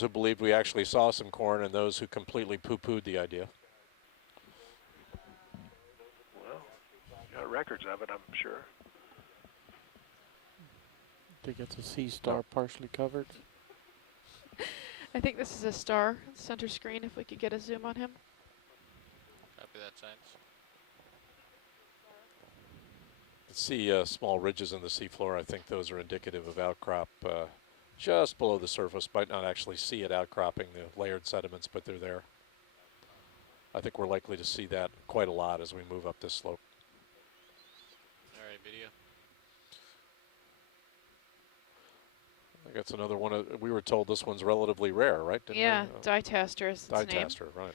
who believed we actually saw some corn and those who completely poo-pooed the idea. Well, got records of it, I'm sure. I think it's a sea star partially covered. I think this is a star center screen, if we could get a zoom on him. Copy that, science. See small ridges in the seafloor. I think those are indicative of outcrop just below the surface. Might not actually see it outcropping the layered sediments, but they're there. I think we're likely to see that quite a lot as we move up this slope. All right, video. I think that's another one. We were told this one's relatively rare, right? Didn't Yeah, we? Dietaster is its name. Dietaster, right.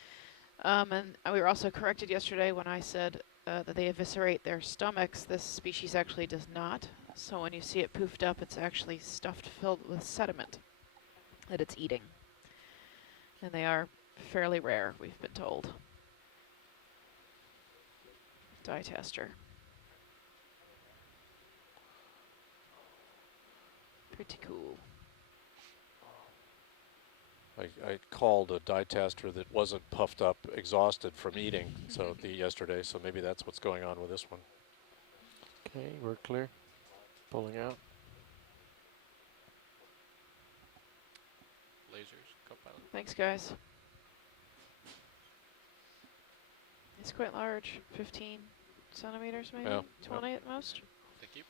And we were also corrected yesterday when I said that they eviscerate their stomachs. This species actually does not. So when you see it poofed up, it's actually stuffed filled with sediment that it's eating. And they are fairly rare, we've been told. Dietaster. Pretty cool. I called a dietaster that wasn't puffed up, exhausted from eating yesterday, so maybe that's what's going on with this one. Okay, we're clear. Pulling out. Lasers, co-pilot. Thanks, guys. It's quite large, 15 centimeters maybe, Yeah, 20 at most. Thank you.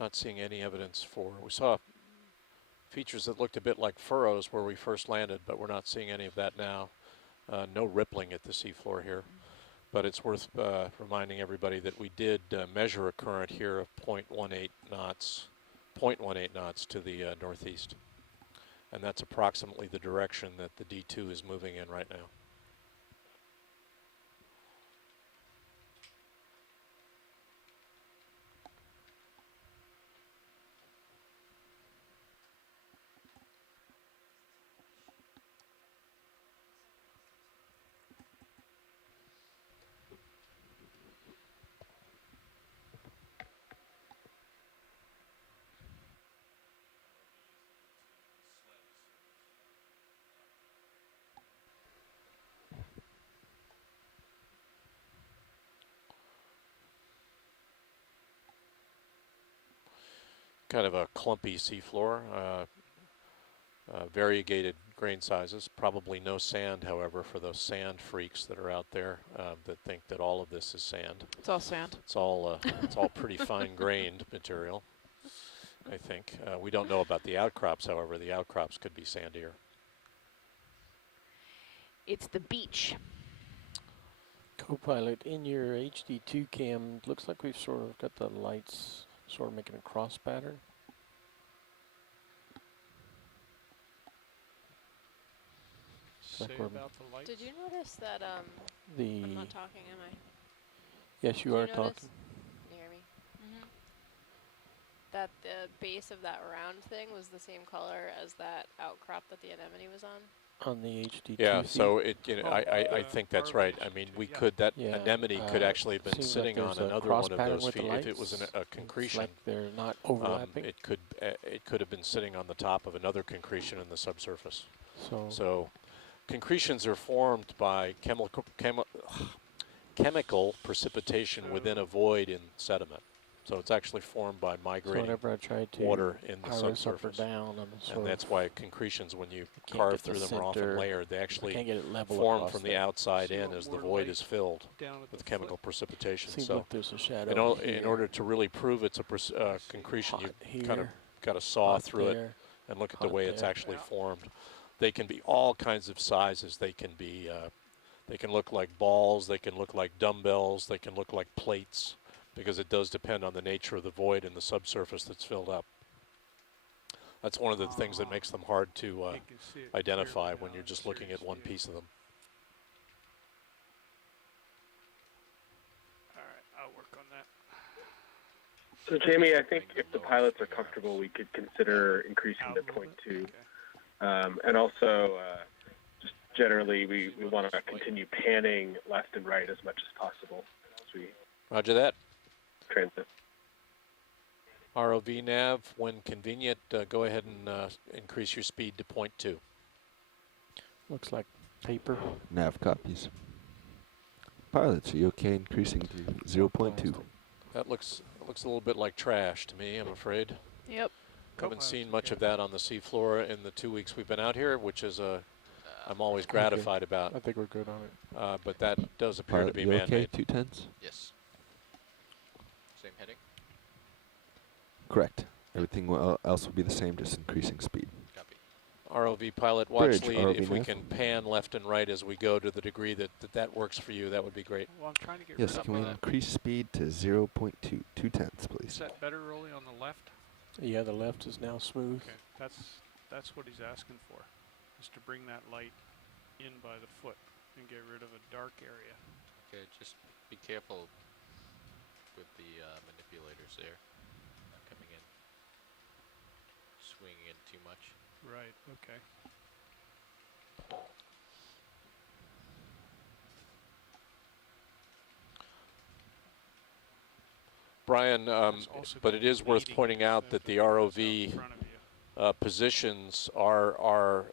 Not seeing any evidence we saw features that looked a bit like furrows where we first landed, but we're not seeing any of that now. No rippling at the seafloor here, but it's worth reminding everybody that we did measure a current here of 0.18 knots, 0.18 knots to the northeast. And that's approximately the direction that the D2 is moving in right now. Kind of a clumpy seafloor, variegated grain sizes. Probably no sand, however, for those sand freaks that are out there that think that all of this is sand. It's all sand. It's all pretty fine-grained material, I think. We don't know about the outcrops, however. The outcrops could be sandier. It's the beach. Co-pilot, in your HD2 cam, looks like we've sort of got the lights sort of making a cross pattern. Say Like we're- about the lights. Did you notice that, I'm not talking, am I? Yes, you Did are you notice? talking. Can you hear me? That the base of that round thing was the same color as that outcrop that the anemone was on? On the HD2 Yeah, feed. so I the think that's right. I mean, we could, that Yeah, anemone could actually have been seems sitting like on there's a another cross one of pattern those with the feet. If it was lights. a It's concretion, like they're not overlapping. it could have been sitting on the top of another concretion in the subsurface. So concretions are formed by chemical precipitation within a void in sediment. So it's actually formed by So migrating whenever I try to water in the iris up or subsurface. down, I'm sort And of that's why concretions, when you can't carve get the through them are often center. layered. They I actually can't get it level form across from the there. outside So you in want as the more void light is filled down at the with chemical precipitation. Seems So like there's a shadow here. in order to really prove it's a concretion, Hot you kind of here, got to saw hot through it there. and look at the hot way it's there. actually Yeah. formed. They can be all kinds of sizes. They can be, they can look like balls. They can look like dumbbells. They can look like plates, because it does depend on the nature of the void and the subsurface that's filled up. That's one of the things that makes them hard to You can see it identify clearly when now you're in just looking at serious one view. piece of them. All right, I'll work on that. So Jamie, I think if the pilots are comfortable, we could consider increasing Out the a little point bit? 2. Okay. And also, just generally, we want to continue panning left and right as much as possible as we Roger that. transit. ROV nav, when convenient, go ahead and increase your speed to 0.2. Looks like paper. Nav copies. Pilots, are you okay increasing to 0.2? That looks a little bit like trash to me, I'm afraid. Yep. Haven't Co-pilot's seen much okay. of that on the seafloor in the 2 weeks we've been out here, which is I'm always gratified about. I think we're good on it. But that does appear to Pilot, be you okay? man-made. 210s? Yes. Same heading? Correct. Everything else will be the same, just increasing speed. Copy. ROV pilot, watch Bridge, lead. ROV If we nav. can pan left and right as we go to the degree that works for you, that would be great. Well, I'm trying to get Yes, rid of can we that. increase speed to 0.2? 210s, Is please. that better, Rolly, on the left? Yeah, the left is now smooth. Okay, that's what he's asking for, is to bring that light in by the foot and get rid of a dark area. Okay, just be careful with the manipulators there, coming in, swinging in too much. Right, okay. Brian, It's also but gonna it be is worth leading pointing out if that the goes out in ROV front of you. positions are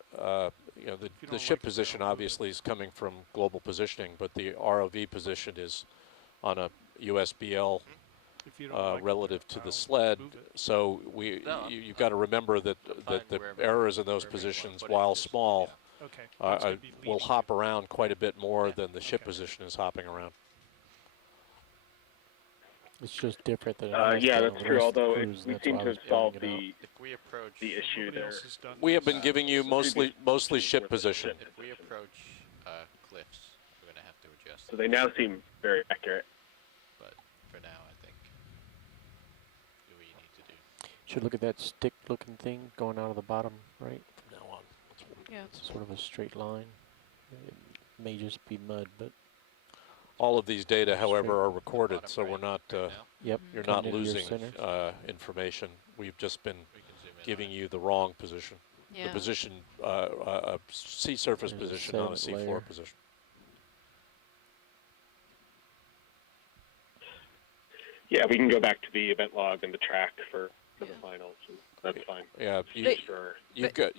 you know, you the don't ship like it, position don't move obviously is coming from global positioning, but the ROV position is on a USBL If you don't like it, relative to the I'll sled. move it. So No, you've got to remember that fine the wherever- errors in those wherever you wanna positions, put it, while just- small, yeah. Okay, well, it's gonna be will leading hop you. around quite a bit more Yeah. than the ship Okay. position is hopping around. It's just different than it has Yeah, been that's on the true, rest of the although cruise, we that's seem why I to was have pointing solved it out. If we approach, the issue Nobody there. else has done We have this. been giving you The mostly previous ship were the position. ship if we approach cliffs, we're gonna have to adjust. So they now seem very accurate. But for now, I think do what you need to do. Should look at that stick-looking thing going out of the bottom right. From now on. Yeah. It's sort of a straight line. It may just be mud, but All of these data, however, are recorded, Bottom so we're right, not right now. yep. you're coming not into your losing center. information. We've just been We can zoom in giving on it. you the wrong position. Yeah. The position, a sea surface There's a position, not a sediment seafloor layer. position. Yeah, we can go back to the event log and the track for the Yeah. finals. And that's fine. Yeah, They- For you've got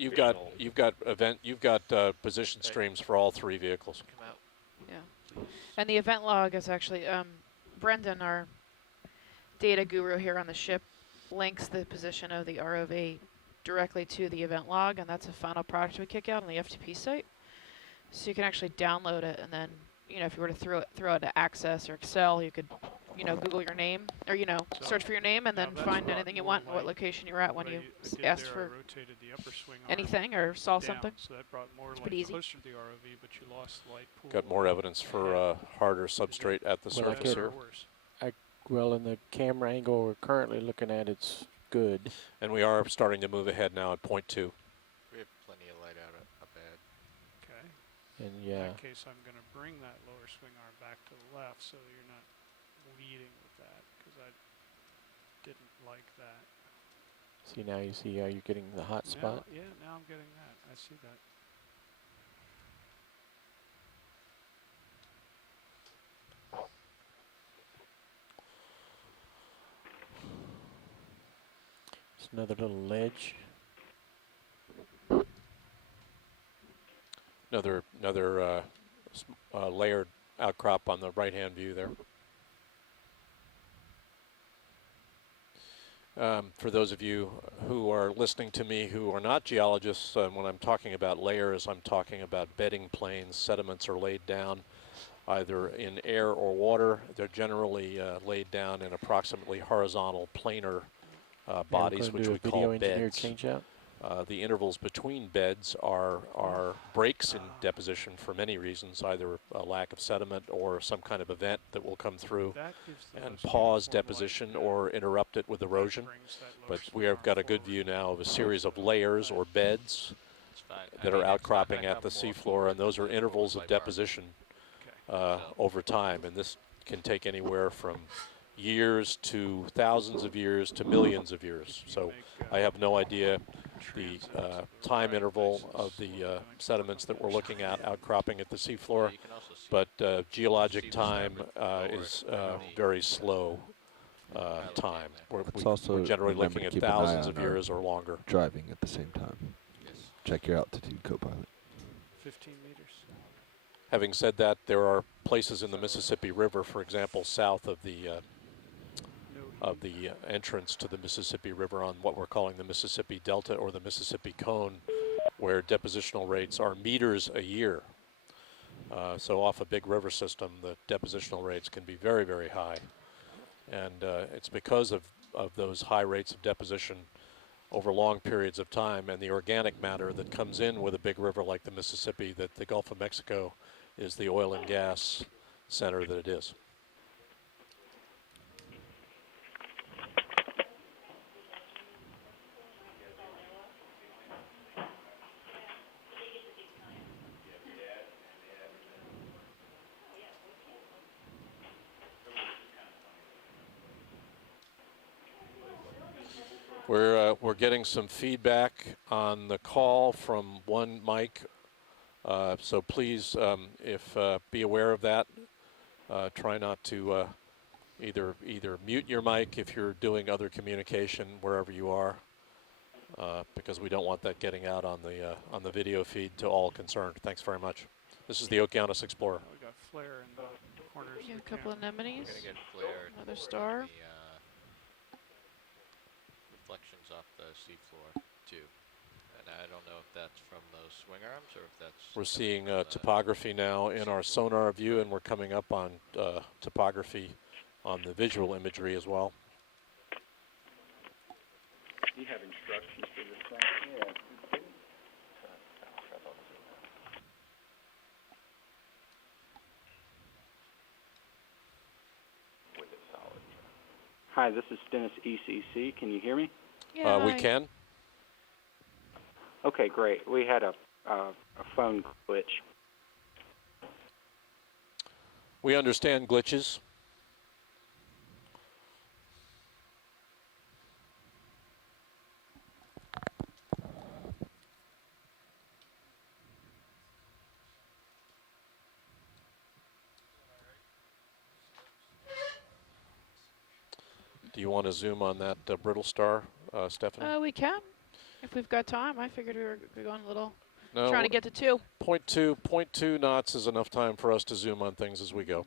position Okay. streams for all three vehicles. Come out, Yeah. please. And the event log is actually, Brendan, our data guru here on the ship, links the position of the ROV directly to the event log, and that's a final product we kick out on the FTP site. So you can actually download it, and then, you know, if you were to throw it to Access or Excel, you could, you know, Google your name, or, you know, So search for your name, and now then that's find brought anything you more want, and what light. location you're at when What I you did asked there, I for rotated the upper swing arm anything or saw down, something. so that brought more pretty light easy. closer to the ROV, but you lost light pool. Got more evidence for harder substrate at the Well, I surface could- here. Worse. Well, in the camera angle we're currently looking at, it's good. And we are starting to move ahead now at 0.2. We have plenty of light out up ahead. Okay. And In yeah, that case, I'm going to bring that lower swing arm back to the left so you're not leading with that, because I didn't like that. see now you see how you're getting the hot spot. Now, yeah, now I'm getting that. I see that. It's another little ledge. Another layered outcrop on the right-hand view there. For those of you who are listening to me who are not geologists, when I'm talking about layers, I'm talking about bedding planes. Sediments are laid down either in air or water. They're generally laid down in approximately horizontal planar bodies, which we call beds. Change out. The intervals between beds are breaks in deposition for many reasons, either a lack of sediment or some kind of event that will come through That gives the and most pause uniform light, deposition yeah. or interrupt it with That erosion. brings that lower But swing we have arm got a good forward. view now of a series of layers or beds It's fine. I that mean, are it's not outcropping gonna at come the more seafloor, forward and those than are the intervals of bullseye mark. deposition Okay. over time. And this can take anywhere from years to thousands of years to millions of years. If you So make, I have no idea the transit to the time right, interval nice and of the slow going sediments that we're looking at outcropping at the Yeah, seafloor, you can also see, but see geologic the time starboard lower is the very slow pilot cam time. there. Let's We're also generally remember looking to at keep an eye thousands on of our years or longer. driving at the same time. Yes. Check your altitude, co-pilot. 15 meters. Having said that, there are places in the Mississippi River, for example, south of the No entrance to the Mississippi River on what we're calling the Mississippi Delta or the Mississippi Cone, where depositional rates are meters a year. So off a big river system, the depositional rates can be very, very high. And it's because of those high rates of deposition over long periods of time and the organic matter that comes in with a big river like the Mississippi that the Gulf of Mexico is the oil and gas center that it is. We're getting some feedback on the call from one mic, so please, be aware of that. Try not to either mute your mic if you're doing other communication wherever you are, because we don't want that getting out on the video feed to all concerned. Thanks very much. This is the Okeanos Explorer. we got flare in the corners You have of a the couple camera. anemones. We're gonna get flare. Another from star. The, reflections off the seafloor too, and I don't know if that's from those swing arms or if that's. We're coming seeing from the topography now in our seafloor. sonar view, and we're coming up on topography on the visual imagery as well. Do you have instructions for this thing? Yeah. Hi, this is Dennis ECC. Can you hear me? Yeah, We hi. can. Okay, great. We had a phone glitch. We understand glitches. Do you want to zoom on that brittle star, Stephanie? We can, if we've got time. I figured we were going a little, No, trying to get to 2. 0.2 knots is enough time for us to zoom on things as we go.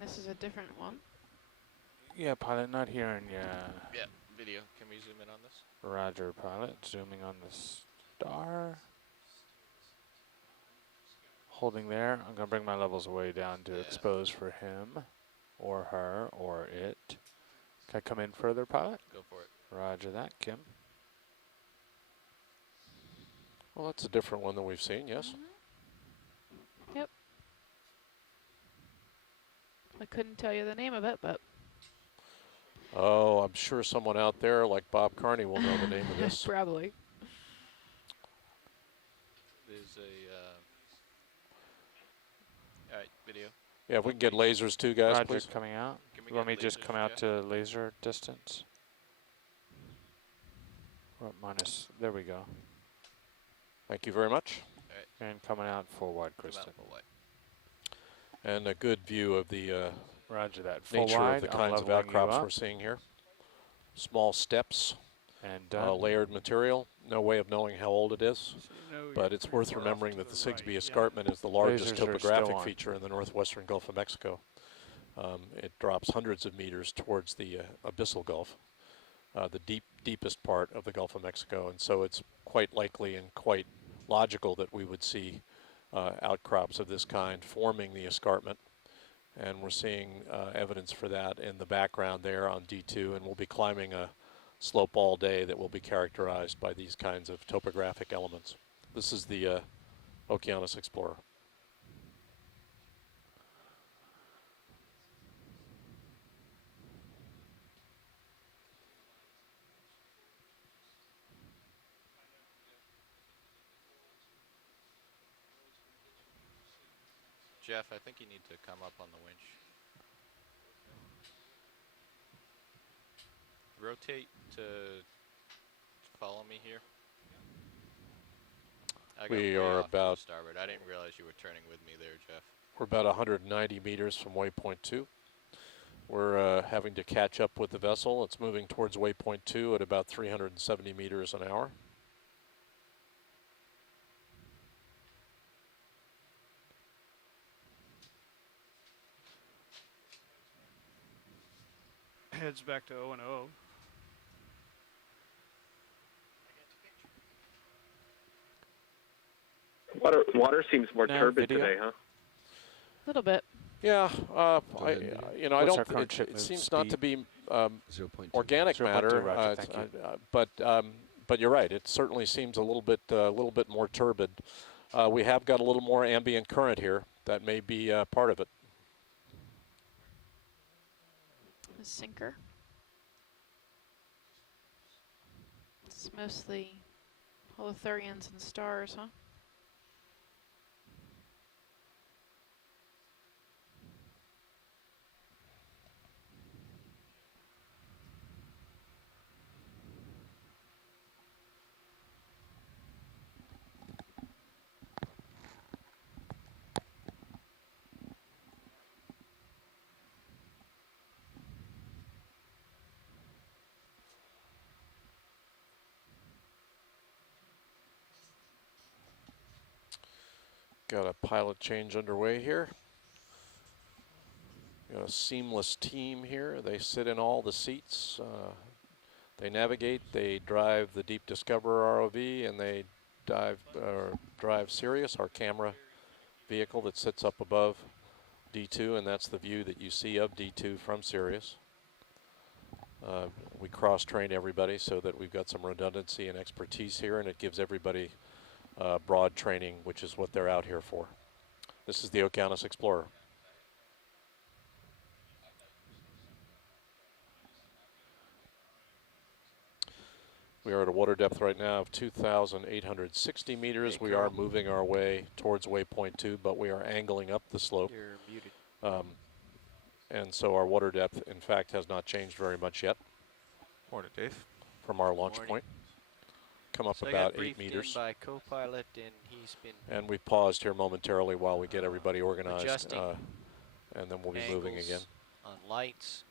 This is a different one. Yeah, pilot, not hearing ya. Yeah, video. Can we zoom in on this? Roger, pilot. Zooming on the star. Holding there. I'm going to bring my levels way down to Yeah. expose for him, or her, or it. Can I come in further, pilot? Go for it. Roger that, Kim. Well, that's a different one than we've seen, yes? Yep. I couldn't tell you the name of it, but Oh, I'm sure someone out there like Bob Carney will know the name of this. probably. There's a. All right, video. Yeah, if we can get lasers too, guys, Roger, please. coming out. Can we You want me get to just lasers, come out Jeff? to laser distance? What minus? There we go. Thank you very much. And coming out full wide, Come out Kristen. full white. And a good view of the Roger that. Full nature wide. of the I'm kinds of leveling you outcrops up. we're seeing here. Small steps, And done. layered material. No way of knowing how old it is. So you know But you're it's pretty worth far off remembering to that the right, Sigsbee yeah. Escarpment is the largest Lasers are still topographic on. feature in the northwestern Gulf of Mexico. It drops hundreds of meters towards the abyssal Gulf, the deepest part of the Gulf of Mexico. And so it's quite likely and quite logical that we would see outcrops of this kind forming the escarpment. And we're seeing evidence for that in the background there on D2, and we'll be climbing a slope all day that will be characterized by these kinds of topographic elements. This is the Okeanos Explorer. Jeff, I think you need to come up on the winch. Rotate to follow me here. I got We way are off to the about starboard. I didn't realize you were turning with me there, Jeff. We're about 190 meters from waypoint 2. We're having to catch up with the vessel. It's moving towards waypoint 2 at about 370 meters an hour. Heads back to O&O. Water seems more Now turbid video. today, huh? A little bit. Yeah, ahead and video. you know, I What's don't. our current ship It move seems not to speed? be 0.2. organic 0.2, matter, Roger, thank you. but you're right. It certainly seems a little bit more turbid. We have got a little more ambient current here. That may be part of it. A sinker. It's mostly holothurians and stars, huh? Got a pilot change underway here. Got a seamless team here. They sit in all the seats. They navigate, they drive the Deep Discoverer ROV, and they drive Sirius, our camera vehicle that sits up above D2, and that's the view that you see of D2 from Sirius. We cross-train everybody so that we've got some redundancy and expertise here, and it gives everybody broad training, which is what they're out here for. This is the Okeanos Explorer. We are at a water depth right now of 2,860 meters. Hey, we Carl. are moving our way towards waypoint 2, but we are angling up the slope. You're muted. And so our water depth, in fact, has not changed very much yet. Morning, Dave. From our launch Morning. point. Come up So about I got 8 briefed meters. in by co-pilot, and he's been And we paused here momentarily while we get everybody organized. adjusting And then we'll be moving angles again. on lights.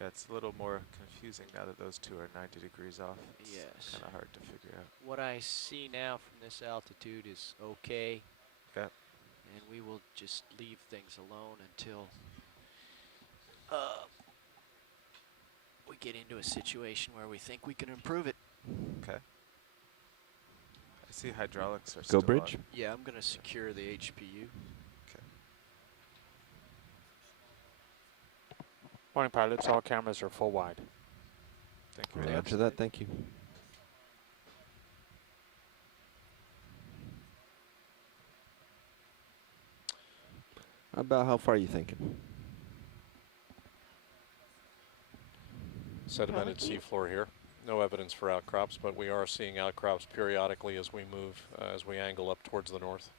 Yeah, it's a little more confusing now that those two are 90 degrees off. It's Yes. kind of hard to figure out. What I see now from this altitude is okay. Okay. And we will just leave things alone until we get into a situation where we think we can improve it. Okay. I see hydraulics are Go still bridge. on. Yeah, I'm going to secure the HPU. Okay. Morning, pilots. All cameras are full wide. Thank you. Dave. Roger that, thank you. About how far are you thinking? Sedimented seafloor here. No evidence for outcrops, but we are seeing outcrops periodically as we move, as we angle up towards the north.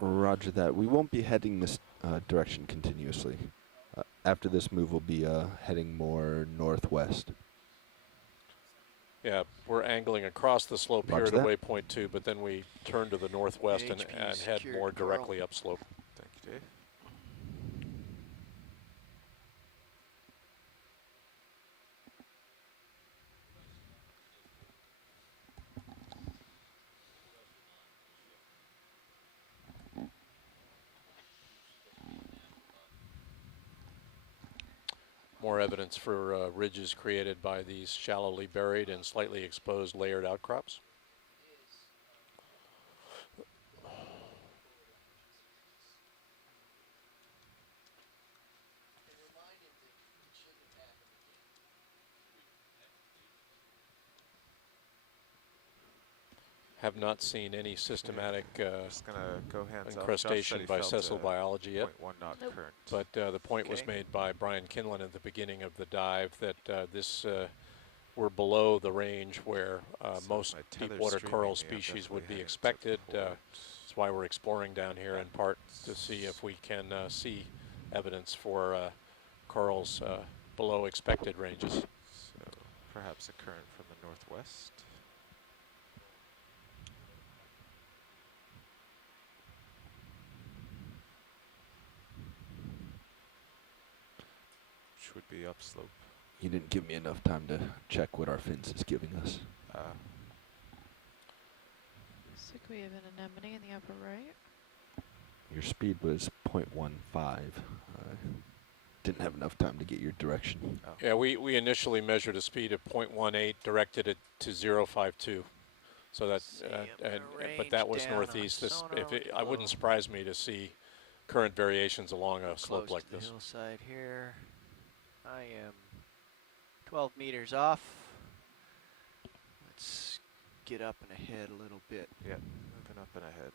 Roger that. We won't be heading this direction continuously. After this move, we'll be heading more northwest. Yeah, we're angling across the slope Roger here to that. waypoint 2, but then we turn to the northwest and HP head secured, more Carl. directly upslope. Thank you, Dave. More evidence for ridges created by these shallowly buried and slightly exposed layered outcrops. Have not seen any systematic Just gonna go hands off. Josh said incrustation he by felt sessile a biology yet. 0.1 knot Nope. current. But the point was Okay. made by Brian Kinlan at the beginning of the dive that we're below the range where So most my tether's deep water streaming coral me. I'm species would be definitely heading to expected. port. That's why we're exploring down here in part to see if we can see evidence for corals below expected ranges. So perhaps a current from the northwest. Which would be upslope. You didn't give me enough time to check what our fins is giving us. Looks like we have an anemone in the upper right. Your speed was 0.15. Didn't have enough time to get your direction. Oh. Yeah, we initially measured a speed of 0.18, directed it to 0.52. So that, See, I'm gonna but that range was down on northeast. This, sonar if it, look I wouldn't low. surprise me to see current variations along a slope Close like to the this. hillside here. I am 12 meters off. Let's get up and ahead a little bit. Yeah, moving up and ahead.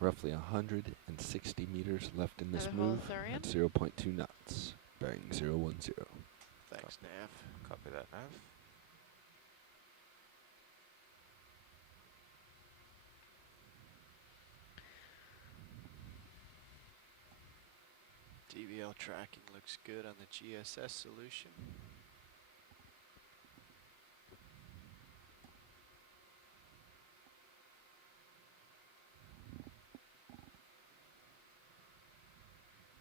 Roughly 160 meters left in this Another move holothurian? at 0.2 knots, bearing 010. Thanks, Nav. Copy that, Nav. DVL tracking looks good on the GSS solution.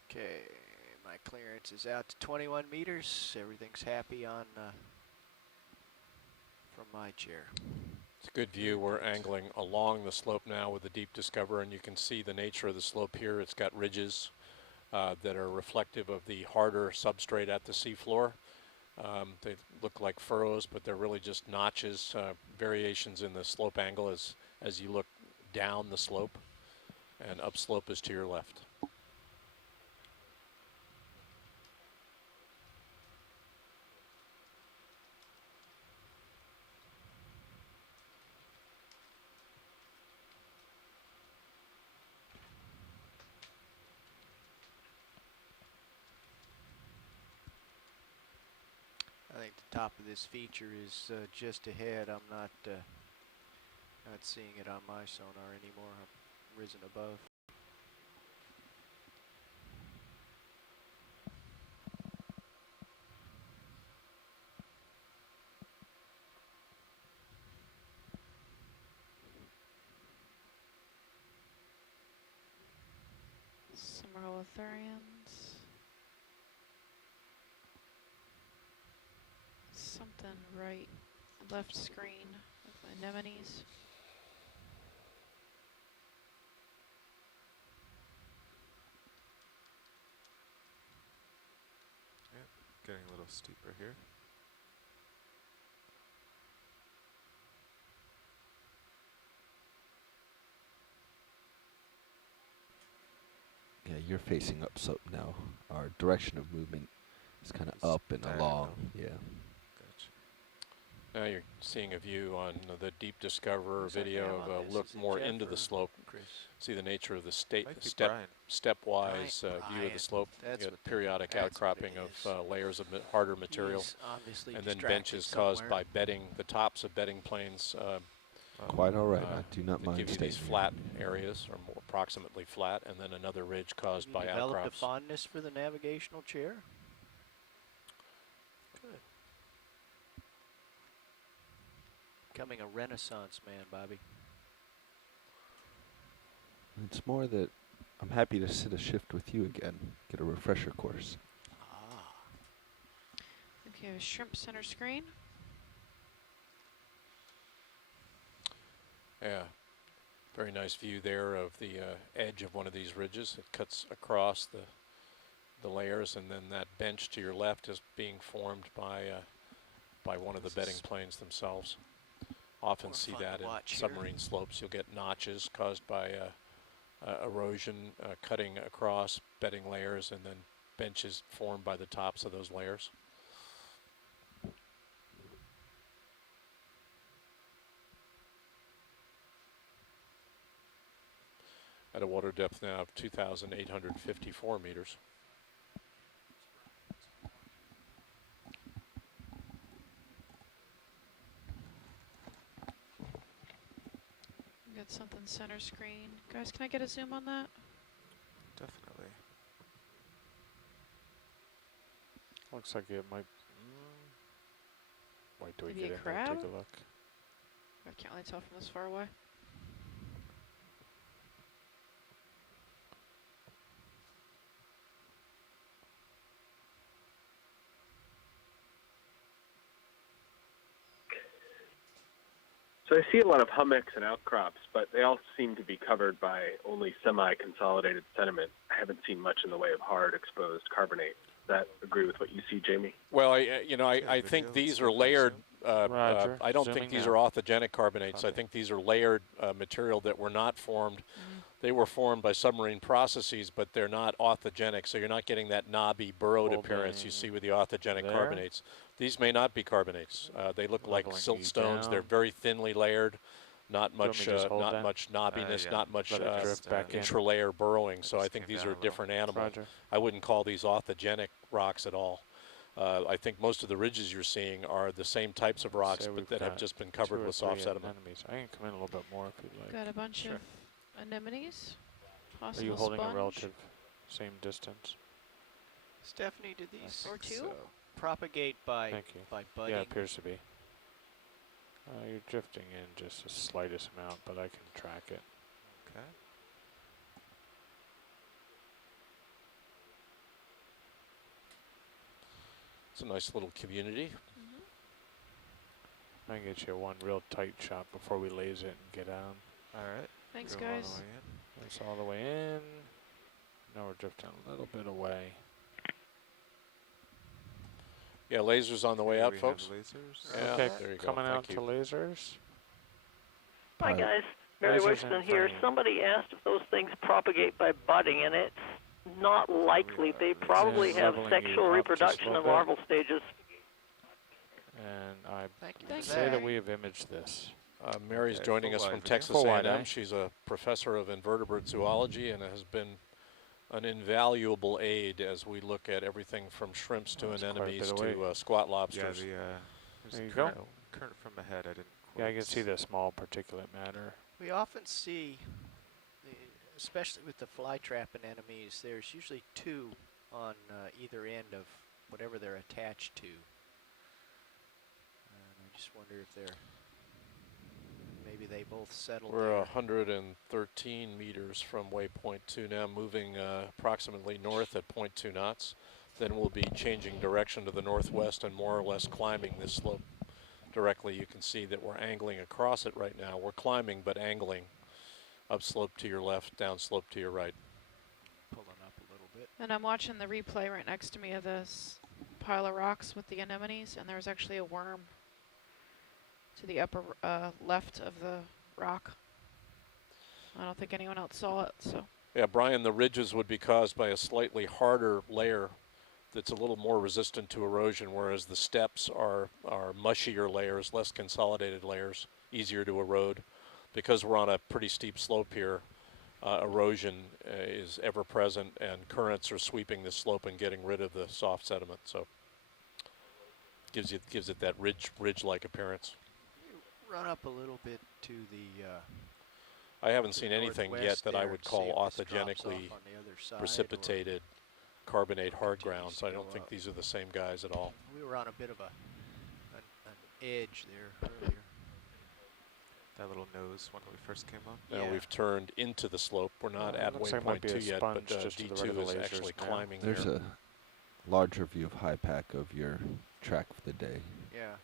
Okay, my clearance is out to 21 meters. Everything's happy on from my chair. It's a good view. We're angling along the slope now with the deep discover, and you can see the nature of the slope here. It's got ridges that are reflective of the harder substrate at the seafloor. They look like furrows, but they're really just notches, variations in the slope angle as you look down the slope, and upslope is to your left. I think the top of this feature is just ahead. I'm not seeing it on my sonar anymore. I'm risen above. Some holothurians. Something right, left screen with anemones. Getting a little steeper here. Yeah, you're facing upslope now. Our direction of movement is kind of up and along. Yeah. Gotcha. Now you're seeing a view on the Deep Discoverer Looks like video I'm of on a this. look Is it more Jeff into the or slope. Chris? See the nature of the Might be Brian. stepwise view of Brian. the slope. That's You what got periodic that's what it outcropping is. of layers of harder material, He's obviously and then distracted benches caused somewhere. by bedding, the tops of bedding planes Quite all right. I uh, do not that mind give you staying these here. flat areas, or more approximately flat, and then another ridge caused Have by you developed a outcrops. fondness for the navigational chair? Good. Becoming a renaissance man, Bobby. It's more that I'm happy to sit a shift with you again, get a refresher course. Ah. Okay, a shrimp center screen. Yeah, very nice view there of the edge of one of these ridges. It cuts across the the layers, and then that bench to your left is being formed by one of the bedding planes themselves. Often More see fun to that in watch here. submarine slopes. You'll get notches caused by erosion cutting across bedding layers, and then benches formed by the tops of those layers. At a water depth now of 2,854 meters. Get something center screen. Guys, can I get a zoom on that? Definitely. Looks like it might. Wait till we Maybe get a in there and crab? take a look. I can't really tell from this far away. So I see a lot of hummocks and outcrops, but they all seem to be covered by only semi-consolidated sediment. I haven't seen much in the way of hard exposed carbonate. Does that agree with what you see, Jamie? Well, I think these are layered. Roger. I don't think Zooming these now. are authogenic carbonates. I Copy. think these are layered material that were not formed. They were formed by submarine processes, but they're not authogenic, so you're not getting that knobby, burrowed appearance you see with the authogenic there. carbonates. These may not be carbonates. They look like Leveling silt you stones. They're down. very thinly layered, not you want much, me to just hold not that? much knobbiness, Yeah. not much Let it drift back in. intralayer burrowing. It So I just think came these down are a a little. different animal. Roger. I wouldn't call these authogenic rocks at all. I think most of the ridges you're seeing are the same types of rocks, Say but we've that have got just been 2 covered or with 3 soft sediment. anemones. I can come in a little bit more if you'd like. Got a bunch Sure. of anemones. Are Possible you holding sponge. a relative same distance? Stephanie, do these Or two? so propagate by Thank you. budding? Yeah, it appears to be. You're drifting in just the slightest amount, but I can track it. Okay. It's a nice little community. I can get you one real tight shot before we laze it and get down. All right. Thanks, Go all the guys. way in. That's all the way in. Now we're drifting a little bit away. Yeah, lasers on the way Here out, we have folks. lasers. Yeah, Okay, there you go. coming out Thank to you. lasers. Hi Pilot. guys, Mary Lasers Wixton and here. frame. Somebody asked if those things propagate by budding, and it's not likely. They probably Yeah, have leveling sexual you up just a reproduction little in bit. larval stages. And I Thank you. Thanks, for say that. that we have imaged this. Mary's Okay, joining full us from wide view. Texas Full wide A&M. eye. She's a professor of invertebrate zoology and has been an invaluable aid as we look at everything from shrimps to That's quite a anemones bit away. to squat Yeah, lobsters. there's There a you go. current from ahead. I didn't. Yeah, I can quite see the small particulate matter. We often see, especially with the flytrap anemones, there's usually 2 on either end of whatever they're attached to. And I just wonder if they're, maybe they both settle We're there. 113 meters from waypoint 2 now, moving approximately north at 0.2 knots. Then we'll be changing direction to the northwest and more or less climbing this slope directly. You can see that we're angling across it right now. We're climbing but angling. Upslope to your left, downslope to your right. Pulling up a little bit. And I'm watching the replay right next to me of this pile of rocks with the anemones, and there's actually a worm to the upper left of the rock. I don't think anyone else saw it, so. Yeah, Brian, the ridges would be caused by a slightly harder layer that's a little more resistant to erosion, whereas the steps are mushier layers, less consolidated layers, easier to erode. Because we're on a pretty steep slope here, erosion is ever present, and currents are sweeping the slope and getting rid of the soft sediment. So gives it that ridge-like appearance. Run up a little bit to the I haven't to seen the anything yet northwest that I there would and see call if this drops off autogenically on the other side, or precipitated carbonate hard continues grounds. to I don't go think up. these are the same guys at all. We were on a bit of an edge there earlier. That little nose when we first came up. Now Yeah. we've turned into the slope. We're not at looks like it might waypoint be a 2 yet, but sponge just to the right of D2 the is lasers actually now. climbing There's here. a larger view of high pack of your track for the day. Yeah.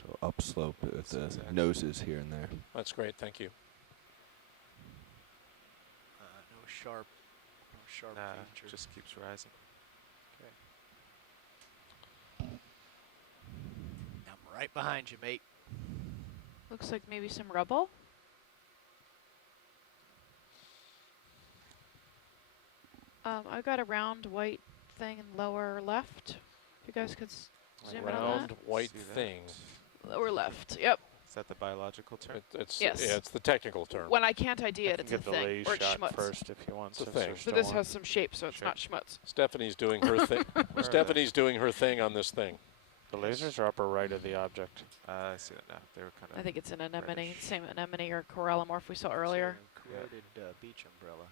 So upslope with That's the exactly. noses here and there. That's great, thank you. No sharp Nah, feature. just keeps rising. Right behind you, mate. Looks like maybe some rubble. I've got a round white thing in lower left. If you guys could zoom in on Round that. white See that? thing. Lower left. Yep. Is that the biological term? It's Yes. Yeah, it's the technical term. When I can't ID I it, can it's a get the thing. laser Or it's shot schmutz. first if you want. It's a since thing. there's But still this one. has some shape, so it's Sure. not schmutz. Stephanie's doing her thing. Stephanie's doing her thing on this thing. The lasers are upper right of the object. I see that now. They were kind of. I think it's an anemone, reddish. same anemone or corallimorph we saw earlier. It's a corroded beach umbrella.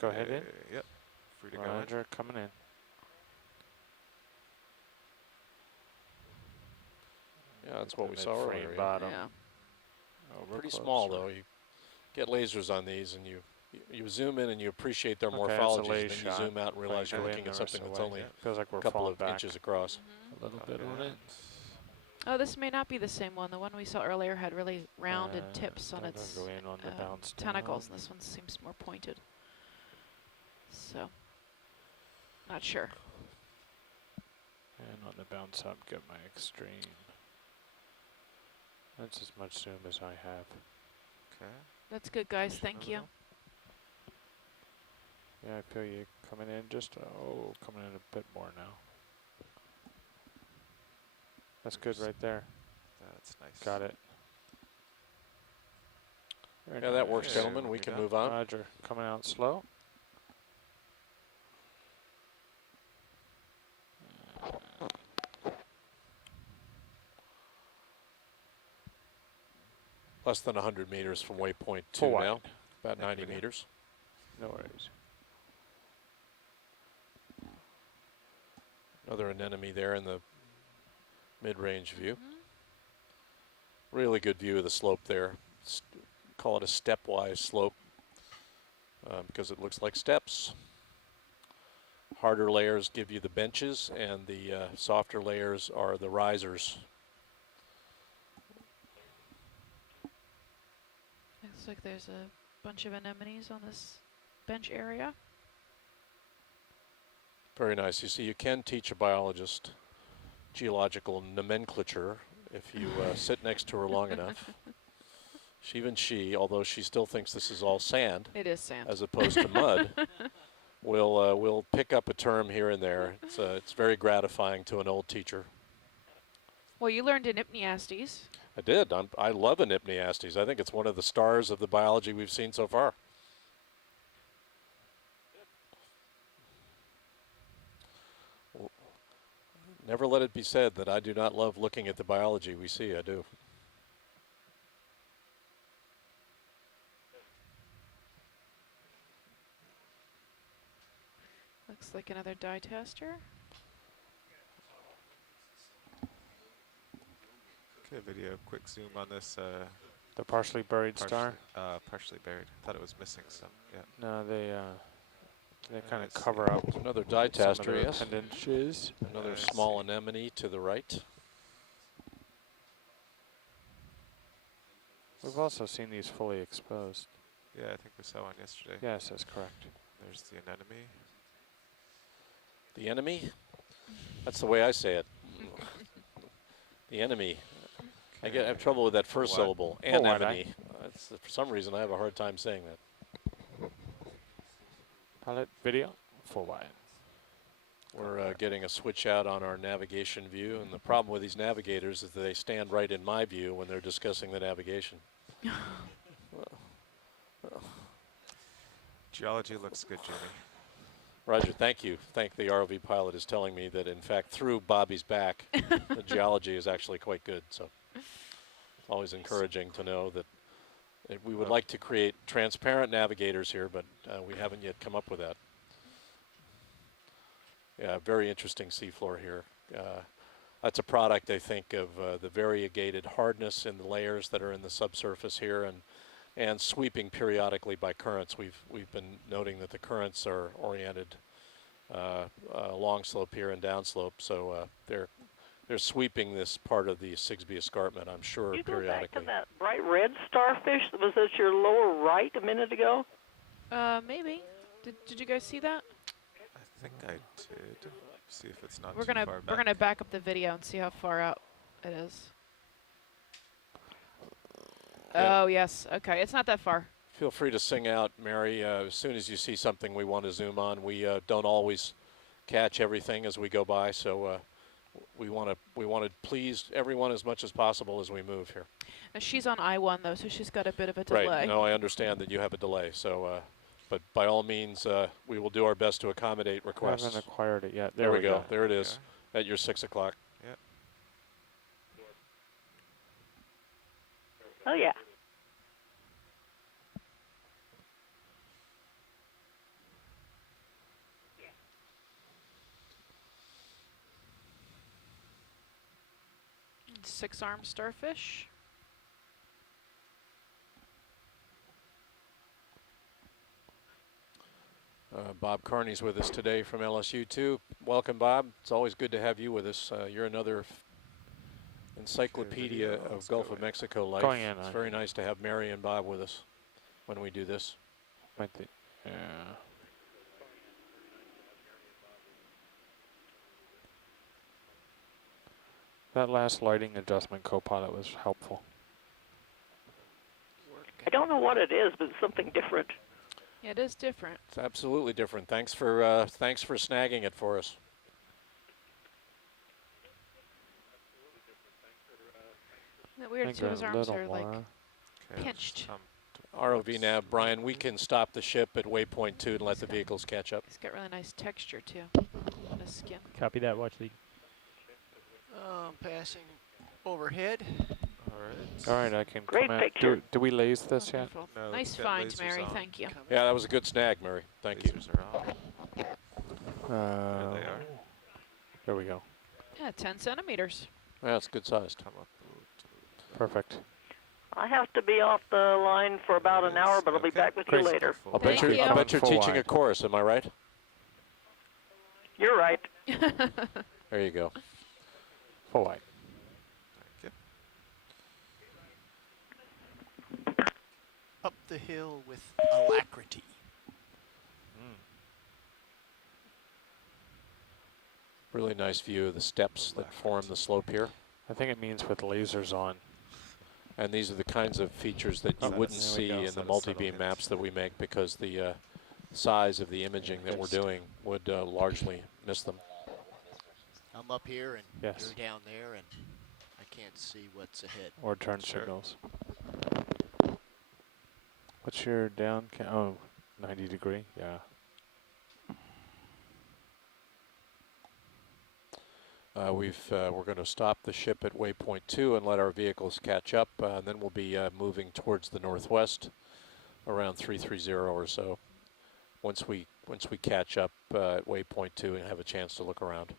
Go ahead in. Yep. Free to go in. Roger, coming in. Yeah, that's what we The saw mid-frame earlier. Yeah. bottom. Yeah. Oh, real Pretty close, small right. though. You get lasers on these, and you zoom in and you appreciate their Okay, morphology, it's a and then you shot. zoom out and realize you're Go in looking the at rest something of the that's way. only Yeah. Feels like we're a couple falling of back inches across. a little bit on it. Oh, this may not be the same one. The one we saw earlier had really rounded Uh, tips on don't its go in on the bounce down. tentacles, and this one seems more pointed. So, not sure. And on the bounce up, get my extreme. That's as much zoom as I have. Okay. That's good, guys. Thank you. Yeah, I feel you coming in just, coming in a bit more now. That's good right there. That's nice. Got it. Very Yeah, that works, nice. gentlemen. We can move on. Roger, coming out slow. Less than 100 meters from waypoint 2 Full wide. now. About Yeah, 90 pretty good. meters. No worries. Another anemone there in the mid-range view. Mhm. Really good view of the slope there. Call it a stepwise slope because it looks like steps. Harder layers give you the benches, and the softer layers are the risers. Looks like there's a bunch of anemones on this bench area. Very nice. You see, you can teach a biologist geological nomenclature if you sit next to her long enough. Even she, although she still thinks this is all sand It is sand. as opposed to mud, will pick up a term here and there. It's very gratifying to an old teacher. Well, you learned in Hypniastes. I did. I love Hypniastes. I think it's one of the stars of the biology we've seen so far. Never let it be said that I do not love looking at the biology we see. I do. Looks like another dye tester. Okay, video. Quick zoom on this. The partially buried star? Partially buried. Thought it was missing some. Yeah. No, they kind of Let's cover see. up Another dye some of tester, the yes. appendages. Another I small see. anemone to the right. We've also seen these fully exposed. Yeah, I think we saw one yesterday. Yes, that's correct. There's the anemone. The enemy? That's the way I say it. The enemy. I have trouble with that first What? syllable. Full wide Anemone. For some reason, I have a hard time saying that. Pilot video, full wide. We're getting a switch out on our navigation view, and the problem with these navigators is that they stand right in my view when they're discussing the navigation. Geology looks good, Jimmy. Roger, thank you. The ROV pilot is telling me that, in fact, through Bobby's back, the geology is actually quite good. So it's always encouraging to know that we would like to create transparent navigators here, but we haven't yet come up with that. Yeah, very interesting seafloor here. That's a product, I think, of the variegated hardness in the layers that are in the subsurface here, and sweeping periodically by currents. We've been noting that the currents are oriented long slope here and downslope, so they're sweeping this part of the Sigsbee escarpment, I'm sure, You go back periodically. to that bright red starfish that was at your lower right a minute ago? Maybe. Did you guys see that? I think I did. See if it's not We're too gonna far we're back. gonna back up the video and see how far out It is. Yeah. Oh, yes. Okay, it's not that far. Feel free to sing out, Mary. As soon as you see something we want to zoom on, we don't always catch everything as we go by, so we want to please everyone as much as possible as we move here. She's on I-1, though, so she's got a bit of a delay. Right. No, I understand that you have a delay, so but by all means, we will do our best to accommodate I requests. haven't acquired it yet. There we go. There it Okay. is at your 6 o'clock. Yep. Oh, yeah. Six-armed starfish. Bob Carney's with us today from LSU too. Welcome, Bob. It's always good to have you with us. You're another encyclopedia video. of Let's Gulf go of in. Mexico life. Going in, It's very nice to have Mary and Bob with us when we do this. Yeah. That last lighting adjustment Copilot was helpful. I don't know what it is, but it's something different. Yeah, it is different. It's absolutely different. Thanks for snagging it for us. That weird Think too, his a arms little are like more. Okay, pinched. ROV nav, Brian, we can stop the ship at waypoint 2 and let the vehicles catch up. He's got really nice texture too on his skin. Copy that, watch lead. Passing overhead. All All right, I can Great comment. picture. Do we laze this yet? Wonderful. No, Nice it's got find, lasers Mary. on. Thank you. Yeah, that was a good snag, Mary. Thank you. Lasers are on. There they are. There we go. Yeah, 10 centimeters. Yeah, it's good sized. Come up. Perfect. I have to be off the line for about an hour, but I'll be back with you Great. later. I'll bet Thank you're, you. I bet you're Full teaching a wide. course, am I right? You're right. There you go. Full wide. Thank Up the hill with alacrity. Really nice view of the steps that form the slope here. I think it means with lasers on. And these are the kinds of features that you Oh, wouldn't there we see go. in Is the that a subtle multi-beam hint? maps that we make because the size of the imaging that we're doing would largely miss them. I'm up here and Yes. you're down there, and I can't see what's ahead. Or turn Sure. signals. What's your down? Oh, 90 degree? Yeah. We're going to stop the ship at waypoint 2 and let our vehicles catch up, and then we'll be moving towards the northwest around 330 or so. Once we catch up at waypoint 2 and have a chance to look around.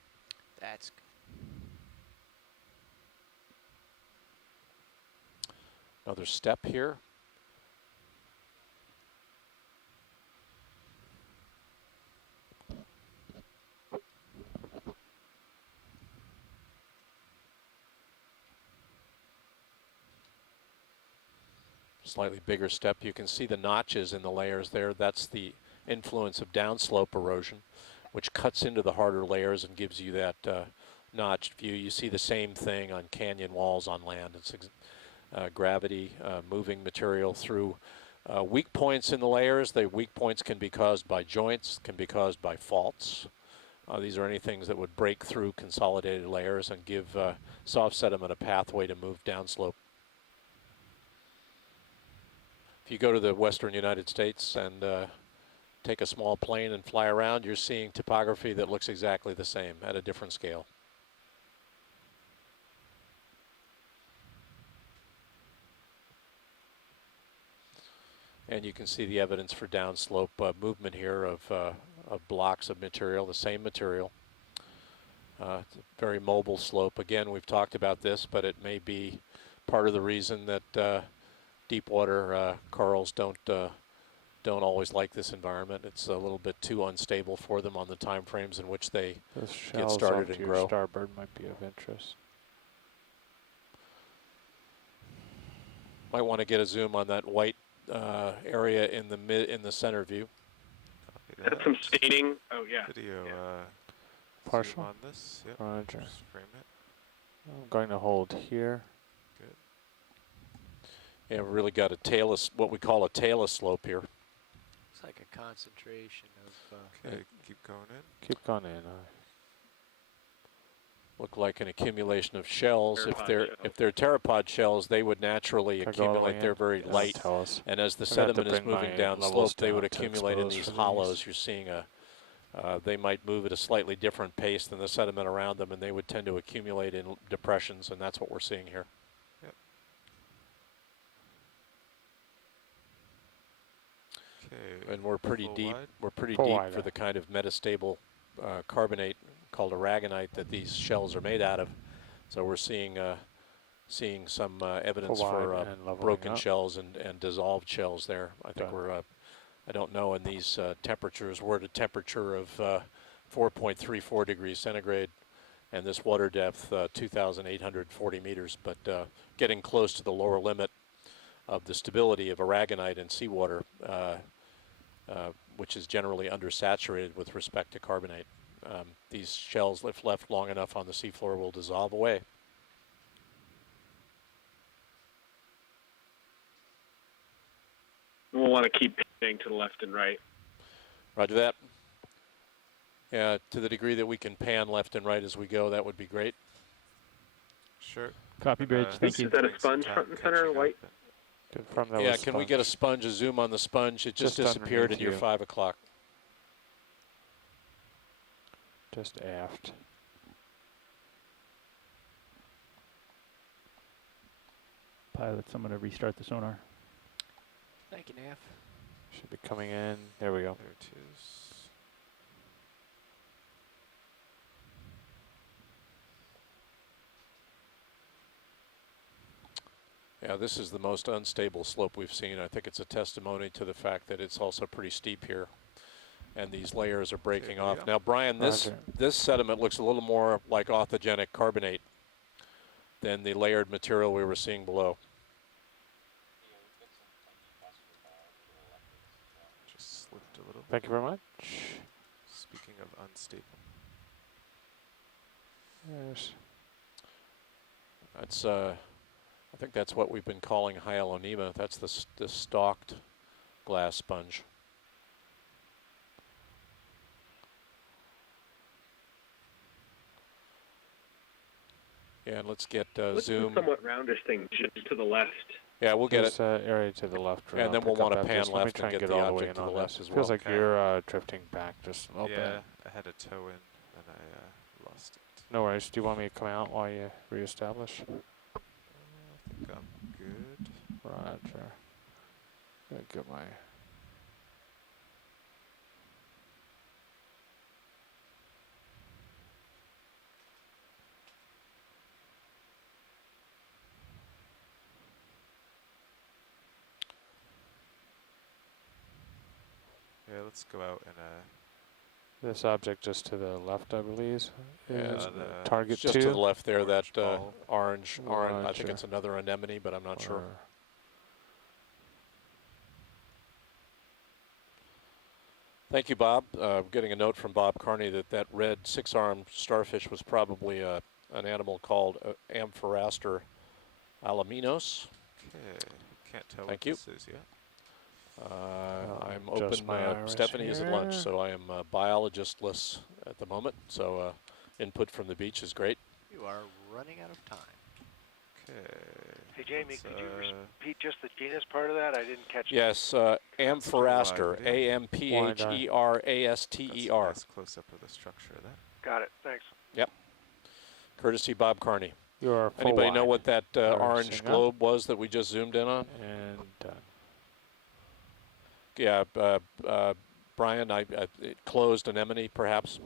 That's Another step here. Slightly bigger step. You can see the notches in the layers there. That's the influence of downslope erosion, which cuts into the harder layers and gives you that notched view. You see the same thing on canyon walls on land. It's gravity moving material through weak points in the layers. The weak points can be caused by joints, can be caused by faults. These are any things that would break through consolidated layers and give soft sediment a pathway to move downslope. If you go to the western United States and take a small plane and fly around, you're seeing topography that looks exactly the same at a different scale. And you can see the evidence for downslope movement here of blocks of material, the same material. It's a very mobile slope. Again, we've talked about this, but it may be part of the reason that deep water corals don't always like this environment. It's a little bit too unstable for them on the time frames in which they Those get shells started onto and your grow. starboard might be of interest. Might want to get a zoom on that white area in the center view. That's some staining. Oh, yeah. Video Yeah. Partial? zoom on this. Yep. Roger. Just frame it. I'm going to hold here. Good. Yeah, we really got a tailless, what we call a tailless slope here. It's like a concentration of. Okay, keep going in. Keep going in. Look like an accumulation of shells. Pteropod If they're pteropod shells, they would naturally Can I go all the way accumulate. They're in? very Yes. light, Tell us. and as the I'm gonna have to sediment is bring moving my down levels slope, they would down to accumulate in expose these for these. hollows. You're seeing they might move at a slightly different pace than the sediment around them, and they would tend to accumulate in depressions, and that's what we're seeing here. Okay. And we're pretty full deep. wide. We're pretty Full deep wide, for the kind of metastable carbonate called aragonite that these shells are made out of. So we're seeing some evidence Full for wide and leveling broken up. shells and dissolved shells there. I think Done. we're. I don't know in these temperatures. We're at a temperature of 4.34 degrees centigrade, and this water depth 2,840 meters. But getting close to the lower limit of the stability of aragonite in seawater, which is generally undersaturated with respect to carbonate. These shells, if left long enough on the seafloor, will dissolve away. We'll want to keep panning to the left and right. Roger that. Yeah, to the degree that we can pan left and right as we go, that would be great. Sure. Copy, Bridge. Thank you. Is that a sponge front and center, white? Confirm that Yeah, was can we get a sponge. sponge, a zoom on the sponge? It just Just disappeared at underneath your you. 5 o'clock. Just aft. Pilot, someone to restart the sonar. Thank you, Nav. Should be coming in. There we go. There it is. Yeah, this is the most unstable slope we've seen. I think it's a testimony to the fact that it's also pretty steep here, and these layers are breaking There we off. go. Now, Brian, this sediment looks a little more like authogenic carbonate than the layered material we were seeing below. Just slipped a little bit. Thank you very much. Speaking of unstable. Yes. That's I think that's what we've been calling hyalonema. That's the stalked glass sponge. Yeah, and let's get What's the zoom. somewhat roundish thing just to the left? Yeah, we'll get There's it. area to the left. And then we'll pick up want to after pan this. Let me left try and and get get the all the way object in to the on left this. as Feels well. like you're drifting back just a little Yeah, bit. I had a toe in and I lost it. No worries. Do you want me to come out while you reestablish? I think I'm good. Roger. Gonna get my. Yeah, let's go out and This object just to the left, I believe, Yeah, is the- target It's just 2. to the left there, Orange that ball. orange. I think Roger. it's another anemone, but I'm not sure. Or- Thank you, Bob. Getting a note from Bob Carney that red six-armed starfish was probably an animal called Amphoraster alaminos. okay. Can't tell Thank what you. this is yet. I'm Just open. my iris Stephanie is at lunch, here. so I am biologistless at the moment. So input from the beach is great. You are running out of time. Okay. Hey, Jamie, let's, could you repeat just the genus part of that? I didn't catch it. Yes, Amphoraster, Wide video. Ampherester. Nice close up of the structure of that. Got it. Thanks. Courtesy Bob Carney. You are full Anybody know wide. what that orange Reversing up. globe was that we just zoomed in on? And done. Yeah, Brian, it closed anemone, perhaps.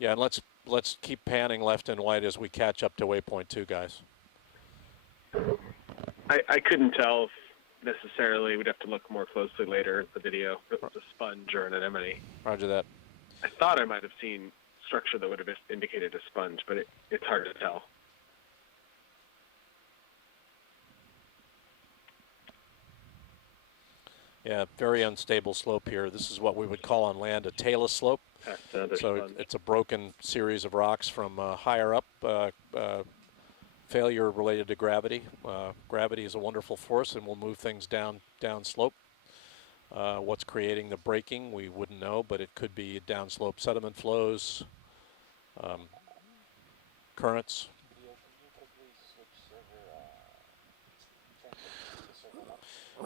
Yeah, and let's keep panning left and right as we catch up to waypoint 2, guys. I couldn't tell if necessarily. We'd have to look more closely later at the video if it was a sponge or an anemone. Roger that. I thought I might have seen structure that would have indicated a sponge, but it's hard to tell. Yeah, very unstable slope here. This is what we would call on land a tailless slope. past another So sponge. it's a broken series of rocks from higher up, failure related to gravity. Gravity is a wonderful force and will move things down slope. What's creating the breaking, we wouldn't know, but it could be downslope sediment flows, currents.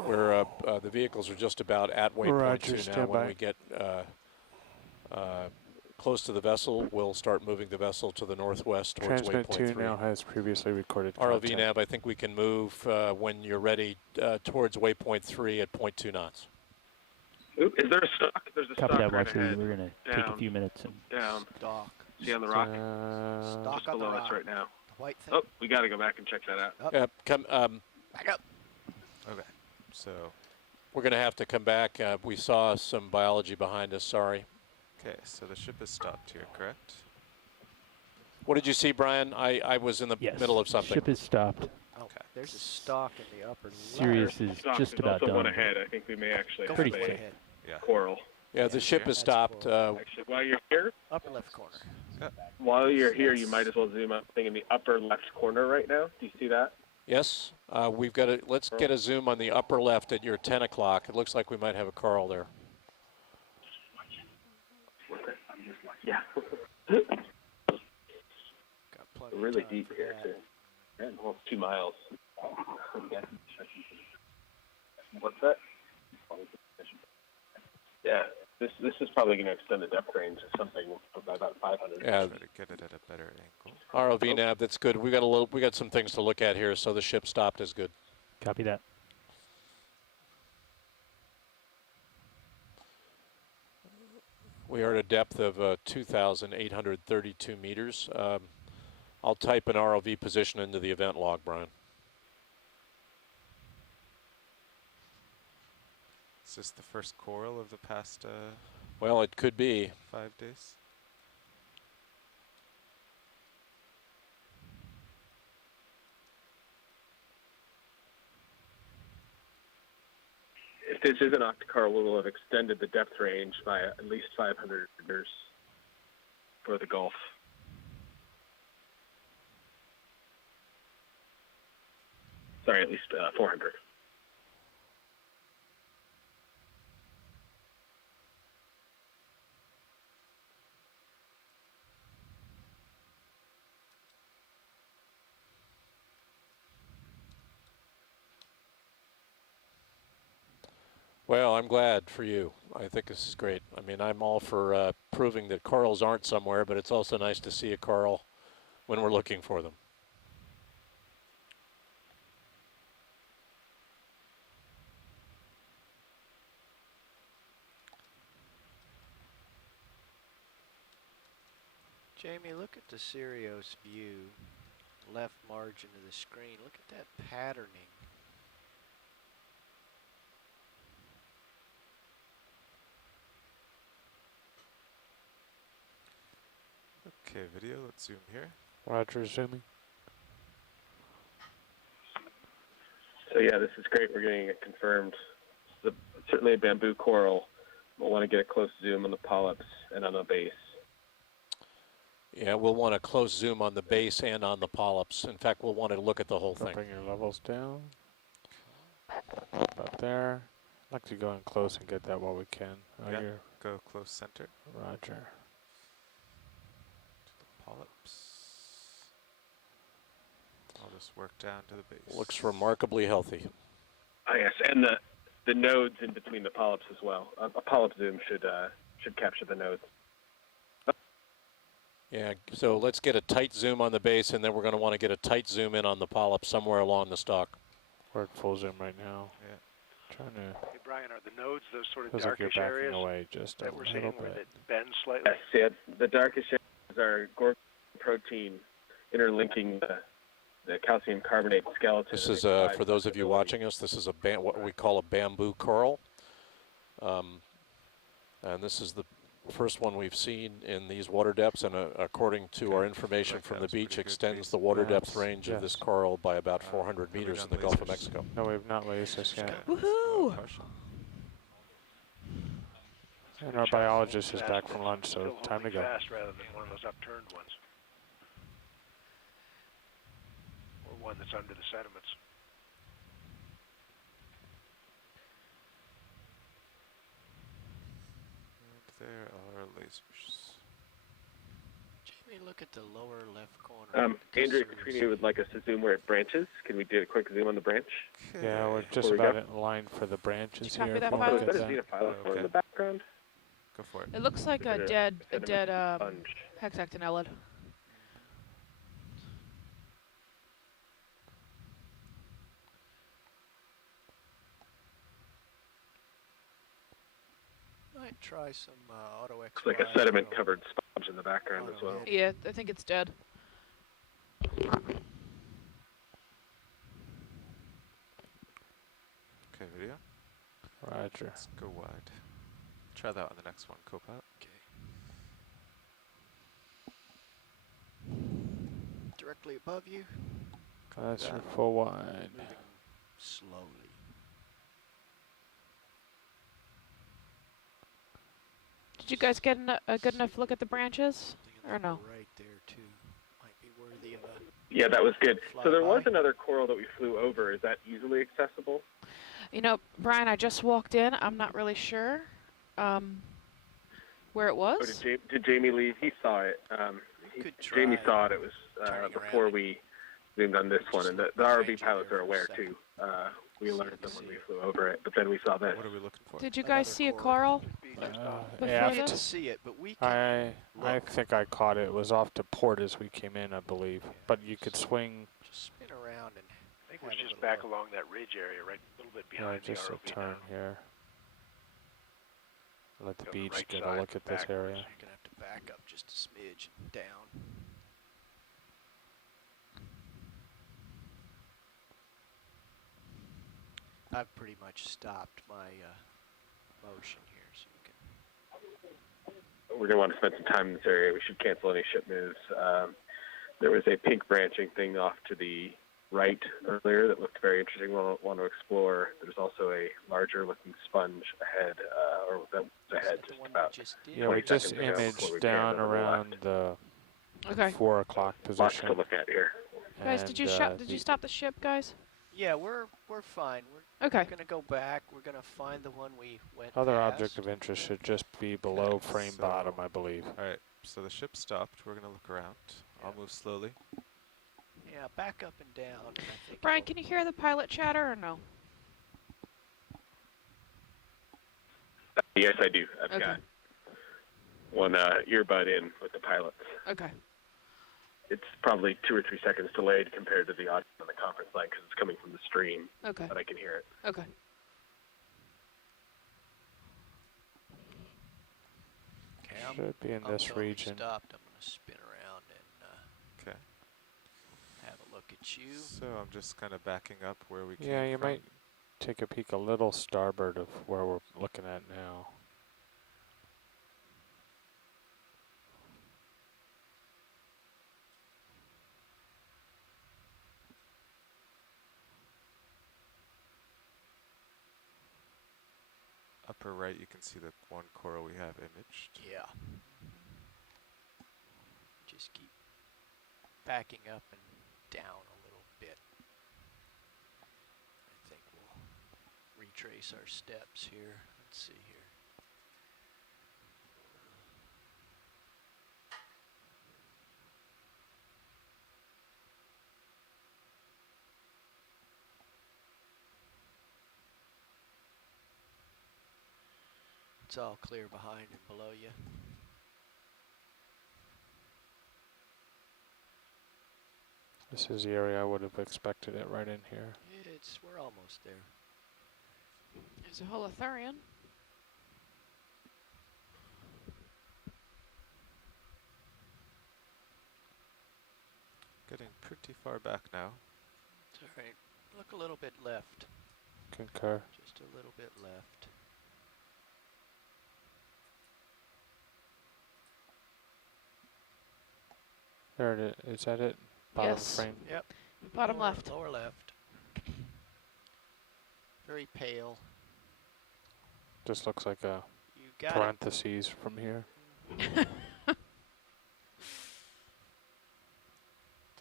Where the vehicles are just about at waypoint Roger, 2 now. stand When by. we get close to the vessel, we'll start moving the vessel to the northwest towards Transmit waypoint 2 3. now has previously recorded ROV contact. nav, I think we can move when you're ready towards waypoint 3 at 0.2 knots. Oop, is there a stock? There's a Copy stock that, right Watcher. ahead. We're going to take a few minutes. And Down. Dock. See on the rock? Stock Just on the below us rock. right now. The white thing. Oh, we got to go back and check that out. Back up. Okay. So, We're going to have to come back. We saw some biology behind us, sorry. okay, so the ship is stopped here, correct? What did you see, Brian? I was in the yes, middle of something. ship is stopped. Oh, there's a stock in the upper left. Sirius is Stock just is about also done. one ahead. I think we may actually have Pretty Go quick. ahead. Yeah. coral. Yeah, the ship is That's stopped. cool. Actually, while you're here, Upper left corner. while you're here, you might as well zoom up thing in the upper left corner right now. Do you see that? Yes, we've got to, let's get a zoom on the upper left at your 10 o'clock. It looks like we might have a coral there. Yeah. Got plenty Really of time deep for here, that. too. Yeah, almost 2 miles. What's that? Yeah, this is probably going to extend the depth range to something by about 500. Yeah. Try to get it at a better angle. ROV nav, that's good. We got some things to look at here, so the ship stopped is good. Copy that. We are at a depth of 2,832 meters. I'll type an ROV position into the event log, Brian. Is this the first coral of the past Well, it could be. 5 days? If this is an octocoral, we will have extended the depth range by at least 500 meters for the Gulf. Sorry, at least 400. Well, I'm glad for you. I think this is great. I mean, I'm all for proving that corals aren't somewhere, but it's also nice to see a coral when we're looking for them. Jamie, look at the Sirius view, left margin of the screen. Look at that patterning. Okay, video, let's zoom here. Roger, zooming. So yeah, this is great. We're getting it confirmed. It's certainly a bamboo coral. We'll want to get a close zoom on the polyps and on the base. Yeah, we'll want a close zoom on the base and on the polyps. In fact, we'll want to look at the whole thing. Bring your levels down. About there. I'd like to go in close and get that while we can. Oh, Yeah, you're go close center. Roger. To the polyps. I'll just work down to the base. Looks remarkably healthy. Oh yes, and the nodes in between the polyps as well. A polyp zoom should capture the nodes. Yeah, so let's get a tight zoom on the base, and then we're going to want to get a tight zoom in on the polyp somewhere along the stalk. We're at full zoom right now. Yeah. Trying to. Hey, Brian, are the nodes those sort of Feels like you're darkish backing areas away just a that we're little seeing where bit. it bends slightly? Yes, yeah, the darkest areas are gorgon protein interlinking the calcium carbonate skeleton. This is, for those of you watching us, this is what we call a bamboo coral. And this is the first one we've seen in these water depths, and according to our information from the beach, extends the water depth range of this coral by about 400 meters in the Gulf of Mexico. No, we've not lased this yet. Woohoo! And our biologist is back from lunch, so Still time to holding go. fast rather than one of those upturned ones. Or one that's under the sediments. And there are lasers. Jamie, look at the lower left corner. Andrea Katrina would like us to zoom where it branches. Can we do a quick zoom on the branch? Yeah, we're just about in line for the branches Did you copy here. that If you file? look Is at that a the- xenophylophore in the background? Go for it. It looks like a Is it dead sponge? hexactinellid. Might try some auto X. Looks like a sediment-covered sponge in the background as well. Yeah, I think it's dead. Okay, video. Roger. Let's go wide. Try that on the next one, Copilot. Directly above you. That's your full wide. Moving slowly. Did you guys get a good enough look at the branches, or no? Right there too. Might be worthy of a. Yeah, that was good. So there was Flyby. another coral that we flew over. Is that easily accessible? You know, Brian, I just walked in. I'm not really sure where it was. Oh, did Jamie leave? He saw it. Jamie saw it. It was before we zoomed on this one, and the ROV pilots are aware too. We alerted them when we flew over it, but then we saw this. What are we looking for? Did you guys see a coral? We yeah, get to see it, but we can I think I caught it. It was off to port as we came in, I believe. But you could swing. just spin around and. I think it was just back along that ridge area, right a little bit behind the Just ROV a turn now. here. Let the Go to the beach right get a side, look at this backwards. area. You're gonna have to back up just a smidge down. I've pretty much stopped my motion here, so you can. We're going to want to spend some time in this area. We should cancel any ship moves. There was a pink branching thing off to the right earlier that looked very interesting. We'll want to explore. There's also a larger looking sponge ahead, or that was ahead just about. Yeah, we just imaged down around the Okay. 4 o'clock Lots position. to look at here. Guys, did you did you stop the ship, guys? Yeah, we're fine. We're Okay. gonna go back. We're gonna find the one we went. Other past. object of interest should just be below frame so- bottom, I believe. Alright, so the ship stopped. We're going to look around. I'll move slowly. Yeah, back up and down. And I think Brian, can you hear the pilot chatter or no? Yes, I do. I've Okay. got one earbud in with the pilots. Okay. It's probably 2 or 3 seconds delayed compared to the audio on the conference line because it's coming from the stream, Okay. but I can hear it. Okay. Okay, I'm- Should be in I'm this totally region. Stopped. I'm gonna spin around and Okay. have a look at you. So I'm just kind of backing up where we came Yeah, you from. might take a peek a little starboard of where we're looking at now. Upper right, you can see the one coral we have imaged. Yeah. Just keep backing up and down a little bit. I think we'll retrace our steps here. Let's see here. It's all clear behind and below you. This is the area I would have expected it right in here. We're almost there. There's a holothurian. Getting pretty far back now. It's all right. Look a little bit left. Concur. Just a little bit left. There it is. Is that it? Bottom Yes. frame? Yep. Bottom left. Lower left. Very pale. Just looks like a You got parentheses from here.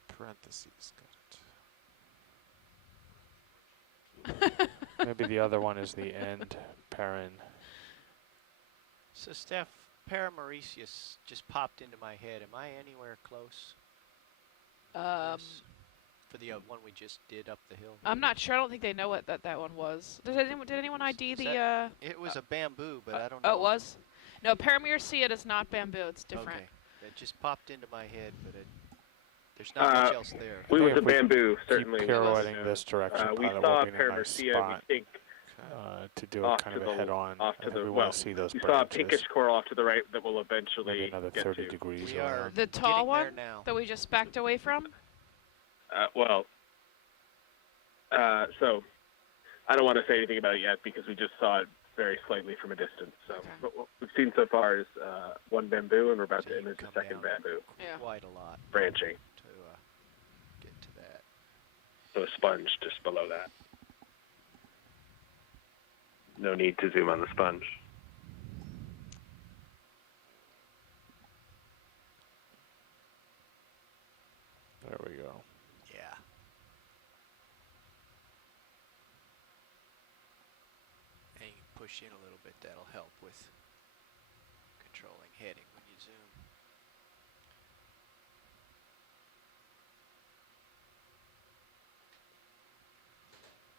Parentheses, got it. Maybe the other one is the end paren. So, Steph, Paramauritius just popped into my head. Am I anywhere close? Yes. For the one we just did up the hill. I'm not sure. I don't think they know what that one was. Did anyone ID Is the? It was a bamboo, but I don't know. Oh, it was. No, Paramuricea is not bamboo. It's different. Okay, that just popped into my head, but there's not much else there. We think went to if we bamboo, Keep certainly. pirouetting this direction, We pilot saw will be in a nice Paramuricea, spot we think, to do it off kind to of a the head-on. off I to think the we well. want to see those We saw a branches. pinkish coral off to the right that will Maybe eventually another get 30 to. degrees We are around. The tall getting there one now. that we just backed away from. So I don't want to say anything about it yet because we just saw it very slightly from a distance. So Okay. but what we've seen so far is one bamboo, and we're about So to you image can the come second down bamboo Yeah. quite a lot branching. to get to that. So a sponge just below that. No need to zoom on the sponge. There we go. Yeah. And you can push in a little bit. That'll help with controlling heading when you zoom.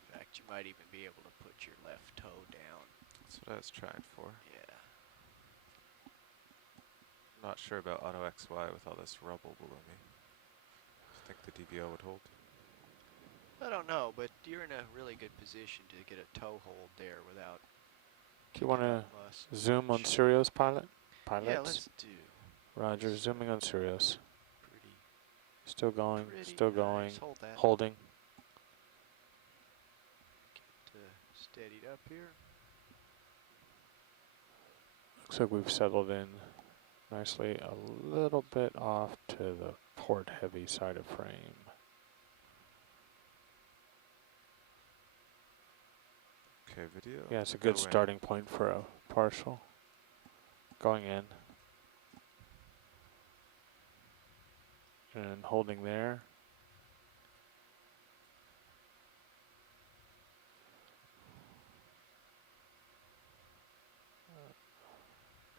In fact, you might even be able to put your left toe down. That's what I was trying for. Yeah. I'm not sure about Auto XY with all this rubble below me. Think the DVO would hold? I don't know, but you're in a really good position to get a toe hold there without. Do you want to us. zoom on Sirius, pilot? Pilots? Yeah, let's do. Roger, zooming on Sirius. Pretty. Still going, Pretty still going. nice. Hold that. Holding. Get steadied up here. Looks like we've settled in nicely, a little bit off to the port heavy side of frame. Okay, video. Yeah, it's a good Go in. starting point for a partial. Going in. And holding there.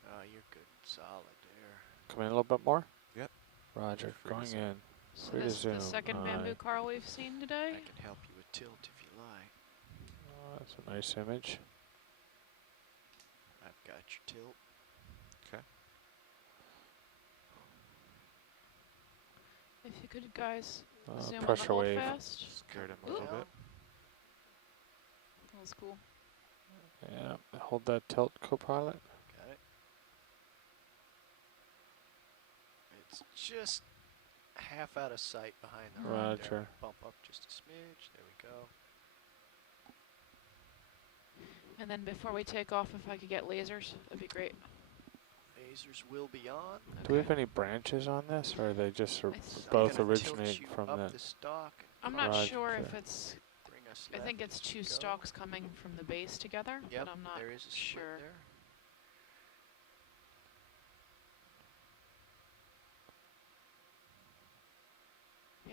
Oh, you're good and solid there. Come in a little bit more. Yep. Roger, Free to going zoom. in. So Free to this is the zoom. second bamboo coral we've seen today. I can help you with tilt if you like. Oh, that's a nice image. I've got your tilt. Okay. If you could, guys, zoom on the Pressure hold wave. fast. Scared him a little Down. bit. That was cool. Yeah, hold that tilt, co-pilot. Got it. It's just half out of sight behind the rock there. Roger. Bump up just a smidge. There we go. And then before we take off, if I could get lasers, that'd be great. Lasers will be on. Do we have any branches on this, or are they just I both I'm gonna tilt originate you from up the? the stalk. I'm not sure Roger. if it's. Bring us I think left it's as you two go. stalks coming from the base together, Yep, but I'm not there is a split sure. there.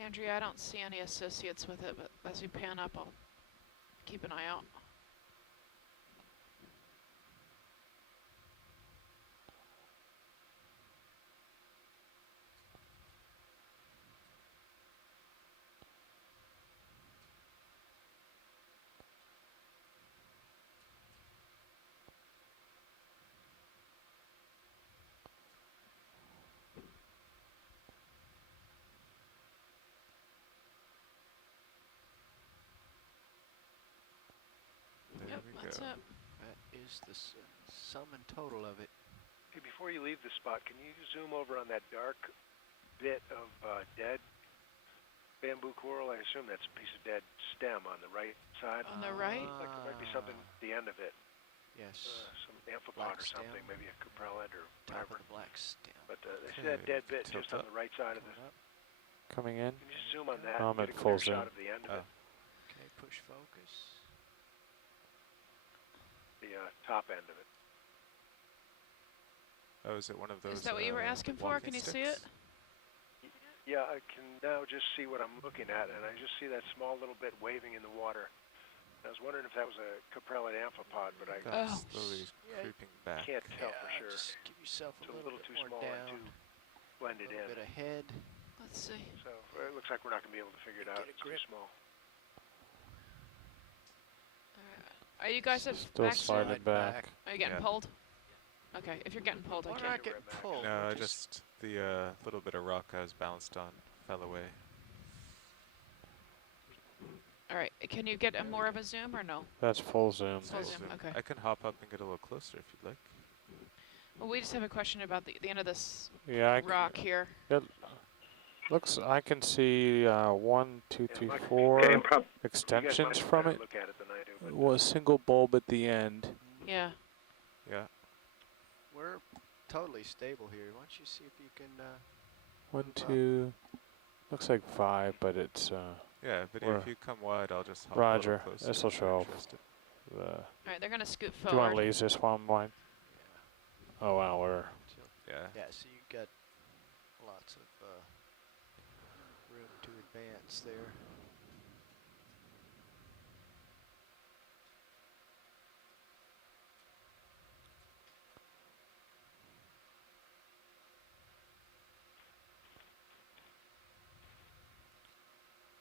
Andrea, I don't see any associates with it, but as we pan up, I'll keep an eye out. There Yep, we that's go. it. That is the sum and total of it. Hey, before you leave the spot, can you zoom over on that dark bit of dead bamboo coral? I assume that's a piece of dead stem on the right side. On the right? Like there might be something at the end of it. Yes. Some amphipod Black or something, stem. maybe a cuprellid or Top whatever. of the black stem. But I see that Okay, dead bit tilt just on up. the right side of the. Coming in. Can you zoom on that? I'm and at get a full clear zoom. shot of the end of it, Okay, push focus. the top end of it. Oh, is it one of those? Is that what you were asking for? walking Can you see it? sticks? Yeah, I can now just see what I'm looking at, and I just see that small little bit waving in the water. I was wondering if that was a caprellid amphipod, but I That's slowly creeping back. can't tell for sure. Just give yourself It's a a little bit too more small down, and too blended a in. little bit ahead. Let's see. So it looks like we're not going to be able to figure it out. Get a It's grip. too small. Are you guys at Still max zoom? sliding back. Are you getting Yeah. pulled? Okay, if you're getting pulled, I Why can't. not get pulled? No, We're just the little bit of rock I was balanced on fell away. All right, can you get a more of a zoom or no? That's full zoom. Full zoom, okay. I can hop up and get a little closer if you'd like. Well, we just have a question about the end of this Yeah, rock here. It looks. I can see 1, 2, 3, 4 Okay, extensions from it. Look at it than I do. But Was a single bulb at the end. Yeah. Yeah. We're totally stable here. Why don't you see if you can? 1, move up. 2. Looks like 5, but it's. Yeah, but We're- if you come wide, I'll just hop Roger. a little closer. This will if you're show. interested. All right, they're gonna scoot Do you want forward. to leave this one line? Oh wow, we're. Yeah. Yeah, so you got lots of room to advance there.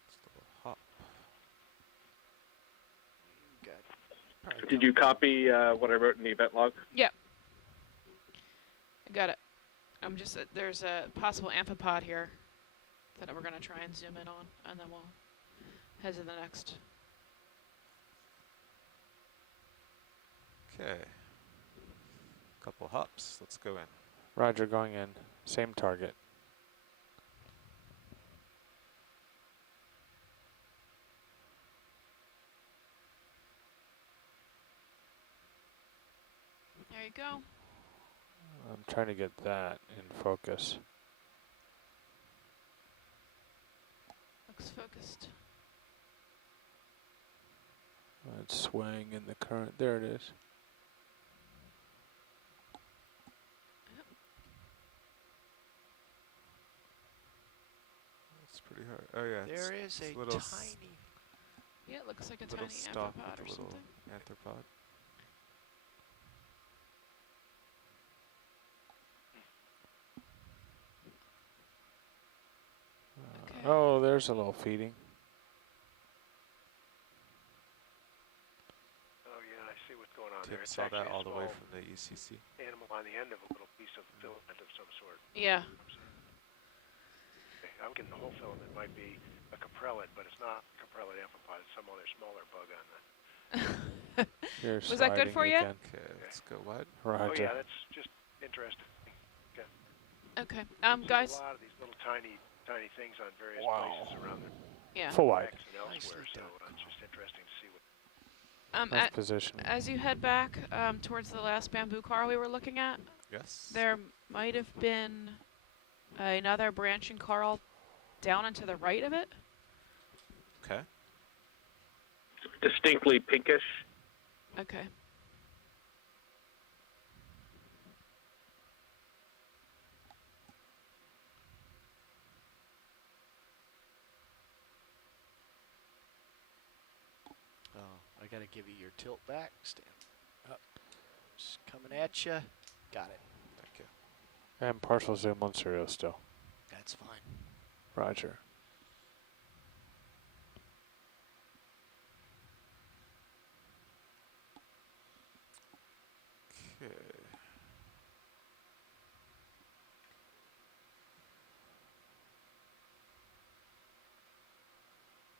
Just a little hop. You got probably Did you copy what I wrote in the event log? Yep. I got it. I'm just there's a possible amphipod here that we're gonna try and zoom in on, and then we'll head to the next. Okay. Couple hops. Let's go in. Roger, going in. Same target. There you go. I'm trying to get that in focus. Looks focused. It's swaying in the current. There it is. It's pretty hard. Oh yeah. There it's is a little tiny. Yeah, it looks like a little tiny stalk amphipod or with a little something. arthropod. Okay. Oh, there's a little feeding. oh yeah, I see what's going on Tim there. It's saw that actually a all the way small from the ECC. animal on the end of a little piece of filament of some sort. Yeah. I'm getting the whole filament might be a caprellid, but it's not a caprellid amphipod. It's some other smaller bug on the. You're Was that good sliding for you? again. Okay, let's go wide. Roger. Oh yeah, that's just interesting. Okay. There's Guys. a lot of these little tiny things on various Wow. places around the Yeah. Full wide. X and elsewhere, so it's just interesting to see what. Nice position. As you head back towards the last bamboo coral we were looking at, Yes. there might have been another branching coral down and to the right of it. Okay. Distinctly pinkish. Okay. Oh, I gotta give you your tilt back. Stand up. Just coming at you. Got it. Thank you. And partial zoom on serial still. That's fine. Roger. Okay.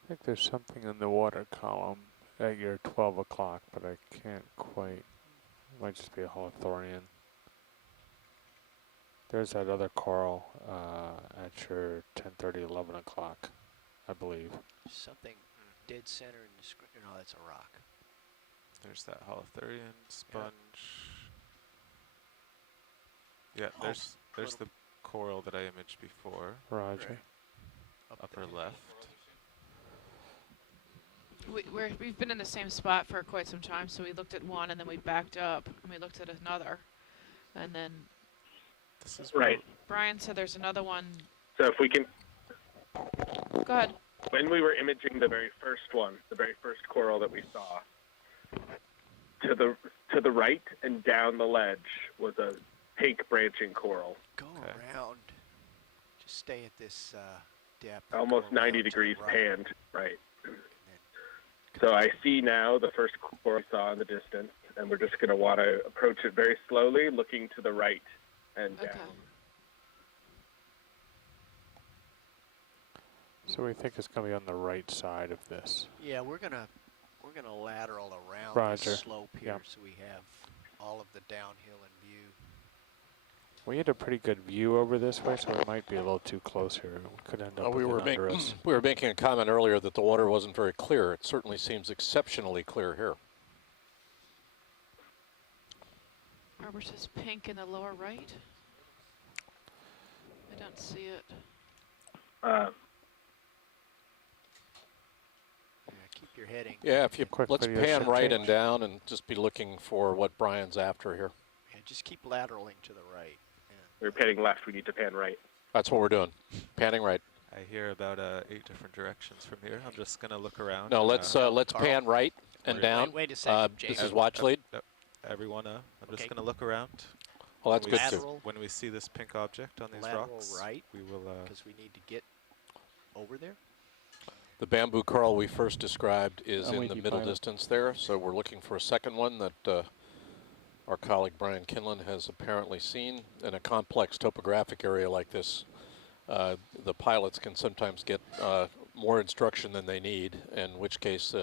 I think there's something in the water column at your 12 o'clock, but I can't quite. Might just be a holothorian. There's that other coral at your 10:30, 11 o'clock, I believe. Something dead center in the screen. No, that's a rock. There's that holothurian sponge. Yeah, there's the coral that I imaged before. Roger. Upper left. We've been in the same spot for quite some time, so we looked at one and then we backed up and we looked at another, and then This is Right. Brian said there's another one. So if we can, Go ahead. when we were imaging the very first one, the very first coral that we saw, to the right and down the ledge was a pink branching coral. Go around. Just stay at this depth. Almost go 90 around to the degrees right. panned, right. So I see now the first coral we saw in the distance, and we're just going to want to approach it very slowly, looking to the right and down. So we think it's going to be on the right side of this. Yeah, we're gonna lateral around Roger. the slope here, Yep. so we have all of the downhill in view. We had a pretty good view over this way, so it might be a little too close here. We could end up we with were it under us. we were making a comment earlier that the water wasn't very clear. It certainly seems exceptionally clear here. Arbor says pink in the lower right. I don't see it. Keep your heading. Yeah, if you Quick let's video pan shift right change. and down and just be looking for what Brian's after here. Yeah, just keep lateraling to the right. We're panning left. We need to pan right. That's what we're doing. Panning right. I hear about 8 different directions from here. I'm just gonna look around. No, and, let's Carl? pan right and down. Wait a second, This Jason. is watch lead. Everyone, I'm Okay. just gonna look around. Well, that's When we good s- too. When we see this pink object on these Lateral rocks, right, we will. because we need to get over there. The bamboo coral we first described is I'm in with the you, middle pilot. distance there, so we're looking for a second one that our colleague Brian Kinlan has apparently seen. In a complex topographic area like this, the pilots can sometimes get more instruction than they need, in which case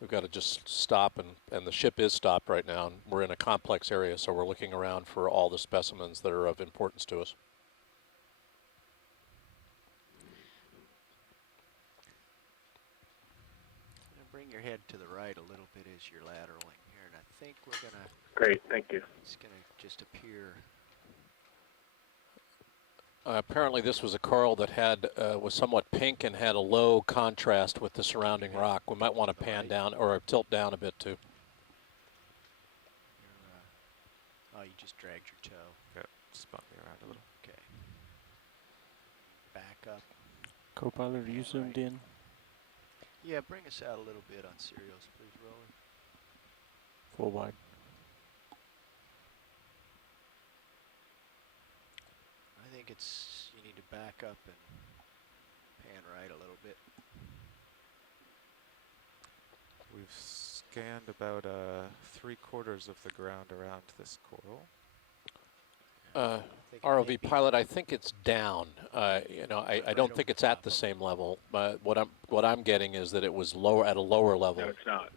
we've got to just stop, and the ship is stopped right now, and we're in a complex area, so we're looking around for all the specimens that are of importance to us. Bring your head to the right a little bit as you're lateraling here, and I think we're gonna. Great, thank you. It's gonna just appear. Apparently this was a coral that had was somewhat pink and had a low contrast with the surrounding rock. We might want to pan down or tilt down a bit too. Oh, you just dragged your toe. Okay, spun me around a little. Okay. Back up. Co-pilot, are you zoomed in? Yeah, bring us out a little bit on serials, please, Roland. Full wide. I think it's, you need to back up and pan right a little bit. We've scanned about 3/4 of the ground around this coral. ROV pilot, I think it's down. You know, I don't think it's at the same level. But what I'm getting is that it was lower at a lower level. No, it's not.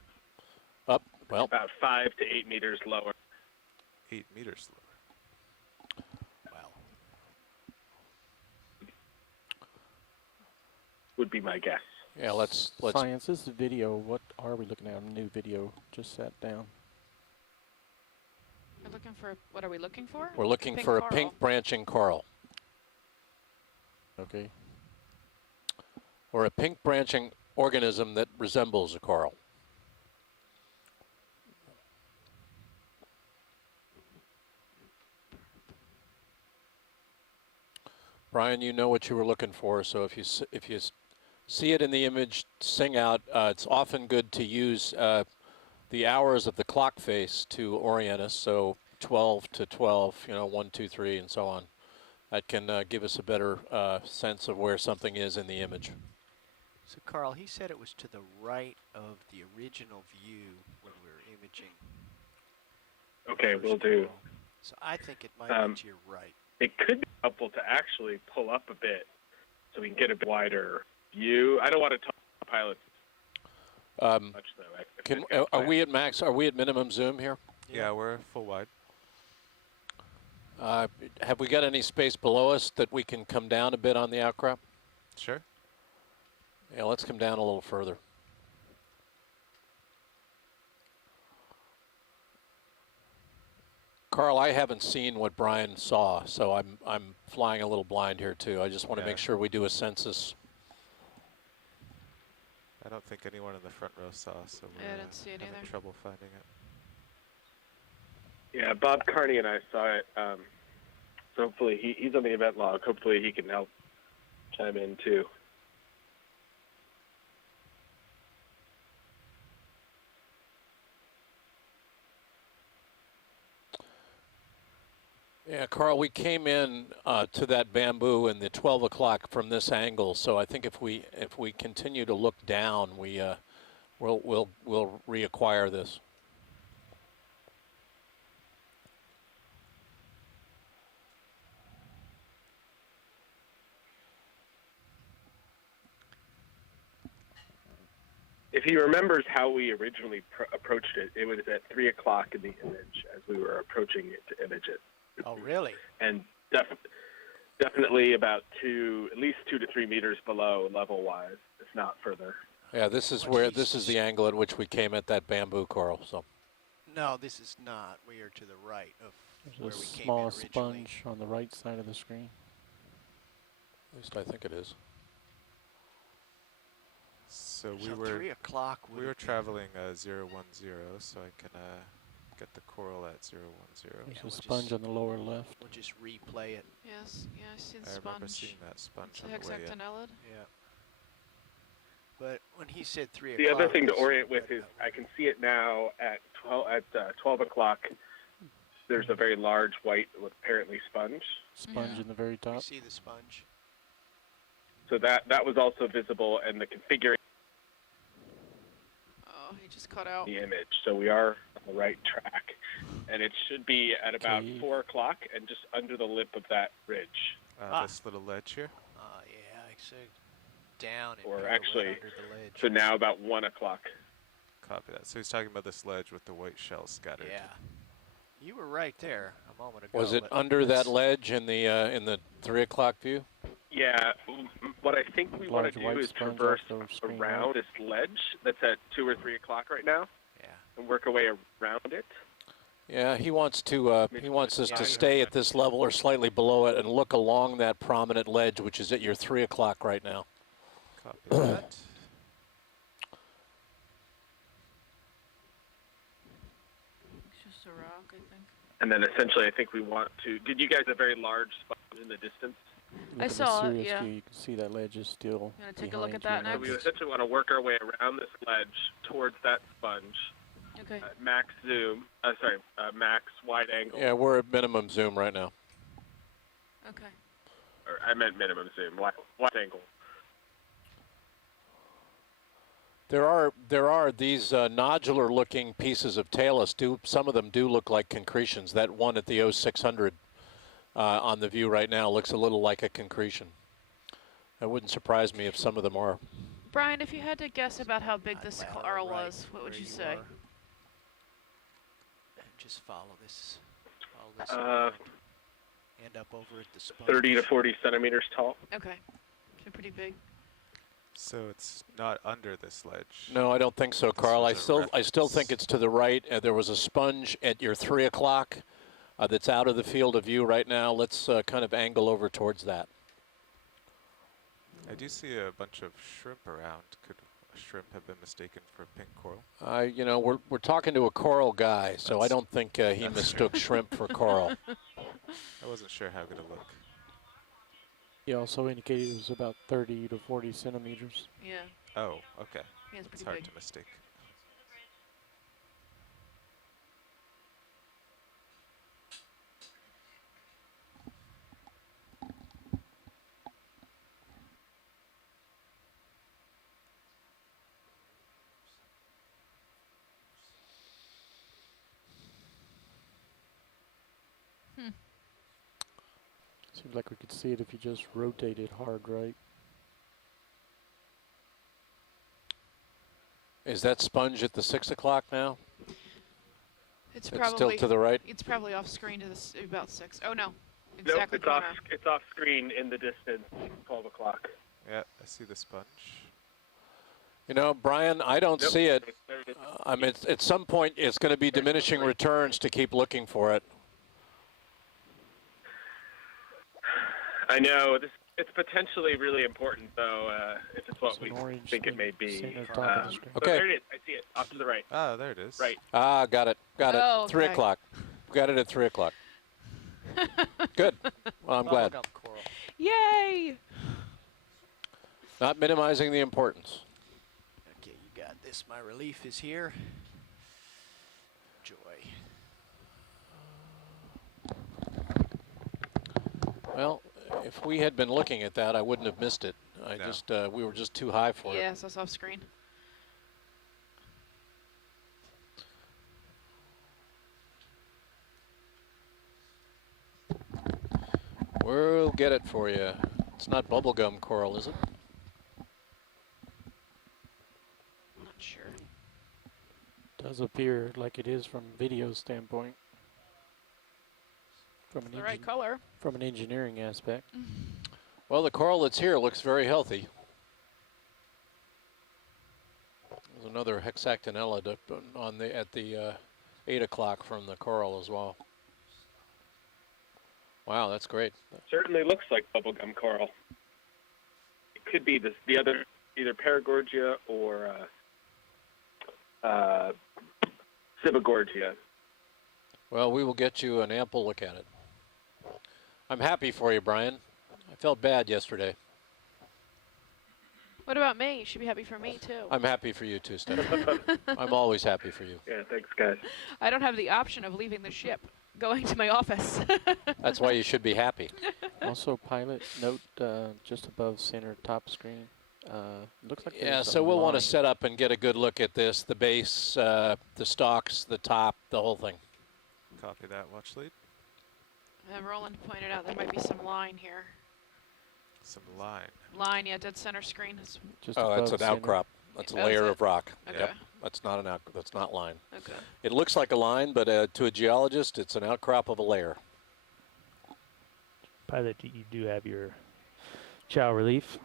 Up, well, About 5 to 8 meters lower. 8 meters lower. Wow. Would be my guess. yeah. Let's. Science, this is video. What are we looking at? A new video just sat down. We're looking for, what are we looking for? We're looking Pink for coral. a pink branching coral, Okay. or a pink branching organism that resembles a coral. Brian, you know what you were looking for, so if you see it in the image, sing out. It's often good to use the hours of the clock face to orient us, so 12 to 12, you know, 1, 2, 3, and so on. That can give us a better sense of where something is in the image. So, Carl, he said it was to the right of the original view when we were imaging. Okay, first we'll do. coral. So I think it might be to your right. It could be helpful to actually pull up a bit so we can get a bit wider view. I don't want to talk to pilots much, though. Are we at max? Are we at minimum zoom here? Yeah, we're full wide. Have we got any space below us that we can come down a bit on the outcrop? Sure. Yeah, let's come down a little further. Carl, I haven't seen what Brian saw, so I'm flying a little blind here too. I just want to make sure we do a census. I don't think anyone in the front row saw, so we're I didn't see it having either. trouble finding it. Yeah, Bob Carney and I saw it So hopefully he's on the event log. Hopefully he can help chime in too. Yeah, Carl, we came in to that bamboo in the 12 o'clock from this angle. So I think if we continue to look down, we'll reacquire this. If he remembers how we originally approached it, it was at 3 o'clock in the image as we were approaching it to image it. Oh, really? And definitely about at least 2 to 3 meters below level-wise, if not further. Yeah, this is the angle at which we came at that bamboo, Carl. So. No, this is not. We are to the right of There's where a we came in small originally. sponge on the right side of the screen. At least I think it is. So So 3 o'clock. we were traveling 010, so I can get the coral at 010. There's a sponge on the lower left. We'll just replay it. Yes, yeah, I see the I sponge. remember seeing that sponge It's on a the way in. hexagonal. Yeah. But when he said 3 o'clock. The other thing to orient with is I can see it now at 12 o'clock. There's a very large white, apparently sponge. Sponge in the very We top. see the sponge. So that was also visible, and the configuration Oh, he just cut out. the image. So we are on the right track, and it should be at about Okay. 4 o'clock and just under the lip of that ridge. This little ledge here. Yeah, I said down and Or right actually, under the ledge. so now about 1 o'clock. Copy that. So he's talking about this ledge with the white shells scattered. Yeah. You were right there a moment ago. Was it but under that ledge in the 3 o'clock view? Yeah, what I think we want Large to do white is sponge off traverse the screen, around right? this ledge that's at 2 or 3 o'clock right now. Yeah. And work our way around it. Yeah, he wants us to stay at this level or slightly below it and look along that prominent ledge, which is at your 3 o'clock right now. Copy that. It's just a rock, I think. And then essentially I think we want to, did you guys a very large spot in the distance? Look at the saw it, Sirius yeah. view, you can see that ledge is still You wanna take a look at behind that you So we next? essentially want to work our way around this ledge towards that sponge. Okay. Max zoom, max wide angle. Yeah, we're at minimum zoom right now. Okay. Or I meant minimum zoom, wide angle. There are these nodular-looking pieces of talus. Some of them do look like concretions. That one at the 0600 on the view right now looks a little like a concretion. It wouldn't surprise me if some of them are. Brian, if you had to guess about how big this Well, coral right was, what would where you say? are. And just follow this. Uh, around. End up over at the sponge. 30 to 40 centimeters tall. Okay. So pretty big. So it's not under this ledge. No, I don't think so, Carl. I was a still reference. think it's to the right. There was a sponge at your 3 o'clock that's out of the field of view right now. Let's kind of angle over towards that. I do see a bunch of shrimp around. Could a shrimp have been mistaken for pink coral? You know, we're talking to a coral guy, so I don't think he mistook shrimp for coral. I wasn't sure how good it looked. He also indicated it was about 30 to 40 centimeters. Yeah. Oh, okay. Yeah, it's It's pretty hard big. to mistake. Seems like we could see it if you just rotate it hard right. Is that sponge at the 6 o'clock now? It's It's probably still to the right? It's probably off screen to this about 6. Oh no. Nope, Exactly corner. it's off screen in the distance, 12 o'clock. Yeah, I see the sponge. You know, Brian, I don't Nope. see it. There it is. I mean, at some point, it's going to be diminishing returns to keep looking for it. I know, it's potentially really important, though, if it's what It's we an orange think it may thing be. sitting on top of the screen. But Okay. there it is. I see it, off to the right. Ah, there it is. Right. Ah, got it. Oh, 3 okay. o'clock. Got it at 3 o'clock. Good. Well, I'm glad. Bubblegum coral. Yay! Not minimizing the importance. Okay, you got this. My relief is here. Joy. Well, if we had been looking at that, I wouldn't have missed it. We were just too high for it. Yes, that's off screen. We'll get it for you. It's not bubblegum coral, is it? Not sure. Does appear like it is from video standpoint. From an The right color. From an engineering aspect. Well, the coral that's here looks very healthy. There's another hexagonal on the at the 8 o'clock from the coral as well. Wow, that's great. Certainly looks like bubblegum coral. It could be the other, either Paragorgia or Cibagorgia. Well, we will get you an ample look at it. I'm happy for you, Brian. I felt bad yesterday. What about me? You should be happy for me, too. I'm happy for you, too, Stephanie. I'm always happy for you. Yeah, thanks, guys. I don't have the option of leaving the ship, going to my office. That's why you should be happy. Also, pilot, note just above center top screen. Looks like Yeah, there's so a we'll want to line. set up and get a good look at this, the base, the stalks, the top, the whole thing. Copy that, watch lead. Roland pointed out there might be some line here. Some line. Line, yeah, dead center screen. It's Just Oh, that's above an center. outcrop. That's a Oh, is layer it? of rock. Okay. Yep. That's not an that's not line. Okay. It looks like a line, but to a geologist, it's an outcrop of a layer. Pilot, you do have your chow relief.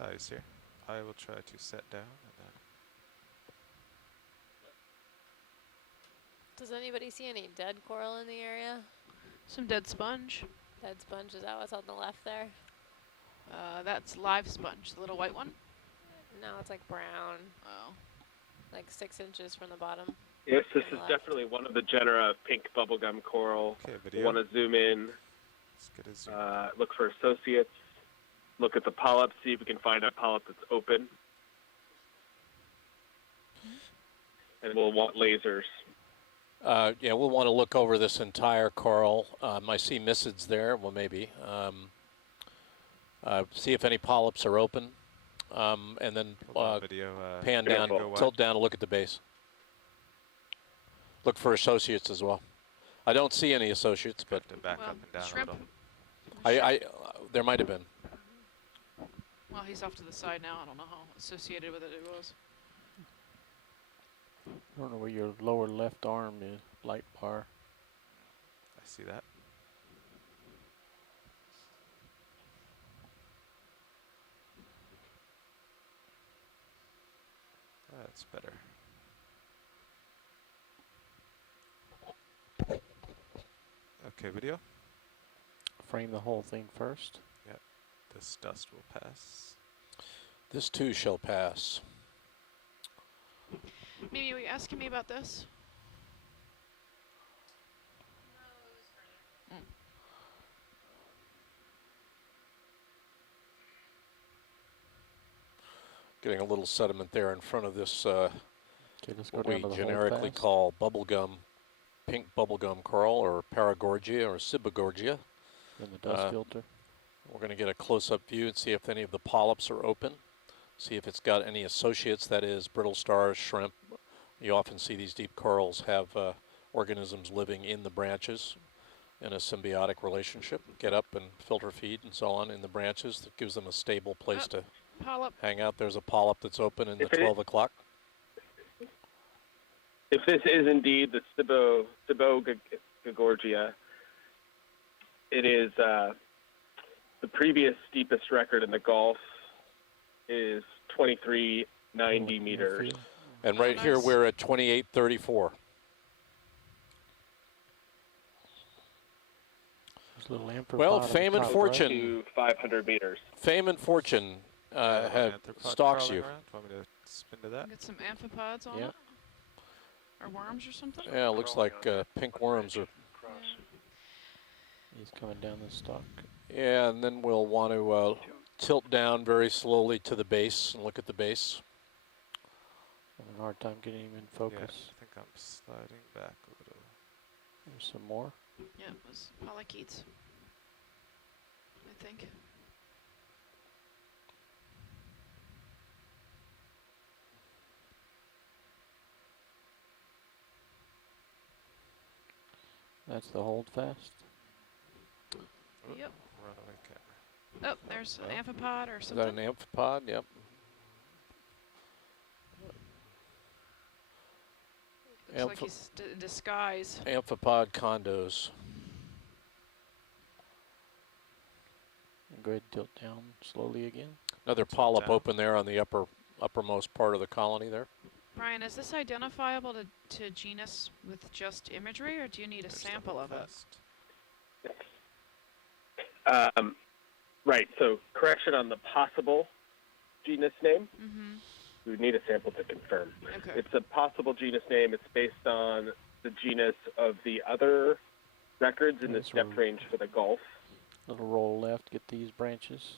Ah, he's here. I will try to set down and then. Does anybody see any dead coral in the area? some dead sponge. Dead sponge, is that what's on the left there? That's live sponge, the little white one. No, it's like brown. Oh. Like 6 inches from the bottom. Yes, this on the is left. definitely one of the genera of pink bubblegum coral. Okay, We video. want to zoom in, Let's get a zoom. look for associates, look at the polyp, see if we can find a polyp that's open. And we'll want lasers. Yeah, we'll want to look over this entire coral. I see mysids there. Well, maybe. See if any polyps are open. And then Hold on, video. pan careful. down, Go wide. tilt down to look at the base. Look for associates as well. I don't see any associates, but To back Well, up and down shrimp. a little. there might have been. Well, he's off to the side now. I don't know how associated with it was. I don't know where your lower left arm is, light bar. I see that. That's better. Okay, video. Frame the whole thing first. This dust will pass. This too shall pass. Mimi, were you asking me about this? Getting a little sediment there in front of this, Okay, let's go what down we to the generically fast. call bubblegum, pink bubblegum coral, or Paragorgia or Cibagorgia. And the dust filter. We're going to get a close-up view and see if any of the polyps are open. See if it's got any associates, that is brittle stars, shrimp. You often see these deep corals have organisms living in the branches in a symbiotic relationship. Get up and filter feed and so on in the branches. That gives them a stable place to Polyp. hang out. There's a polyp that's open in the If it is- 12 o'clock. If this is indeed the Cibagorgia, it is the previous steepest record in the Gulf is 2390 meters. And right here nice. we're at 2834. There's a little amphipod Well, on the fame and top fortune. To 500 meters. Fame and fortune have Arthropod stalks crawling you. around. Want me to spin to that? Get some amphipods on Yeah. it? Or worms or something? Yeah, it looks like pink worms are. He's coming down the stalk. Yeah, and then we'll want to tilt down very slowly to the base and look at the base. Having a hard time getting him in focus. Yeah, I think I'm sliding back a little. There's some more. Yeah, it was polychaetes, I think. That's the hold fast. Yep. Runaway camera. Oh, there's an amphipod or Is something. that an amphipod? Yep. Looks like he's in disguise. Amphipod condos. Go ahead and tilt down slowly again. Another polyp open there on the uppermost part of the colony there. Brian, is this identifiable to genus with just imagery, or do you need a sample of it? Right, so correction on the possible genus name. Mm-hmm. We would need a sample to confirm. Okay. It's a possible genus name. It's based on the genus of the other records in this depth range for the Gulf. Little roll left, get these branches.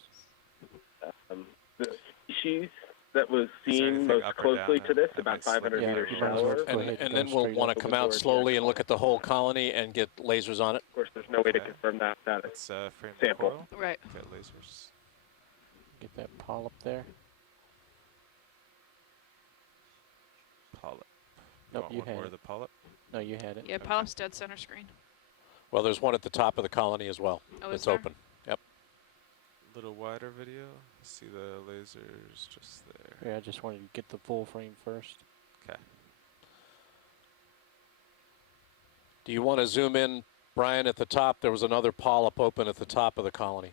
The species that was seen most closely to this, about 500 meters shallower. And then we'll want to come out slowly and look at the whole colony and get lasers on it. Of course, there's no way to confirm that It's frame sample. coral. Right. Get lasers. Get that polyp there. Polyp. Nope, Want you one had more it. of the polyp? No, you had it. Yeah, polyp's dead center screen. Well, there's one at the top of the colony as well. Oh, is it's there? open. Yep. Little wider video. See the lasers just there. Yeah, I just wanted to get the full frame first. Okay. Do you want to zoom in, Brian, at the top? There was another polyp open at the top of the colony.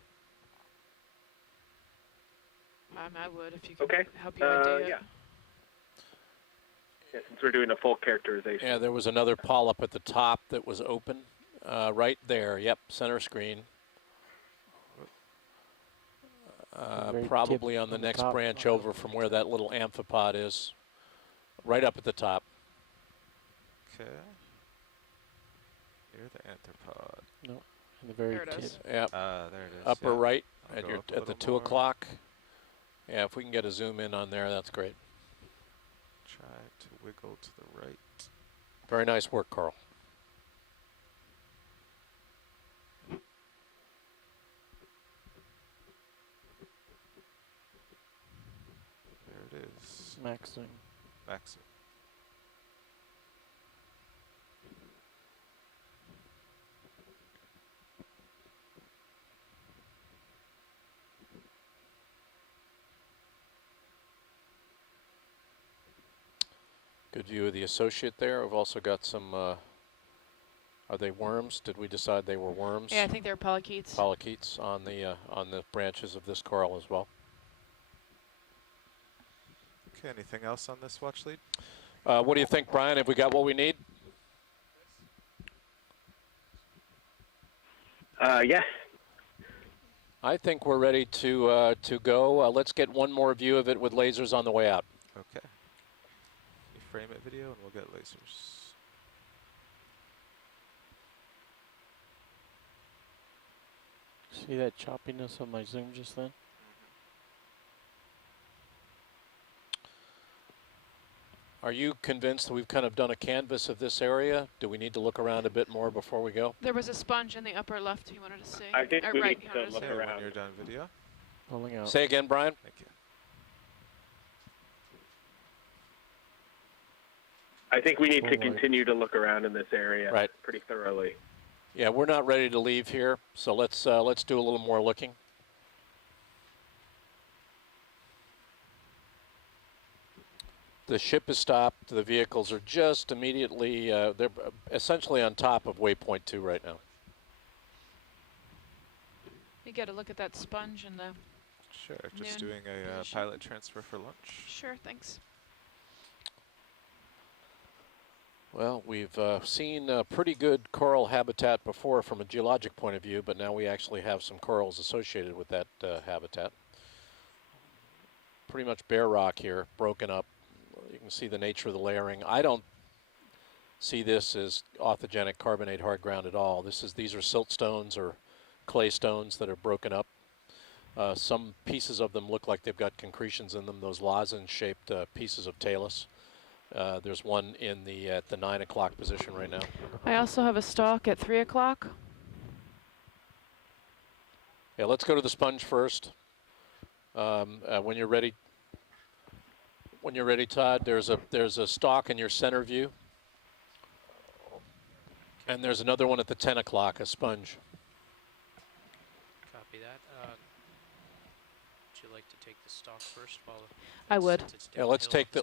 I would if you could Okay. help you ID it. Yeah, since we're doing a full characterization. Yeah, there was another polyp at the top that was open. Right there. Yep, center screen. Very Probably tip on the on the next top. branch over from where that little amphipod is. Right up at the top. Okay. Near the anthropod. No, in the very There it tip. is. Yep. There it is. Upper yeah. right I'll at go your up a at the little 2 more. o'clock. Yeah, if we can get a zoom in on there, that's great. Try to wiggle to the right. Very nice work, Carl. There it is. Maxing. Maxim. Good view of the associate there. We've also got some, are they worms? Did we decide they were worms? Yeah, I think they're polychaetes. Polychaetes on the branches of this coral as well. Okay, anything else on this watch lead? What do you think, Brian? Have we got what we need? Yes. I think we're ready to go. Let's get one more view of it with lasers on the way out. Okay. You frame it video and we'll get lasers. See that choppiness on my zoom just then? Are you convinced that we've kind of done a canvas of this area? Do we need to look around a bit more before we go? There was a sponge in the upper left you wanted to see. I think we right, need you to wanted look see. Okay, when around. you're done video. Pulling out. Say again, Brian? Thank you. I think we need to Full light. continue to look around in this area Right. pretty thoroughly. Yeah, we're not ready to leave here, so let's do a little more looking. The ship is stopped. The vehicles are just immediately, they're essentially on top of waypoint 2 right now. You got to look at that sponge in the. Sure, just Noon doing a position. pilot transfer for lunch. Sure, thanks. Well, we've seen pretty good coral habitat before from a geologic point of view, but now we actually have some corals associated with that habitat. Pretty much bare rock here, broken up. You can see the nature of the layering. see this as authigenic carbonate hard ground at all. These are silt stones or clay stones that are broken up. Some pieces of them look like they've got concretions in them, those lozenge-shaped pieces of talus. There's one at the 9 o'clock position right now. I also have a stalk at 3 o'clock. Yeah, let's go to the sponge first. When you're ready, Todd, there's a stalk in your center view. And there's another one at the 10 o'clock, a sponge. Copy that. Would you like to take the stalk first? I would. Yeah, let's take the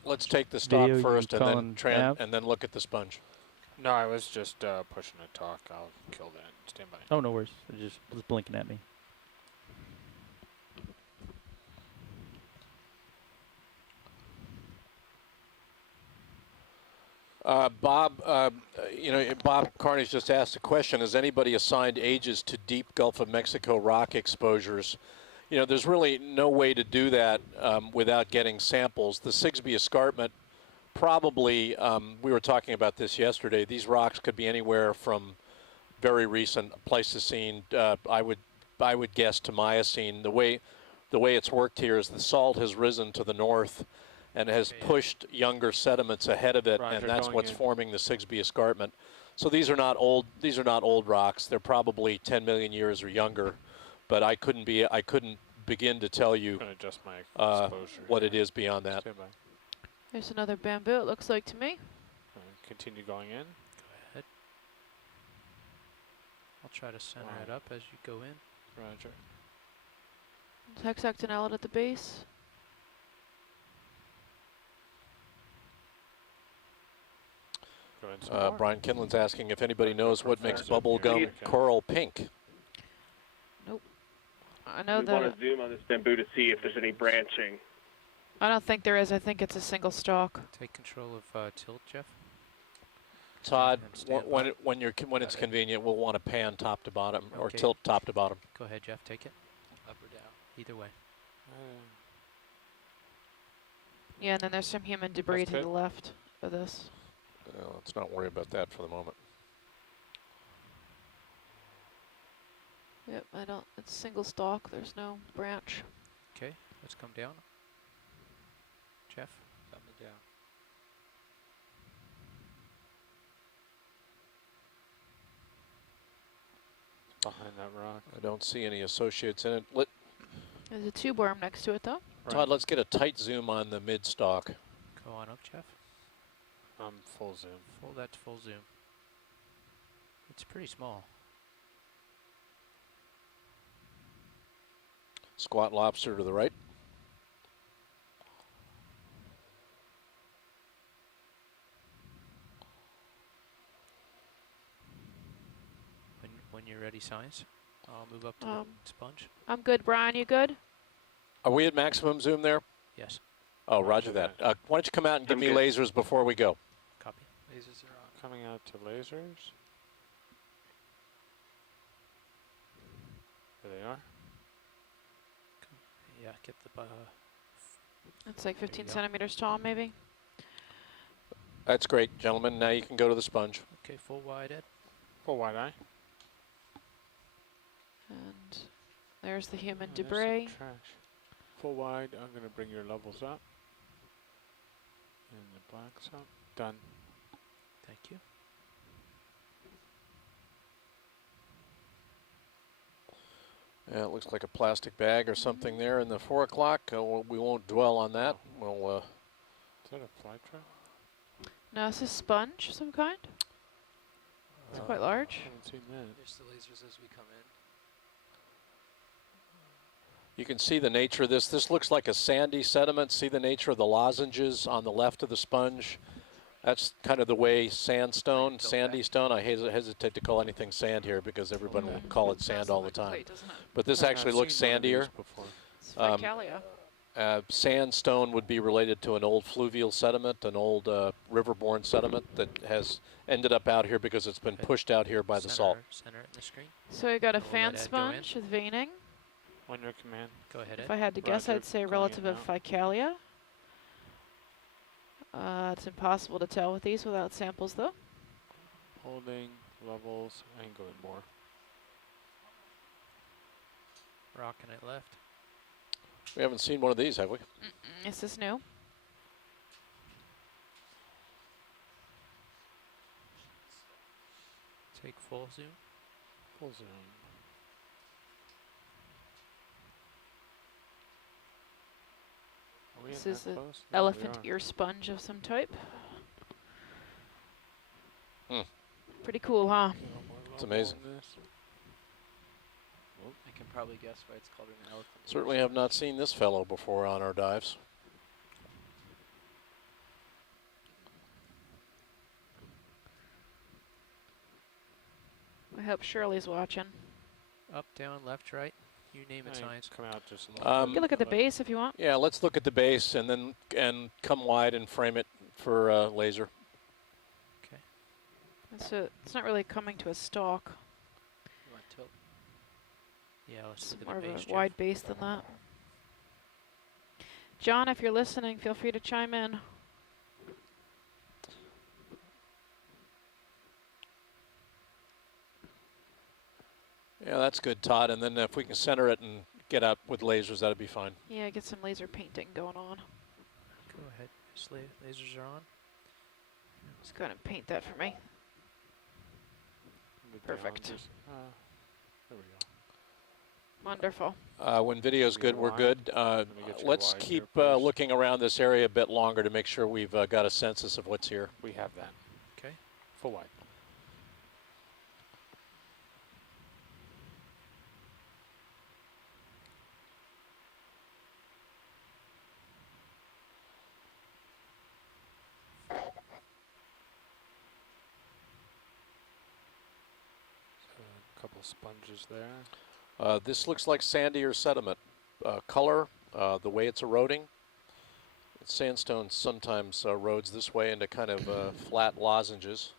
stalk Video, first, you and calling then look at the sponge. No, I was just pushing a talk. I'll kill that. Stand by. Oh, no worries. It just was blinking at me. Bob, Bob Carney's just asked a question. Has anybody assigned ages to deep Gulf of Mexico rock exposures? You know, there's really no way to do that without getting samples. The Sigsbee Escarpment, probably, we were talking about this yesterday, these rocks could be anywhere from very recent Pleistocene, I would guess to Miocene. The way it's worked here is the salt has risen to the north and has pushed younger sediments ahead of it, and that's what's forming the Sigsbee Escarpment. So these are not old rocks. They're probably 10 million years or younger, but I couldn't begin to tell you adjust my what it is beyond that. Stand by. There's another bamboo, it looks like to me. Continue going in. Go ahead. I'll try to center it up as you go in. Roger. Hexagonal at the base. Brian Kinlan's asking if anybody knows what makes bubblegum coral pink. Nope. I know we want to zoom on this bamboo to see if there's any branching. I don't think there is. I think it's a single stalk. Take control of tilt, Jeff. Todd, when it's convenient, we'll want to pan top to bottom or tilt top to bottom. Go ahead, Jeff. Take it. Up or down. Either way. Yeah, and then there's some human debris to the left of this. Let's not worry about that for the moment. Yep, it's single stalk. There's no branch. Okay, let's come down. Jeff, coming down. Behind that rock. I don't see any associates in it. There's a tube worm next to it, though. Todd, let's get a tight zoom on the mid stalk. Go on up, Jeff. Full zoom. That's full zoom. It's pretty small. Squat lobster to the right. When you're ready, Science, I'll move up to the sponge. I'm good, Brian. You good? Are we at maximum zoom there? Yes. Oh, roger that. Why don't you come out and give me lasers before we go? Copy. Lasers are on. Coming out to lasers. There they are. Yeah, get the. It's like 15 centimeters tall, maybe. That's great, gentlemen. Now you can go to the sponge. Okay, full wide, Ed. Full wide eye. And there's the human There's debris. some trash. Full wide. I'm going to bring your levels up. And the blacks up. Done. Thank you. Yeah, it looks like a plastic bag or something there in the 4 o'clock. We won't dwell on that. We'll. Is that a fly trap? No, it's a sponge of some kind. It's quite large. I haven't seen that. There's the lasers as we come in. You can see the nature of this. This looks like a sandy sediment. See the nature of the lozenges on the left of the sponge. That's kind of the way sandy stone. I hesitate to call anything sand here because everyone will call it sand all the time. But this actually looks sandier. It's Ficalia. Sandstone would be related to an old fluvial sediment, an old riverborne sediment that has ended up out here because it's been pushed out here by the salt. Center it in the screen. So we got a We'll fan let Ed go in. sponge with veining. On your command. Go ahead, Ed. If I had to guess, Roger, I'd say going relative in of Ficalia. It's impossible to tell with these without samples, though. Holding, levels, and going more. Rocking it left. We haven't seen one of these, have we? This is new. Take full zoom. Full zoom. Are we This in is that an close? Yeah, we elephant are. ear sponge of some type. Hmm. Pretty cool, huh? It's amazing. I can probably guess why it's called an elephant. Certainly have not seen this fellow before on our dives. I hope Shirley's watching. Up, down, left, right. You name it, Hey, science. come out just a You little can bit. look at the base if you want. Yeah, let's look at the base and then come wide and frame it for laser. It's not really coming to a stalk. You want tilt? Yeah, let's It's look more at the of base, a Jeff. wide base than that. John, if you're listening, feel free to chime in. Yeah, that's good, Todd. And then if we can center it and get up with lasers, that'd be fine. Yeah, get some laser painting going on. Go ahead. Lasers are on. Just go ahead and paint that for me. Get down Perfect. just, there we go. Wonderful. When video's good, we're good. Let's keep looking around this area a bit longer to make sure we've got a census of what's here. We have that. Okay. Full wide. A couple sponges there. This looks like sandy or sediment. Color, the way it's eroding. Sandstone sometimes erodes this way into kind of flat lozenges.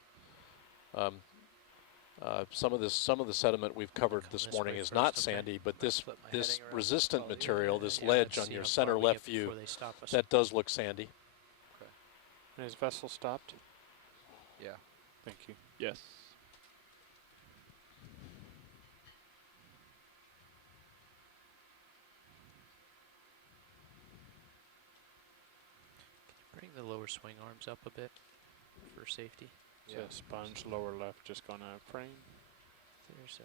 Some of the sediment we've covered this morning is not sandy, but this resistant material, this ledge on your center left view, that does look sandy. Okay. And is vessel stopped? Yeah. Thank you. Yes. Bring the lower swing arms up a bit for safety. So sponge lower left just gonna frame. There's do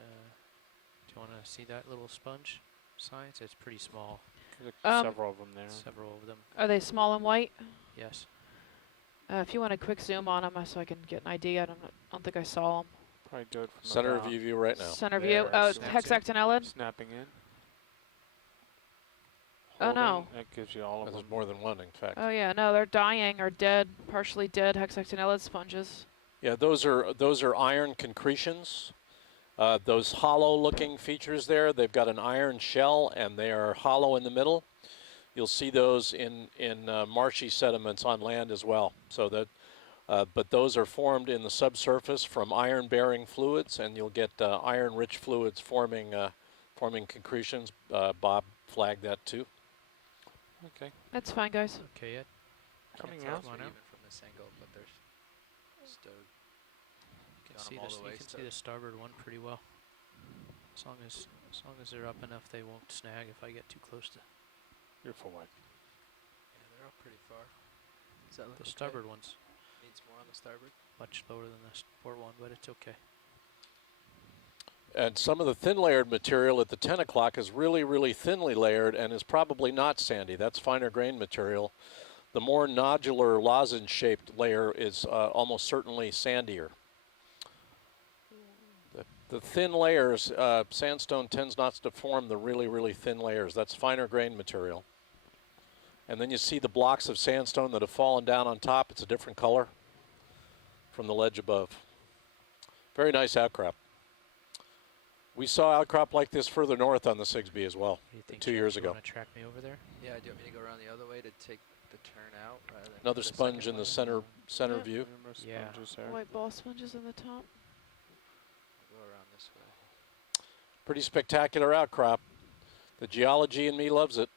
you want to see that little sponge? Science, it's pretty small. Several of them there. Several of them. Are they small and white? Yes. If you want a quick zoom on them so I can get an idea, I don't think I saw them. Probably do it from Center about view right now. Center there. view. Oh, Snaps hexagonal. snapping in. Oh, no. Holding, that gives you all of them. There's more than one, in fact. Oh yeah, no, they're dying or dead, partially dead hexagonal sponges. Yeah, those are iron concretions. Those hollow-looking features there, they've got an iron shell and they are hollow in the middle. You'll see those in marshy sediments on land as well. So that, but those are formed in the subsurface from iron-bearing fluids, and you'll get iron-rich fluids forming concretions. Bob flagged that too. Okay. That's fine, guys. Okay, Ed. Coming Can't out. tell if they're even from this angle, but there's stowed. You Got can see 'em all this. the You way can see stowed. the starboard one pretty well. As long as they're up enough, they won't snag if I get too close to You're full wide. Yeah, they're up pretty far. Does that look the okay? starboard ones. Needs more on the starboard. Much lower than the port one, but it's okay. And some of the thin layered material at the 10 o'clock is really, really thinly layered and is probably not sandy. That's finer grain material. The more nodular lozenge shaped layer is almost certainly sandier. The thin layers, sandstone tends not to form the really, really thin layers. That's finer grain material. And then you see the blocks of sandstone that have fallen down on top. It's a different color from the ledge above. Very nice outcrop. We saw outcrop like this further north on the 6B as well, What do you think, 2 Jeff? years You ago. want to track me over there? Yeah, do you want me to go around the other way to take the turn out rather than Another the sponge second in the way? center Yeah. view. Remember Yeah. sponges there. White ball sponges in the top. Go around this way. Pretty spectacular outcrop. The geology in me loves it.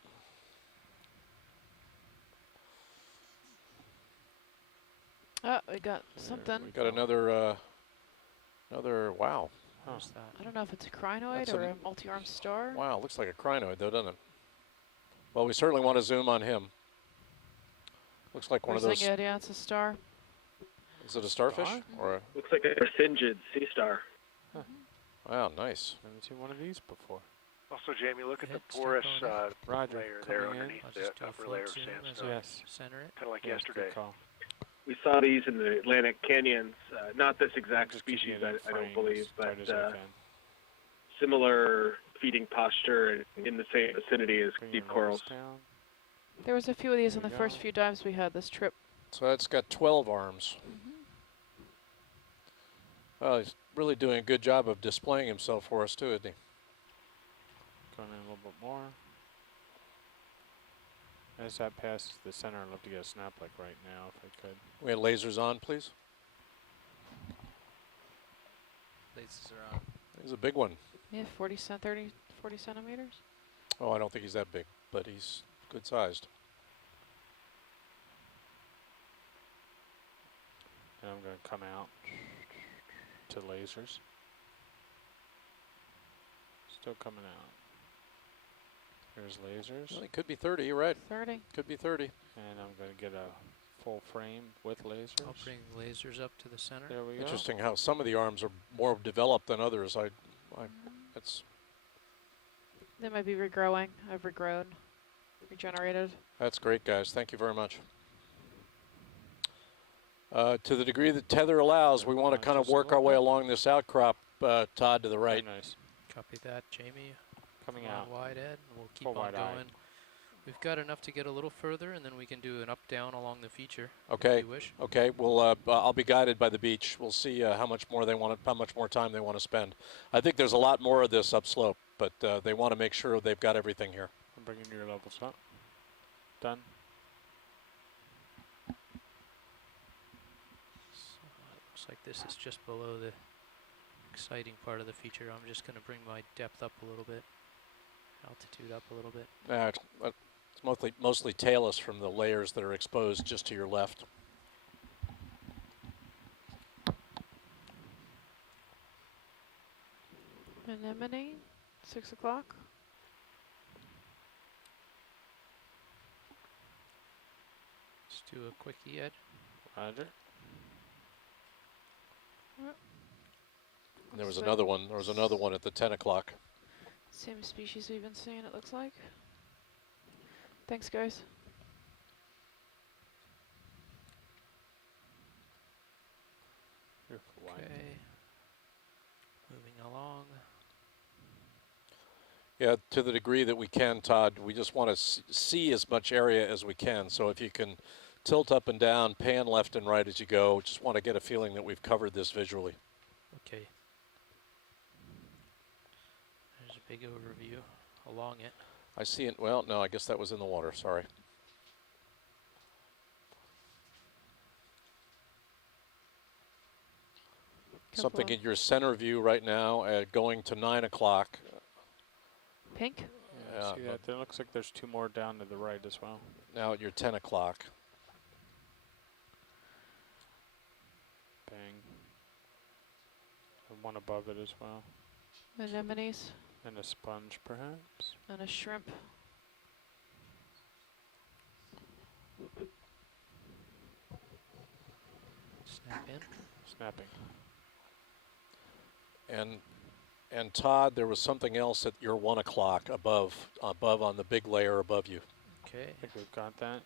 Oh, we got something. We got another Another, wow. What's that? I don't know if it's a crinoid That's or a- a multi-armed star. Wow, looks like a crinoid though, doesn't it? Well, we certainly want to zoom on him. Looks like one We're of those. seeing it, yeah, it's a star. Is it a starfish? Star? Or a, Looks like a Singid sea star. wow, nice. Haven't seen one of these before. Also, Jamie, look at the Hit, start porous going in. Roger, layer there coming in. underneath I'll the just do a upper float layer of zoom as sandstone. I Yes. center it. Kind of like Yes, good yesterday. call. We saw these in the Atlantic canyons. Not this exact Just keep species, getting I don't framed believe, as but tight as I can. similar feeding posture and in the same vicinity as Bring deep your corals. nose down. There was a few of these on There the you first go. few dives we had this trip. So that's got 12 arms. Well, he's really doing a good job of displaying himself for us too, isn't he? Going in a little bit more. As that passes the center, I'd love to get a snap like right now if I could. We had lasers on, please. Lasers are on. He's a big one. Yeah, 40 centimeters. Oh, I don't think he's that big, but he's good sized. And I'm going to come out to lasers. Still coming out. Here's lasers. Well, he could be 30, you're right. 30. Could be 30. And I'm going to get a full frame with lasers. I'll bring lasers up to the center. There we go. Interesting how some of the arms are more developed than others. It's They might be regrowing. I've regrown, regenerated. That's great, guys. Thank you very much. To the degree that tether allows, we want to kind of work our way along this outcrop, Todd, to the right. Very nice. Copy that, Jamie. Coming Come on, out. wide Ed, and we'll keep Full on wide eye. going. We've got enough to get a little further, and then we can do an up-down along the feature. Okay. If you wish. Okay. Well, I'll be guided by the beach. We'll see how much more they want, how much more time they want to spend. I think there's a lot more of this upslope, but they want to make sure they've got everything here. I'm bringing your levels up. Done. So it looks like this is just below the exciting part of the feature. I'm just going to bring my depth up a little bit, altitude up a little bit. It's mostly tailless from the layers that are exposed just to your left. Anemone, 6 o'clock. Let's do a quickie, Ed. Roger. And there was another one. There was another one at the 10 o'clock. Same species we've been seeing, it looks like. Thanks, guys. Beautiful white. Okay. Moving along. Yeah, to the degree that we can, Todd, we just want to see as much area as we can. So if you can tilt up and down, pan left and right as you go, just want to get a feeling that we've covered this visually. Okay. There's a big overview along it. I see it. Well, no, I guess that was in the water. Sorry. Something in your center view right now, going to 9 o'clock. Pink? Yeah, see that? There looks like there's two more down to the right as well. Now at your 10 o'clock. Bang. And one above it as well. Anemones And a sponge, perhaps. and a shrimp. Snap in. Snapping. And Todd, there was something else at your 1 o'clock above on the big layer above you. Okay. I think we've got that.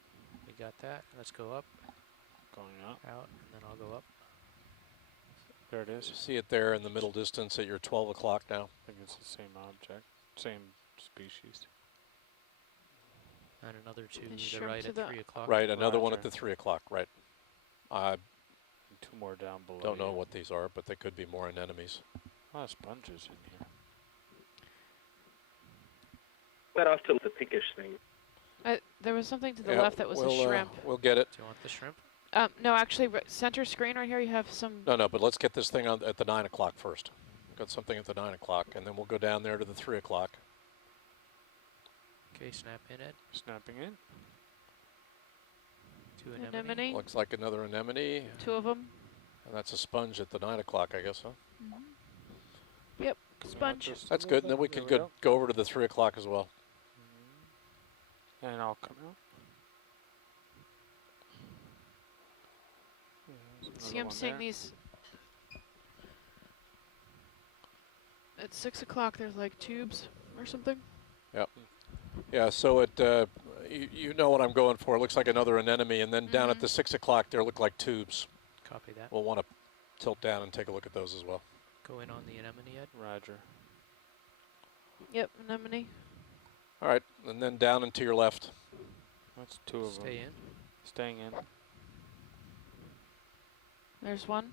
We got that. Let's go up, Going up. out, and then I'll go up. There it is. See it there in the middle distance at your 12 o'clock now. I think it's the same object. Same species. And another two And to the shrimp right to at the 3 o'clock. Right, another one at Roger. the 3 o'clock. Right. I And two more down below. don't know you. what these are, but they could be more anemones. A lot of sponges in here. That off to the pinkish thing. There was something to the Yeah, left that was a shrimp. We'll get it. Do you want the shrimp? No, actually, center screen right here, you have some. No, but let's get this thing on at the 9 o'clock first. Got something at the 9 o'clock, and then we'll go down there to the 3 o'clock. Okay, snap in, Ed. Snapping in. Two anemone. Anemone, Looks like another anemone, 2 of them. and that's a sponge at the 9 o'clock, I guess, huh? Yep, Coming out sponge. just a That's little good. And then bit. we There can go. go over to the 3 o'clock as well. And I'll come out. Yeah, there's See, another I'm one seeing there. these. At 6 o'clock, there's like tubes or something. Yep. Yeah, so you know what I'm going for. It looks like another anemone, and then down at the 6 o'clock, there look like tubes. Copy that. We'll want to tilt down and take a look at those as well. Go in on the anemone, Ed. Roger. Yep, anemone. All right, and then down and to your left. That's two of them. Stay in. Staying in. There's one.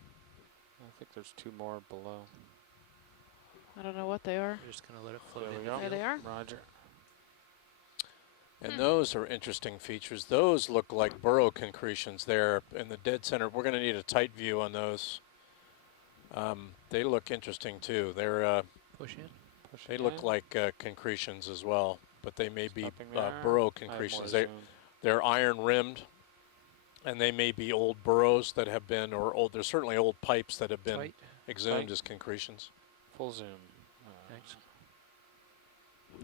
I think there's two more below. I don't know what they are. We're just going to let it float There in we the go. There field. they are. Roger. And those are interesting features. Those look like burrow concretions there in the dead center. We're going to need a tight view on those. They look interesting too. They're Push in. they look like concretions as well, but they may be Stopping there. burrow I have concretions. more They zoom. they're iron rimmed, and they may be old burrows that have been, or old. There's certainly old pipes that have been Tight. exhumed Tight. as concretions. Full zoom. Thanks.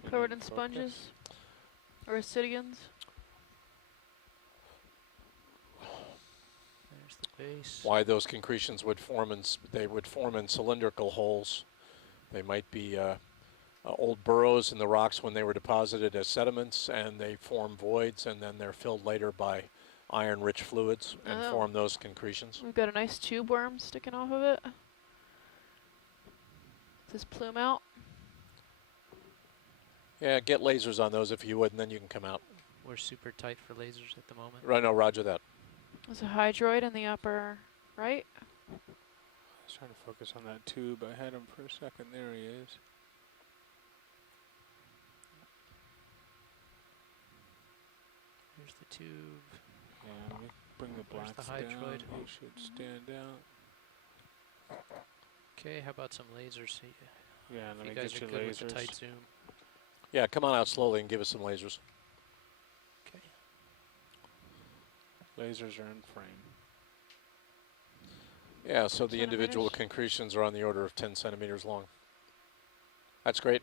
Covered in focus. sponges. Or acidians. There's the base. Why those concretions would form in they would form in cylindrical holes. They might be old burrows in the rocks when they were deposited as sediments, and they form voids, and then they're filled later by iron-rich fluids and Oh. form those concretions. We've got a nice tube worm sticking off of it. This plume out. Yeah, get lasers on those if you would, and then you can come out. We're super tight for lasers at the moment. Right, no, roger that. There's a hydroid in the upper right. I was trying to focus on that tube. I had him for a second. There he is. Here's the tube. Yeah, let me bring the There's blacks the down. hydroid. He should stand out. Okay, how about some lasers? Yeah, let If me you guys get are you good with the lasers. tight zoom. Yeah, come on out slowly and give us some lasers. Okay. Lasers are in frame. Yeah, so the individual Centimeters? concretions are on the order of 10 centimeters long. That's great.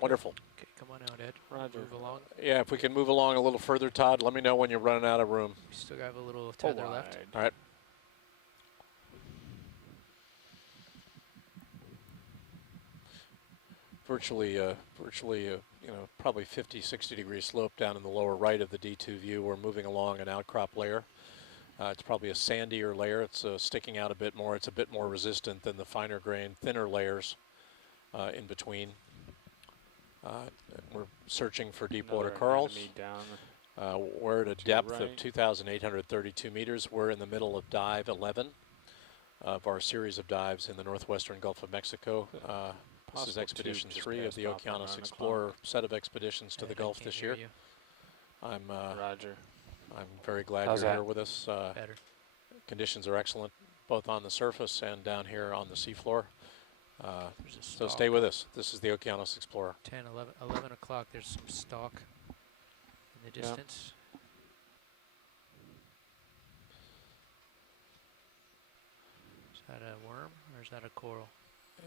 Wonderful. Okay, come on out, Ed. Roger. Move along. Yeah, if we can move along a little further, Todd, let me know when you're running out of room. We still have a little Pull tether left. wide. All right. Virtually, you know, probably 50, 60 degree slope down in the lower right of the D2 view. We're moving along an outcrop layer. It's probably a sandier layer. It's sticking out a bit more. It's a bit more resistant than the finer grained, thinner layers in between. We're searching for deep water Another corals. anemone down. We're at a to your depth of right. 2,832 meters. We're in the middle of dive 11 of our series of dives in the northwestern Gulf of Mexico. This is Possible Expedition tube just 3 of the passed off on Okeanos 9 Explorer o'clock. set of expeditions to Ed, the I Gulf can't this hear year. you. I'm Roger. very glad How's you're that? here with us. Better. Conditions are excellent, both on the surface and down here on the seafloor. There's a So stalk. stay with us. This is the Okeanos Explorer. 10, 11 o'clock. There's some stalk in the Yeah. distance. Is that a worm or is that a coral?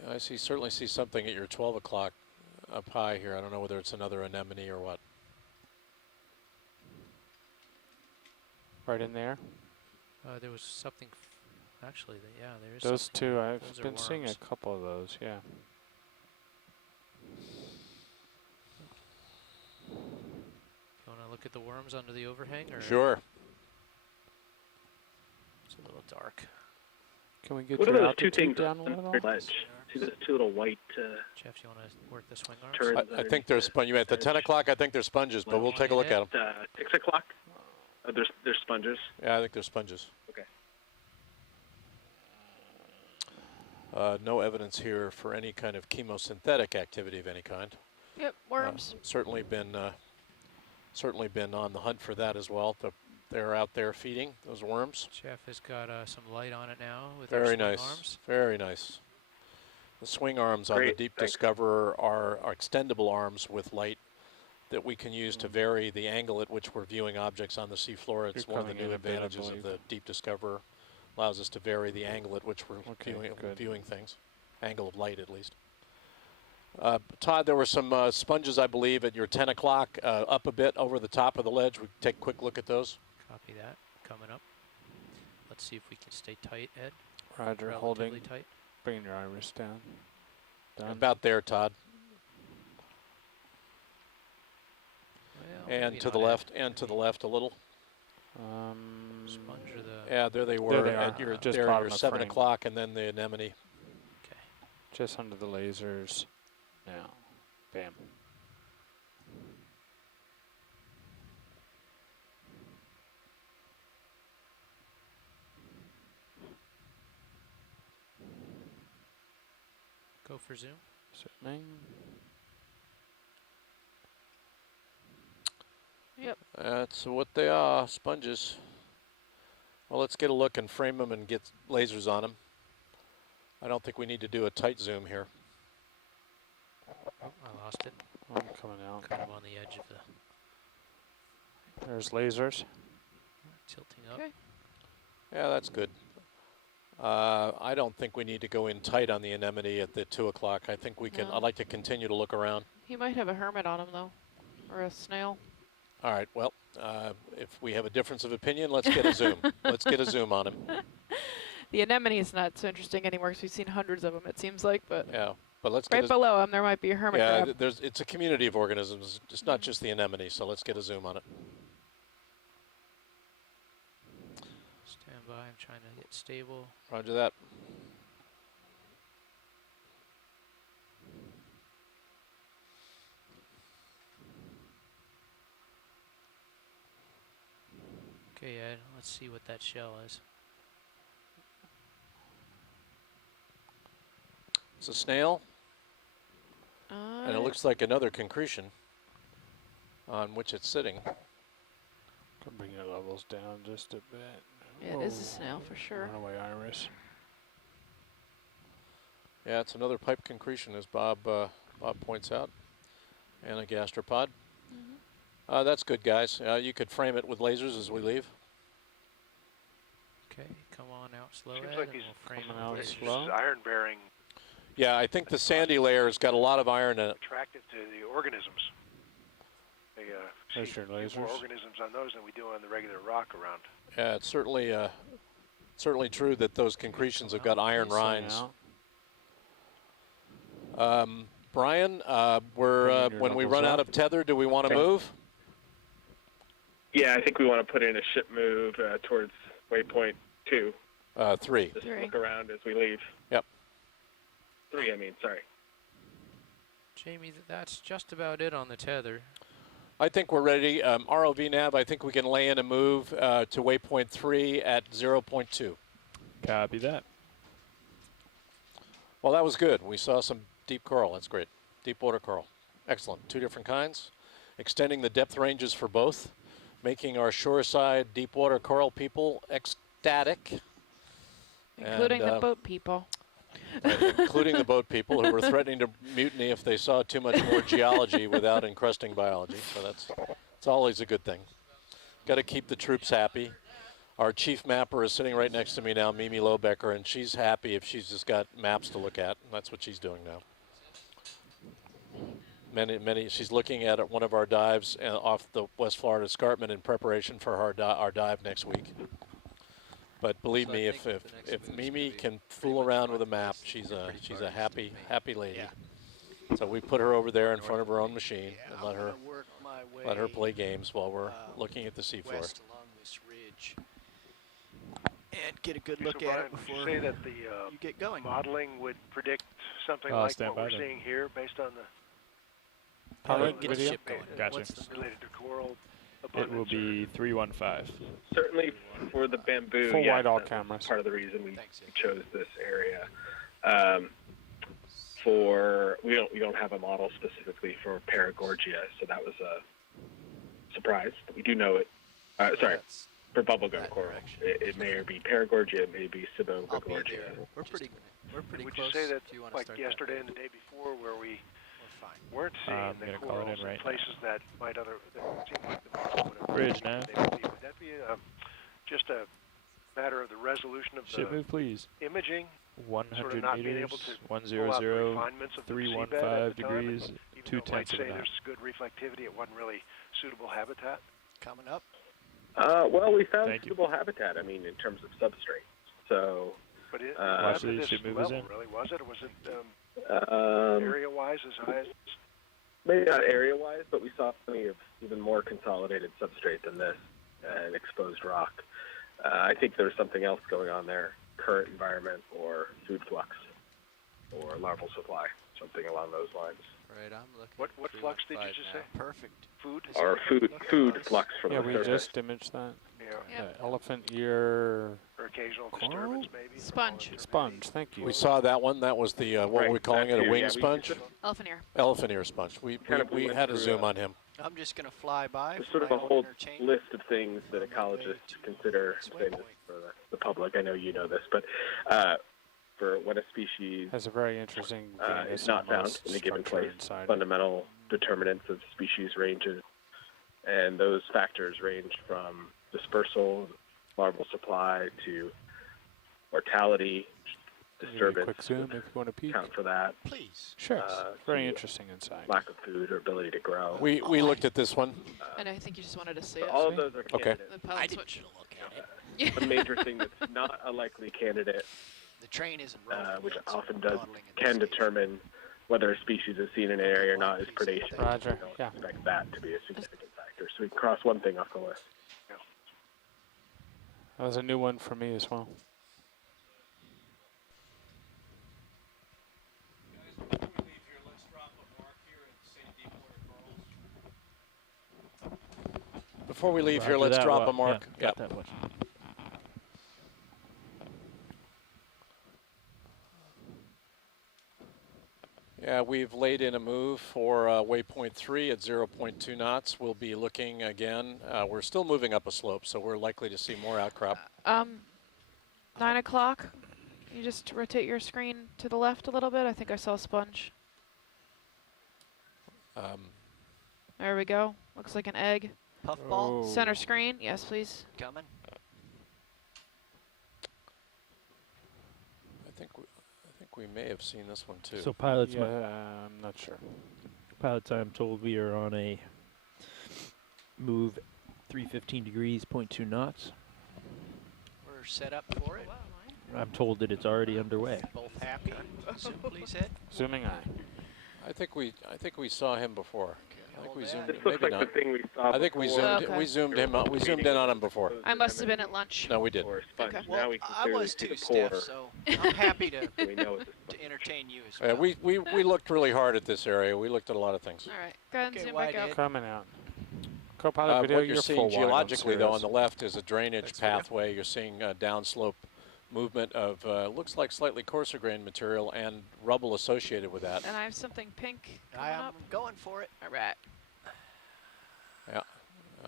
I certainly see something at your 12 o'clock up high here. I don't know whether it's another anemone or what. Right in there. There was something. Actually, yeah, there is. Those something. two, I've Those are been seeing worms. a couple of those, yeah. You want to look at the worms under the overhang, or Sure. it's a little dark? Can we get What are your those two altitude things down a on little? the ledge? See those two little white Jeff, you want to work the swing arms? turns? I underneath think they're the you at the 10 edge? o'clock. I think they're sponges, but Well, we'll take a look at them. 6 o'clock? They're sponges. Yeah, I think they're sponges. Okay. No evidence here for any kind of chemosynthetic activity of any kind. Yep, worms. Certainly been on the hunt for that as well. They're out there feeding those worms. Jeff has got some light on it now with our Very swing nice. arms. Very nice. The swing arms on the Great, Deep thanks. Discoverer are extendable arms with light that we can use to vary the angle at which we're viewing objects on the seafloor. It's You're one of the coming new in a bit, I advantages of believe. the Deep Discoverer. Allows us to vary the angle at which we're Okay, good. viewing things. angle of light at least. Todd, there were some sponges, I believe, at your 10 o'clock up a bit over the top of the ledge. We take a quick look at those. Copy that. Coming up. Let's see if we can stay tight, Ed. Roger, Relatively holding. tight. Bringing your iris down. Done. About there, Todd. Well, And maybe to the not, Ed. left, and to the left a little. Sponge or the... Yeah, there they were. There they at are, your, just there at bottom your of 7 frame. o'clock, and then the anemone. Okay. Just under the lasers. Now. Bam. Go for zoom. Certainly. Yep. That's what they are, sponges. Well, let's get a look and frame them and get lasers on them. I don't think we need to do a tight zoom here. Oh, I lost it. I'm coming out. Kind of on the edge of the... There's lasers. Tilting up. Okay. Yeah, that's good. I don't think we need to go in tight on the anemone at the 2 o'clock. I think we can, No. I'd like to continue to look around. He might have a hermit on him, though. Or a snail. All right, well, if we have a difference of opinion, let's get a zoom. Let's get a zoom on him. The anemone is not so interesting anymore because we've seen hundreds of them, it seems like. But Yeah, but let's right get below him, there might be a hermit yeah, crab. it's a community of organisms. It's not just the anemone, so let's get a zoom on it. Stand by. I'm trying to get stable. Roger that. Okay, Ed. Let's see what that shell is. It's a snail, and it looks like another concretion on which it's sitting. Can bring your levels down just a bit. Yeah, it is a snail for sure. Runaway iris. Yeah, it's another pipe concretion, as Bob points out, and a gastropod. That's good, guys. You could frame it with lasers as we leave. Okay, come on out slow, Seems Ed, like and he's we'll frame coming it out with This lasers. slow. is iron-bearing, Yeah, I think the sandy layer has got a lot of iron in it. attractive to the organisms. They There's see your more lasers. organisms on those than we do on the regular rock around. Yeah, it's certainly true that those concretions have got iron rinds. Brian, we're when we run out of tether, do we want to move? Yeah, I think we want to put in a ship move towards waypoint 2. 3. Just Three. look around as we leave. Yep. 3, I mean, sorry. Jamie, that's just about it on the tether. I think we're ready. ROV nav, I think we can lay in a move to waypoint 3 at 0.2. Copy that. Well, that was good. We saw some deep coral. That's great. Deep water coral. Excellent. 2 different kinds. Extending the depth ranges for both, making our shoreside deep water coral people ecstatic. Including And, the boat people. Including the boat people who were threatening to mutiny if they saw too much more geology without encrusting biology. So it's always a good thing. Got to keep the troops happy. Our chief mapper is sitting right next to me now, Mimi Lobecker, and she's happy if she's just got maps to look at. And that's what she's doing now. She's looking at one of our dives off the West Florida Escarpment in preparation for our dive next week. But believe So I me, think if the next if move's Mimi gonna be can pretty fool much around with a map, northwest, she's pretty a far happy east of Maine. happy lady. Yeah. So we put her over there in front of her own machine and I'm let her gonna work my way let her play games while we're looking at the seafloor. west along this ridge and get a good So look Brian, at it would before you say that the you get going. modeling would predict something I'll like stand what by we're then. seeing here based on the Pilot get the video? ship going. Gotcha. What's the related to coral It abundance? will be 315. Certainly for the bamboo, Full yes, wide all that was cameras. part of the reason we Thanks, Ed. chose this area. We don't have a model specifically for Paragorgia, so that was a surprise. But we do know it. Sorry, That's- for bubblegum that coral. direction. It may be Paragorgia, it may be I'll be Sibogorgia. there. We're pretty Would close. you say that, if you wanna like start yesterday that and the day before, where we we're fine. weren't seeing I'm the gonna call it in corals in right places that might that seem like the model would have Bridge now. they would be? Would that be just a matter of the resolution of Ship the move, please. imaging 100 of not being meters, able to 100, pull out the refinements of the seabed at 315 the time. degrees, Even 2 though it might tenths of say a knot. there's good reflectivity, it wasn't really suitable habitat. Coming up. Well, we found Thank you. suitable habitat. I mean, in terms of substrate. So. But it, Watch after these, this should move us level, in. really, was it? Or was it area-wise as high as? Maybe not area-wise, but we saw plenty of even more consolidated substrate than this and exposed rock. I think there's something else going on there, current environment or food flux or larval supply, something along those lines. Right, I'm looking. What flux did you just say? Perfect. Food? Or food flux from Yeah, the we surface. just imaged that. Yeah. Elephant ear Or occasional coral? disturbance, maybe? Sponge. Sponge, thank you. We saw that one. That was the, what were we calling it, a wing sponge? Elephant ear. Elephant ear sponge. We went had a through, zoom on him. I'm just going to fly by. There's for sort of my a own whole entertainment. list of things that ecologists consider famous for the public. I know you know this, but for when a species has a very interesting is not found in a given place, fundamental determinants of species ranges, and those factors range from dispersal, larval supply, to mortality, disturbance. Quick zoom if you want to peek. Account for that. Please. Sure. Very interesting insight. Lack of food or ability to grow. We looked at this one. And I think you just wanted to see it. All of those are Okay. candidates. The pilot switch. Look at it. A major thing that's not a likely candidate, The train isn't rolling. which yet, so often we're does modeling at can this stage. determine whether a species is seen in an area or not, is predation. Roger, We don't yeah. expect that to be a significant factor. So we can cross one thing off the list. That was a new one for me as well. Before we leave here, Roger let's that drop one. a mark. Yeah, got that one. Yeah, we've laid in a move for waypoint 3 at 0.2 knots. We'll be looking again. We're still moving up a slope, so we're likely to see more outcrop. 9 o'clock. You just rotate your screen to the left a little bit. I think I saw a sponge. There we go. Looks like an egg. Puffball. Center screen. Yes, please. Coming. I think we may have seen this one too. So pilots, Yeah, I'm not sure. pilots, I'm told we are on a move 315 degrees, 0.2 knots. We're set up for it. I'm told that it's already underway. Both happy. Zoom, please, Ed. Zooming eye. I think we saw him before. I think we hold zoomed. that. This looks Maybe like not. the thing we saw I think we before. zoomed. Okay. We zoomed him. We zoomed in on him before. I must have been at lunch. No, we didn't. Or sponge. Okay. Now Well, we can I clearly was see too, the core. Steph, so I'm happy to, We know it's a to entertain you as well. We looked really hard at this area. We looked at a lot of things. All right. Go ahead and Okay, zoom wide back out. Ed. Coming out. Co-pilot video, What you're seeing full wide on geologically, though, on Cirrus. the left is a drainage Thanks, video. pathway. You're seeing downslope movement of looks like slightly coarser grained material and rubble associated with that. And I have something pink coming I'm up. going for it. All right. Yeah,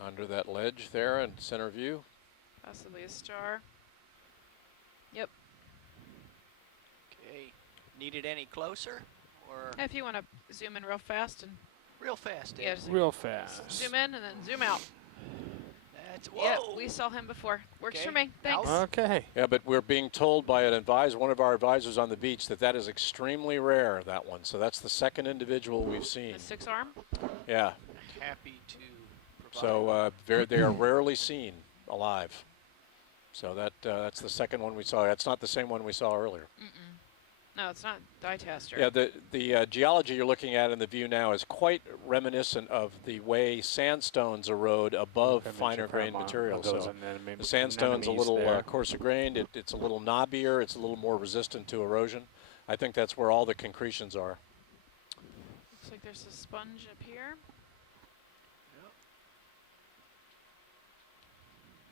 under that ledge there in center view. Possibly a star. Yep. Okay. Need it any closer? Or If you want to zoom in real fast and real fast, Ed? yeah, just Real fast. zoom in and then zoom out. That's, Yep, whoa. we saw him before. Works Okay. for me. Thanks. Okay. Yeah, but we're being told by one of our advisors on the beach, that is extremely rare, that one. So that's the second individual we've seen. The 6 arm. Yeah. Happy to provide. So they are rarely seen alive. So that's the second one we saw. That's not the same one we saw earlier. No, it's not diataster. Yeah, the geology you're looking at in the view now is quite reminiscent of the way sandstones erode above finer grained material. So the sandstone's a little coarser grained. It's a little knobbier. It's a little more resistant to erosion. I think that's where all the concretions are. Looks like there's a sponge up here.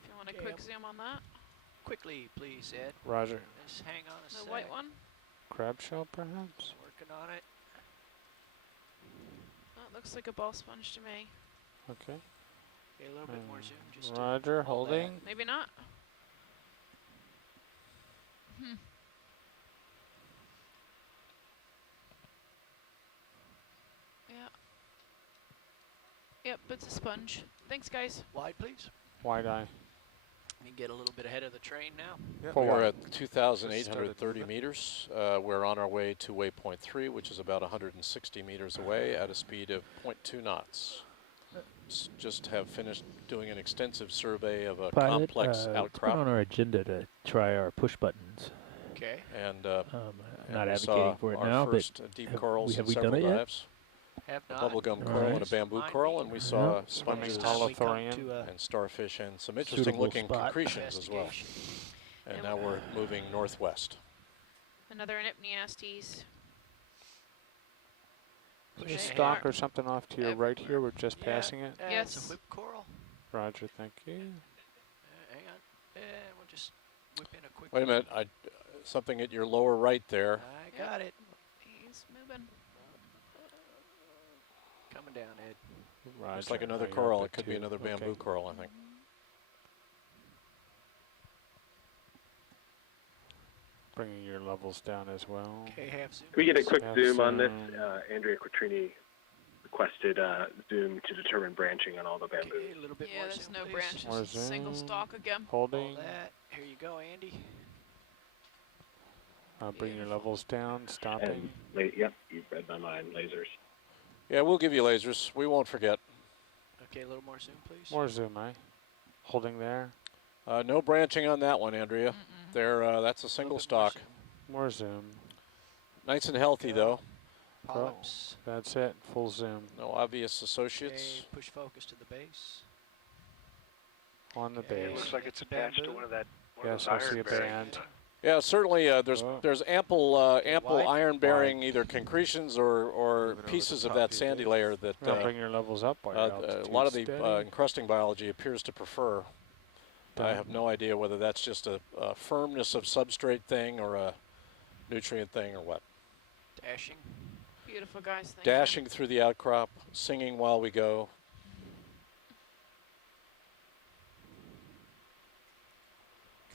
If you want a Okay, quick zoom on that. Quickly, please, Ed. Roger. Just hang on a The sec. white one. Crab shell, perhaps? Working on it. Oh, it looks like a ball sponge to me. Okay. Okay, a little bit more zoom. Just to Roger, hold that. holding. Maybe not. Yeah. Yep, it's a sponge. Thanks, guys. Wide, please. Wide eye. me get a little bit ahead of the train now. Yep. We're at Just started 2,830 moving. meters. We're on our way to waypoint 3, which is about 160 meters away at a speed of 0.2 knots. Just have finished doing an extensive survey of a Pilot, complex let's put outcrop. on our agenda to try our push buttons. Okay. And, I'm and not we advocating saw for it our now, but first deep corals have in we done several it yet? dives. Have A not. bubblegum All coral and a right. bamboo Remind coral, me. and we saw sponges Next time we come Holothurian. to a and starfish and some interesting Suitable looking spot. concretions as well. investigation. And And now we're moving northwest. Another Nympneastes. There's Push a ahead. stock or something off to your right here. We're just Yeah, passing it. It's Yes. a whip coral. Roger, thank you. Hang on. We'll just whip in a quick. Wait a minute, something at your lower right there. I got it. He's moving. Coming down, Ed. Roger. Looks like another Oh, you're coral. up It could at be 2. another bamboo Okay. coral, I think. Bringing your levels down as well. Okay, half zoom. Can we get a quick Have zoom on this? some- Andrea Quattrini requested zoom to determine branching on all the bamboo. Okay, a little bit Yeah, more there's zoom, no please. branches. More It's a single zoom. stalk again. Holding. All that. Here you go, Andy. Bring your levels down. Stopping. And yep, you've read my mind. Lasers. Yeah, we'll give you lasers. We won't forget. Okay, a little more zoom, please. More zoom, eh? Holding there. No branching on that one, Andrea. That's a single stock. More zoom. Nice and healthy, though. Polyps. That's it. Full zoom. No obvious associates. Okay, push focus to the base. On the Okay, It base. looks like it's It's attached to bamboo. one of that. One Yes, of I those see a iron bearings. band. Yeah, certainly. Oh. There's ample wide? iron bearing either concretions or Moving over pieces the of top that here, sandy Dave. layer that Bring your levels up while your a lot of the altitude's encrusting biology appears to prefer. I Done. have no idea whether that's just a firmness of substrate thing or a nutrient thing or what. Dashing. Beautiful, guys. Thank Dashing through the outcrop, singing while we go.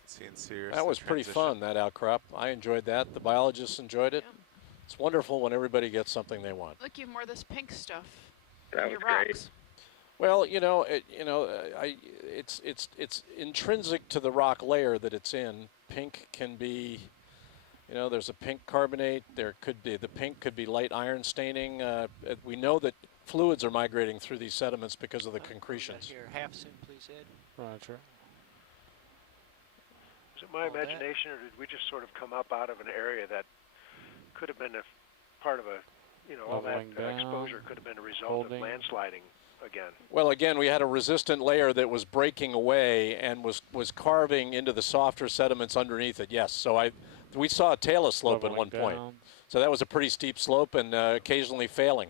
Seeing serious. That was pretty fun, that outcrop. I enjoyed that. The biologists enjoyed it. Yeah. It's wonderful when everybody gets something they want. Look, you have more of this pink stuff. That in your was great. rocks. Well, it's intrinsic to the rock layer that it's in. Pink can be, there's a pink carbonate. The pink could be light iron staining. We know that fluids are migrating through these sediments because of the concretions. Here, half zoom, please, Ed. Roger. Was it my All that. imagination, or did we just sort of come up out of an area that could have been a part of a, all that Leveling down, exposure could have been a result holding. of landsliding again? Well, again, we had a resistant layer that was breaking away and was carving into the softer sediments underneath it. Yes, so we saw a talus slope at Leveling one point. down. So that was a pretty steep slope and occasionally failing.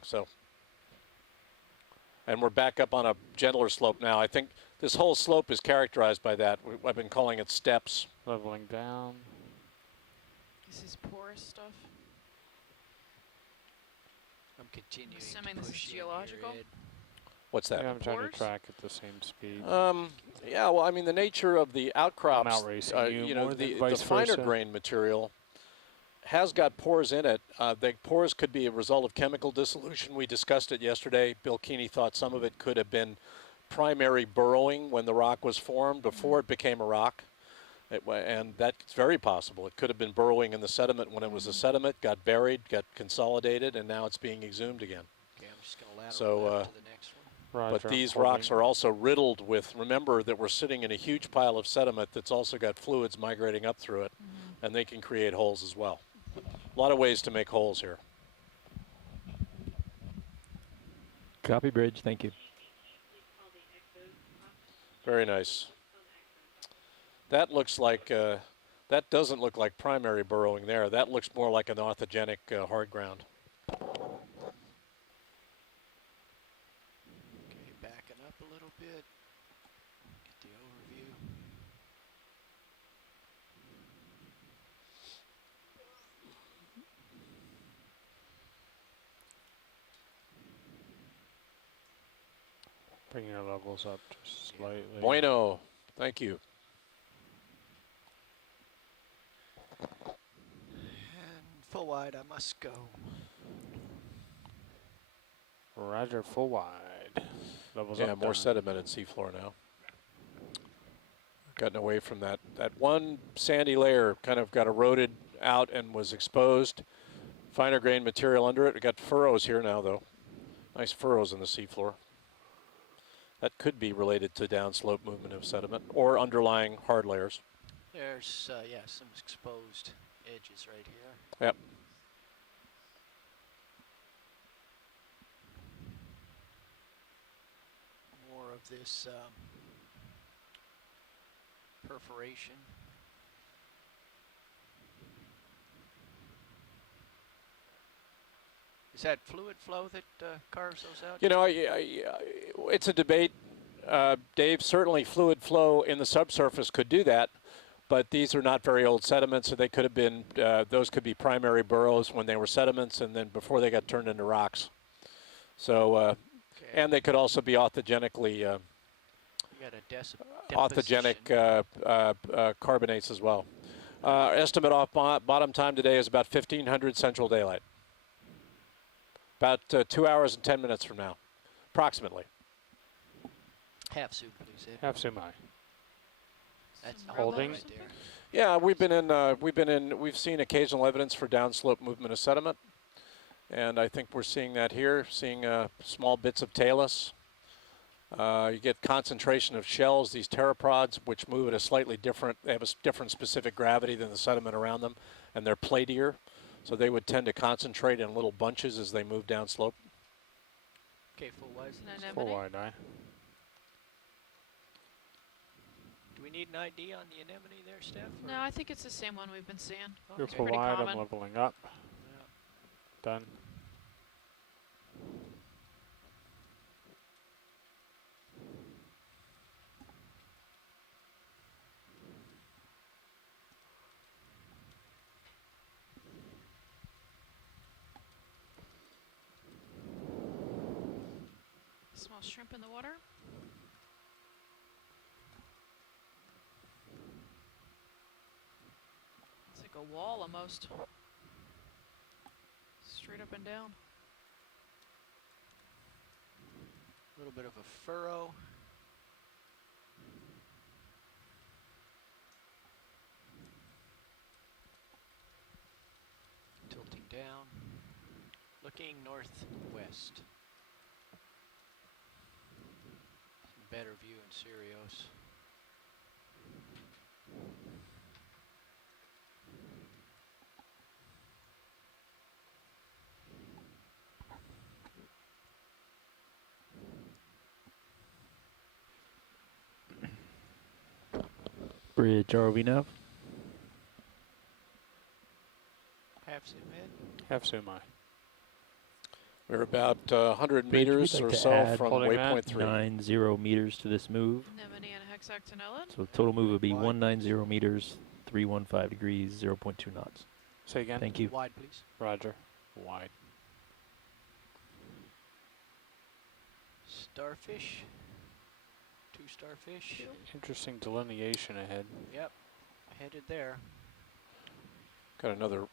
And we're back up on a gentler slope now. I think this whole slope is characterized by that. I've been calling it steps. Leveling down. This is porous stuff. I'm continuing Assuming to this is push in here, geological? Ed. What's that? Yeah, I'm trying Pores? to track at the same speed. Yeah, well, I mean, the nature of the outcrops, outracing you more than the vice finer versa. grain material has got pores in it. The pores could be a result of chemical dissolution. We discussed it yesterday. Bill Keeney thought some of it could have been primary burrowing when the rock was formed before it became a rock. And that's very possible. It could have been burrowing in the sediment when it was a sediment, got buried, got consolidated, and now it's being exhumed again. Okay, I'm just going to lateral So, left to the next one. Roger, but I'm these holding. rocks are also riddled with, remember that we're sitting in a huge pile of sediment that's also got fluids migrating up through it, and they can create holes as well. A lot of ways to make holes here. Copy bridge, thank you. Very nice. That looks like, that doesn't look like primary burrowing there. That looks more like an orthogenic hard ground. Okay, backing up a little bit. Get the overview. Bring your levels up just slightly. Bueno, thank you. And full wide, I must go. Roger, full wide. Levels Yeah, up. more done. sediment at seafloor now. gotten away from that. That one sandy layer kind of got eroded out and was exposed. Finer grain material under it. We got furrows here now, though. Nice furrows in the seafloor. That could be related to downslope movement of sediment or underlying hard layers. There's, yeah, some exposed edges right here. Yep. More of this perforation. Is that fluid flow that carves those out? You know, it's a debate, Dave. Certainly fluid flow in the subsurface could do that, but these are not very old sediments, so they could have been, those could be primary burrows when they were sediments and then before they got turned into rocks. So, Okay. and they could also be autogenically, You got a autogenic carbonates as well. Estimate off bottom time today is about 1500 Central Daylight. About 2 hours and 10 minutes from now, approximately. Half zoom, please, Ed. Half zoom eye. That's Holding. right there. Yeah, we've seen occasional evidence for downslope movement of sediment, and I think we're seeing that here. Seeing small bits of talus. You get concentration of shells, these pteropods, which move at a slightly different. They have a different specific gravity than the sediment around them, and they're platier. So they would tend to concentrate in little bunches as they move downslope. Okay, full wide. Full wide eye. Do we need an ID on the anemone there, Steph? or- No, I think it's the same one we've been seeing. Oh, You're It's okay. full pretty wide, common. I'm leveling up. Yeah. Done. Small shrimp in the water. It's like a wall almost. Straight up and down. A little bit of a furrow. Tilting down. Looking northwest. Some better view in Sirius. Bridge ROV nav. Half zoom in. Half zoom eye. We're about 100 Bridge, we'd meters like or to so add from Holding that. waypoint 3. 90 meters to this move. Anemone and hexagonal. So the total move would be Wide. 190 meters, 315 degrees, 0.2 knots. Say again. Thank you. Wide, please. Roger. Wide. Starfish. 2 starfish. Interesting delineation ahead. Yep. Headed there. Got another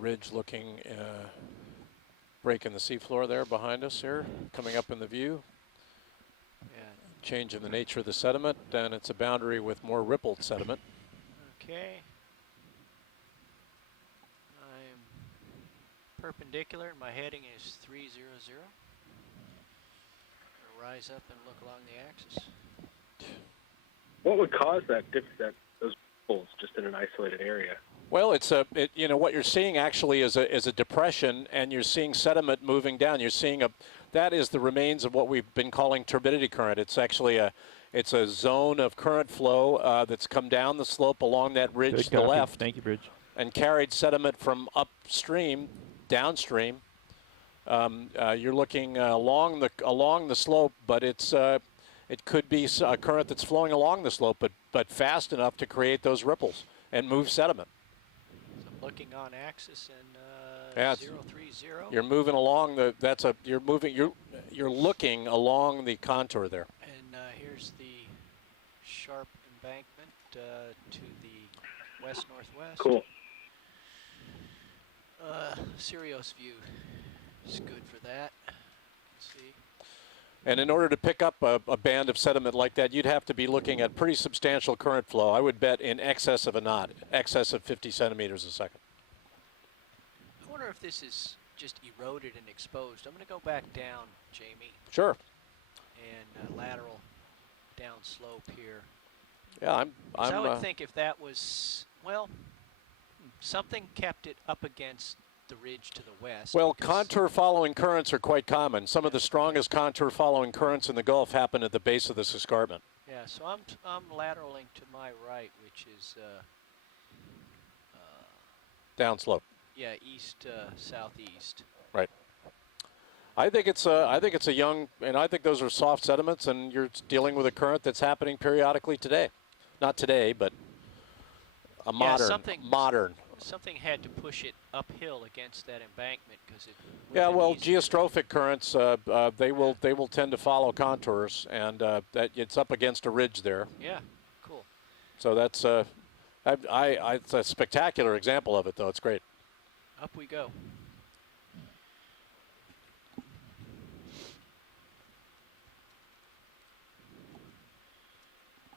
ridge-looking break in the seafloor there behind us here, coming up in the view. Yeah. Change in the nature of the sediment, and it's a boundary with more rippled sediment. Okay. I'm perpendicular. My heading is 300. Rise up and look along the axis. What would cause those ripples just in an isolated area? Well, you know, what you're seeing actually is a depression, and you're seeing sediment moving down. You're seeing that is the remains of what we've been calling turbidity current. It's actually a zone of current flow that's come down the slope along that ridge Good to the copy. left. Thank you, Bridge. And carried sediment from upstream, downstream. You're looking along the slope, but it could be a current that's flowing along the slope, but fast enough to create those ripples and move sediment. So I'm looking on axis and Yeah, 030. You're moving along you're looking along the contour there. And here's the sharp embankment to the west-northwest. Cool. Sirius view is good for that. Let's see. And in order to pick up a band of sediment like that, you'd have to be looking at pretty substantial current flow. I would bet in excess of a knot, excess of 50 centimeters a second. I wonder if this is just eroded and exposed. I'm going to go back down, Jamie. Sure. And lateral down slope here. Yeah, I would think if that was, well, something kept it up against the ridge to the west. Well, contour following currents are quite common. Some of the strongest contour following currents in the Gulf happen at the base of this escarpment. Yeah, so I'm lateraling to my right, which is Downslope. yeah, east southeast. Right. I think it's a young, and I think those are soft sediments, and you're dealing with a current that's happening periodically today. Not today, but a modern. Something had to push it uphill against that embankment because it. Yeah, well, geostrophic currents they will tend to follow contours, and that it's up against a ridge there. Yeah, cool. So that's it's a spectacular example of it, though. It's great. Up we go.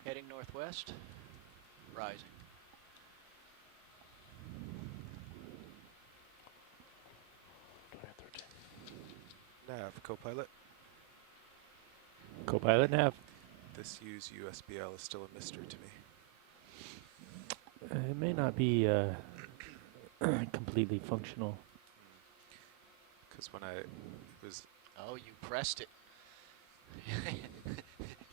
Heading northwest, rising. Nav, Copilot. Copilot nav. This use USBL is still a mystery to me. It may not be completely functional. Because when I was... Oh, you pressed it.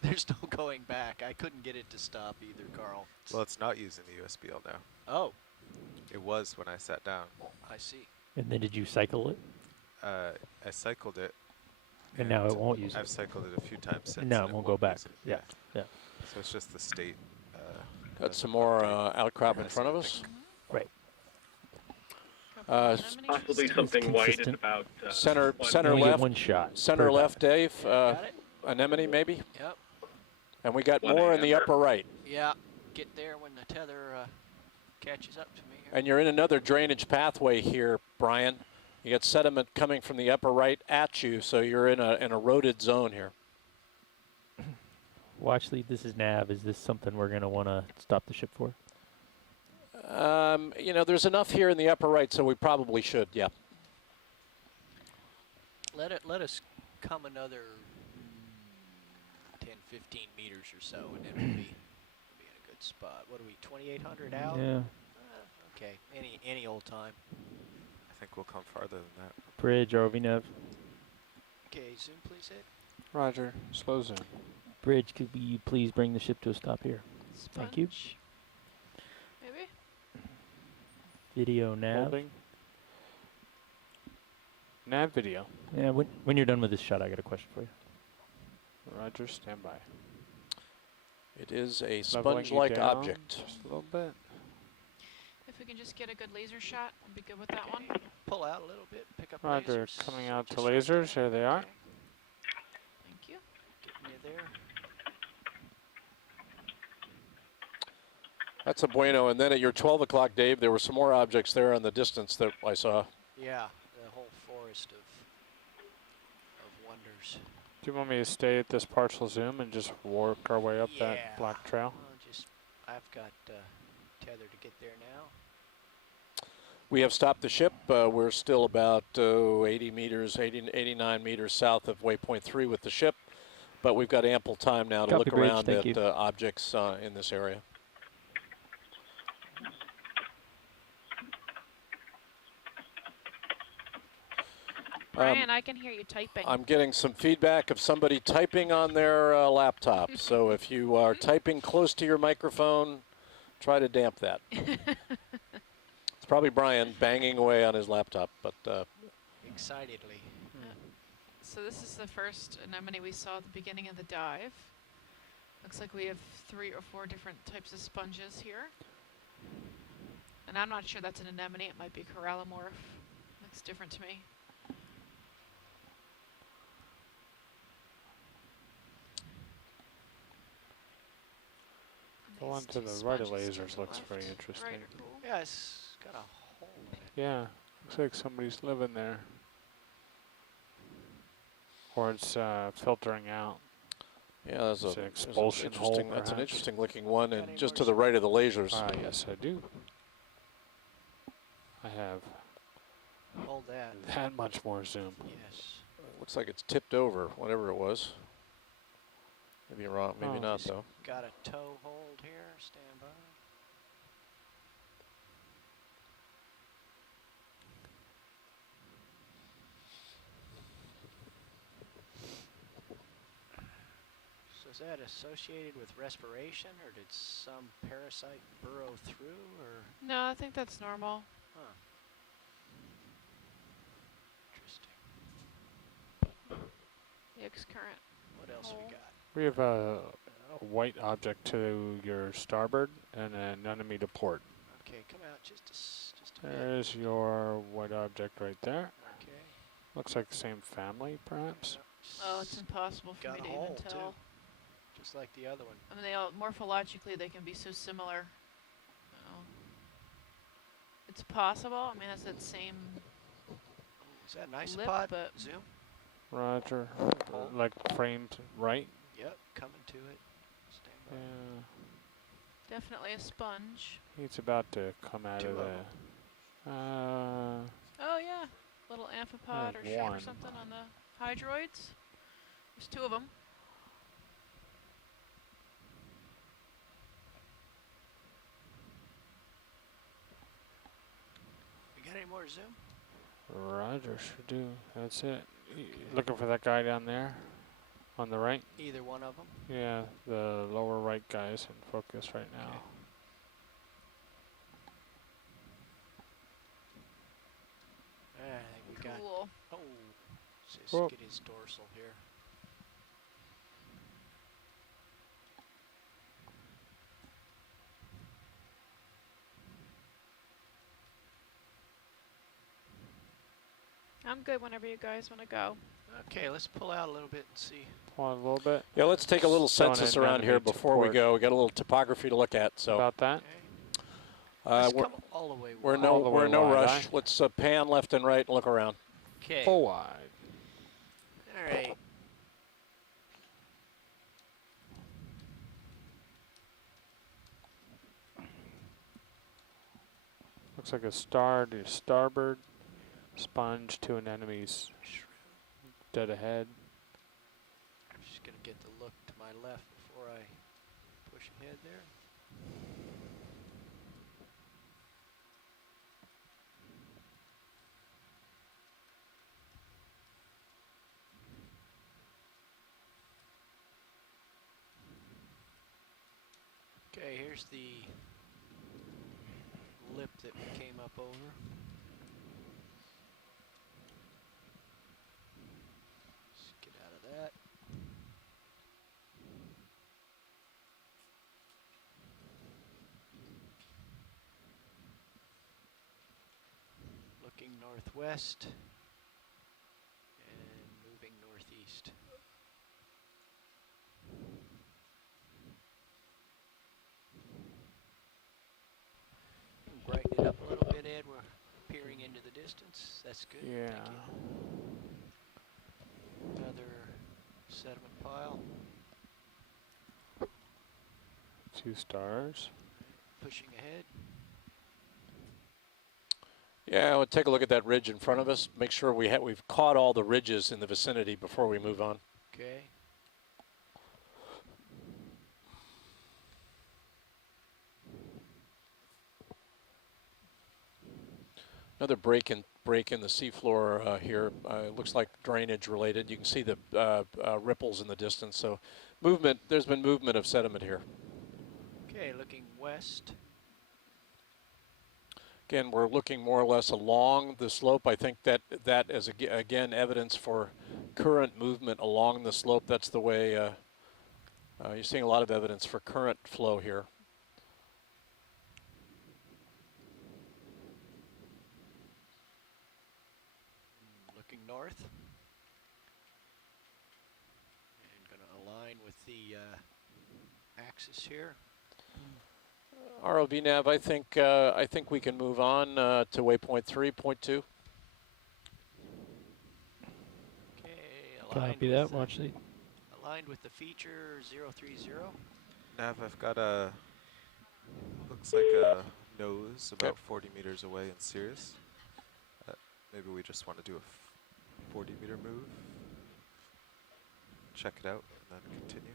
There's no going back. I couldn't get it to stop either, Carl. Well, it's not using the USBL now. Oh. It was when I sat down. I see. And then did you cycle it? I cycled it. And now it won't use it. I've cycled it a few times since. And now it won't go back. Yeah. Yeah. So it's just the state. Got some more outcrop in front of us. Right. Possibly something white at about center only left. one shot. Center left, Dave. Anemone, maybe. Yep. And we got more in the upper right. Yeah. Get there when the tether catches up to me here. And you're in another drainage pathway here, Brian. You got sediment coming from the upper right at you, so you're in an eroded zone here. Watch lead. This is nav. Is this something we're going to want to stop the ship for? You know, there's enough here in the upper right, so we probably should. Yeah. Let us come another 10, 15 meters or so, and then we'll be in a good spot. What are we? 2,800 out? Yeah. Okay. Any old time. I think we'll come farther than that. Bridge, ROV nav. Okay, zoom please, Ed. Roger. Slow zoom. Bridge, could you please bring the ship to a stop here? Thank you. Maybe? Video nav. Holding. Nav video. Yeah, when you're done with this shot, I got a question for you. Roger, stand by. It is a Leveling sponge-like you down object. Just a little bit. If we can just get a good laser shot, we'll be good with that one. Pull out a little bit, pick up Roger, lasers. coming out to Just right lasers. there. Here they are. Okay. Thank you. Getting you there. That's a bueno. And then at your 12 o'clock, Dave, there were some more objects there in the distance that I saw. Yeah, the whole forest of wonders. Do you want me to stay at this partial zoom and just work our way up that black trail? I've got tether to get there now. We have stopped the ship. We're still about 80 meters, 89 meters south of waypoint 3 with the ship. But we've got ample time now to Copy, look Bridge, around thank at you. objects in this area. Brian, I can hear you typing. I'm getting some feedback of somebody typing on their laptop. So if you are typing close to your microphone, try to damp that. It's probably Brian banging away on his laptop, but Excitedly. So this is the first anemone we saw at the beginning of the dive. Looks like we have 3 or 4 different types of sponges here. And I'm not sure that's an anemone. It might be corallimorph. Looks different to me. The one to the right of lasers looks very interesting. Right, cool. Yeah, it's got a hole in it. Yeah, looks like somebody's living there. Or it's filtering out. Yeah, there's It's an an expulsion hole, interesting. That's an perhaps. interesting looking one, Got and any just more to the right of the lasers. Yes, I do. I have Hold that. that much more zoom. Yes. Looks like it's tipped over, whatever it was. Maybe you're wrong, maybe Oh. not Just though. got a toe hold here. Stand by. So is that associated with respiration, or did some parasite burrow through, or? No, I think that's normal. Huh. Interesting. The X current. What else we got? We have a white object to your starboard and an enemy to port. Okay, come out just a bit. There's your white object right there. Okay. Looks like the same family, perhaps. Oh, it's impossible for Got me a to hole, even tell. too. Just like the other one. I mean, they all morphologically they can be so similar. Oh. It's possible. I mean, it's that same. Is that an lip, isopod? but Zoom? Roger. Like framed right. Yep, coming to it. Stand by. Yeah. Definitely a sponge. He's about to come out Two of of the. Oh yeah, little amphipod or There's shell or one. something on the hydroids. There's two of them. You got any more zoom? Roger, sure do. That's it. Looking for that guy down there on the right? Either one of them? Yeah, the lower right guy is in focus right now. I think we got. Cool. Oh, let's just Whoop. get his dorsal here. I'm good whenever you guys want to go. Okay, let's pull out a little bit and see. Pull on a little bit. Yeah, let's take a little Stone census and around here enemy to before we port. go. We got a little topography to look at. So About that. Let's we're, come all the way we're wide. no All the we're way in no wide, rush. aye? Let's pan left and right and look around. Okay. Full wide. All right. Looks like a star to your starboard. Sponge to an enemy's dead ahead. I'm just going to get the look to my left before I push ahead there. Okay, here's the lip that we came up over. Let's get out of that. Looking northwest and moving northeast. Brighten it up a little bit, Ed. We're peering into the distance. That's good. Yeah. Thank you. Another sediment pile. 2 stars. Pushing ahead. Yeah, we'll take a look at that ridge in front of us. Make sure we've caught all the ridges in the vicinity before we move on. Okay. Another break in the seafloor here. It looks like drainage related. You can see the ripples in the distance. So movement. There's been movement of sediment here. Okay, looking west. Again, we're looking more or less along the slope. I think that is again evidence for current movement along the slope. That's the way you're seeing a lot of evidence for current flow here. Looking north. And going to align with the axis here. ROV nav, I think we can move on to waypoint 3, point 2. Okay, Copy that. Watch the. Aligned with the feature 030. Nav, I've got a, looks like a nose about 40 meters away in Sirius. Maybe we just want to do a 40-meter move. Check it out and then continue.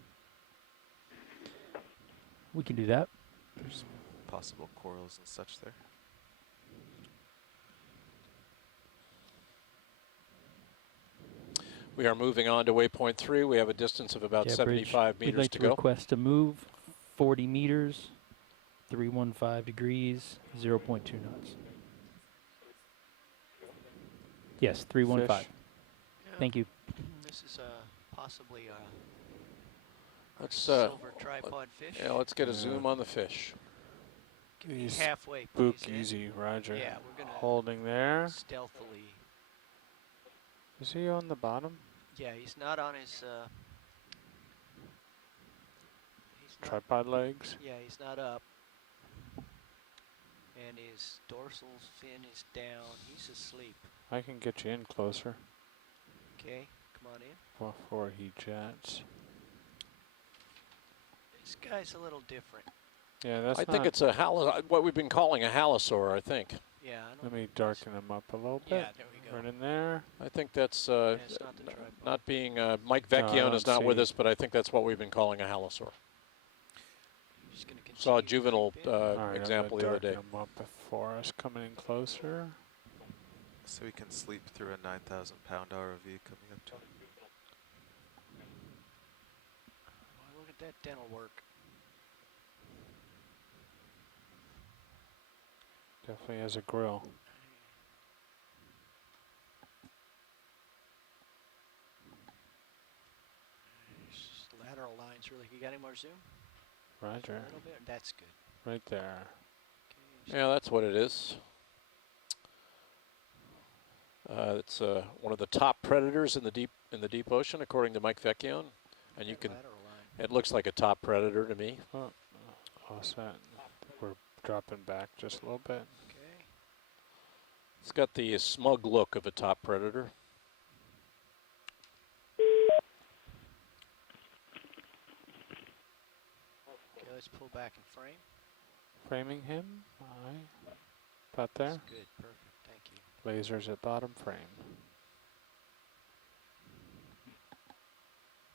We can do that. There's possible corals and such there. We are moving on to waypoint 3. We have a distance of about 75 We'd meters like to to go. request a move 40 meters, 315 degrees, 0.2 knots. Yes, 315. Yeah. Thank you. This is possibly a Let's silver tripod fish. Yeah, let's get a zoom on the fish. He's halfway, spook please, Ed. easy, Roger. Yeah, we're gonna holding there. stealthily. Is he on the bottom? Yeah, he's not on his. He's not, Tripod legs. yeah, he's not up. And his dorsal fin is down. He's asleep. I can get you in closer Okay, come on in. before he jets. This guy's a little different. Yeah, that's I think it's a what we've been calling a halosaur, I think. Yeah, I Let don't me darken him up a little bit. Yeah, there we go. Right in there. I think that's it's not the tripod. not being Mike No, I Vecchione is don't not with see- us, but I think that's what we've been calling a halosaur. Just gonna Saw a continue to juvenile keep in. All right, example the I'm other gonna day. darken him up before us, coming in closer. So we can sleep through a 9,000-pound ROV coming up to it. Boy, look at that dental work. Definitely has a grill. Lateral lines really. You got any more zoom? Roger. A little bit. That's good. Right there. Okay, Yeah, that's what it is. It's one of the top predators in the deep ocean, according to Mike Vecchione, and you can. lateral line. It looks like a top predator to me. Oh, all set. We're dropping back just a little bit. Okay. It's got the smug look of a top predator. Okay, let's pull back and frame. Framing him. Aye. About there. That's good. Perfect. Thank you. Lasers at bottom frame.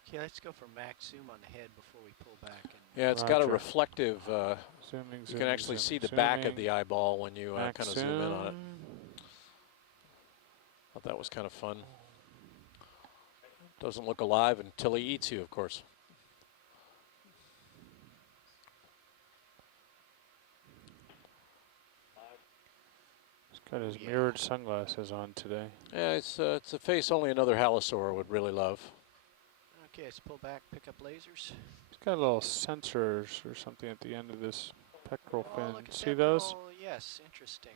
Okay, let's go for max zoom on the head before we pull back. And Yeah, it's got a Roger. reflective. Zooming, You zooming, can actually zooming, see the back of zooming. the eyeball when you kind Max of zoom in on it. zoom. Thought that was kind of fun. Doesn't look alive until he eats you, of course. He's got his mirrored sunglasses on today. Yeah, it's a face only another halosaur would really love. okay, let's pull back, pick up lasers. He's got little sensors or something at the end of this pectoral Oh, fin. look at See that. those? Oh, yes, interesting.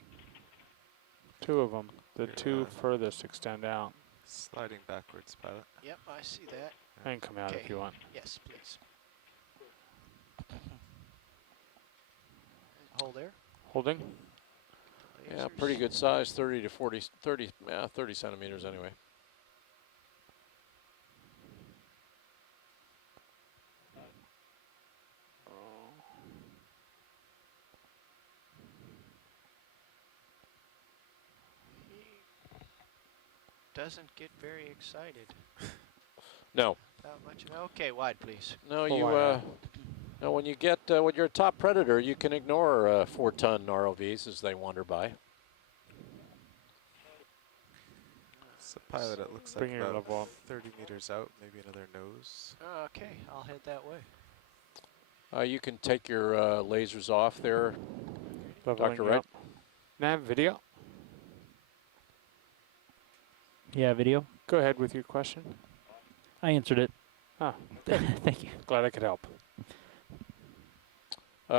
Two of them. The Here, two furthest extend out. Sliding backwards, pilot. Yep, I see that. And come out if Okay. you want. Yes, please. Hold there. Holding. Yeah, Lasers. pretty good size, 30 to 40, 30 centimeters anyway. Doesn't get very excited. No, That much. Okay, wide, please. no, Pull you. wide out. No, when you get when you're a top predator, you can ignore 4-ton ROVs as they wander by. So pilot, it looks like Bring your about level up. 30 meters out, maybe another nose. Okay, I'll head that way. You can take your lasers off there, Leveling Dr. you Wright. up. Nav video. Yeah, video. Go ahead with your question. I answered it. Ah, Thank you. glad I could help.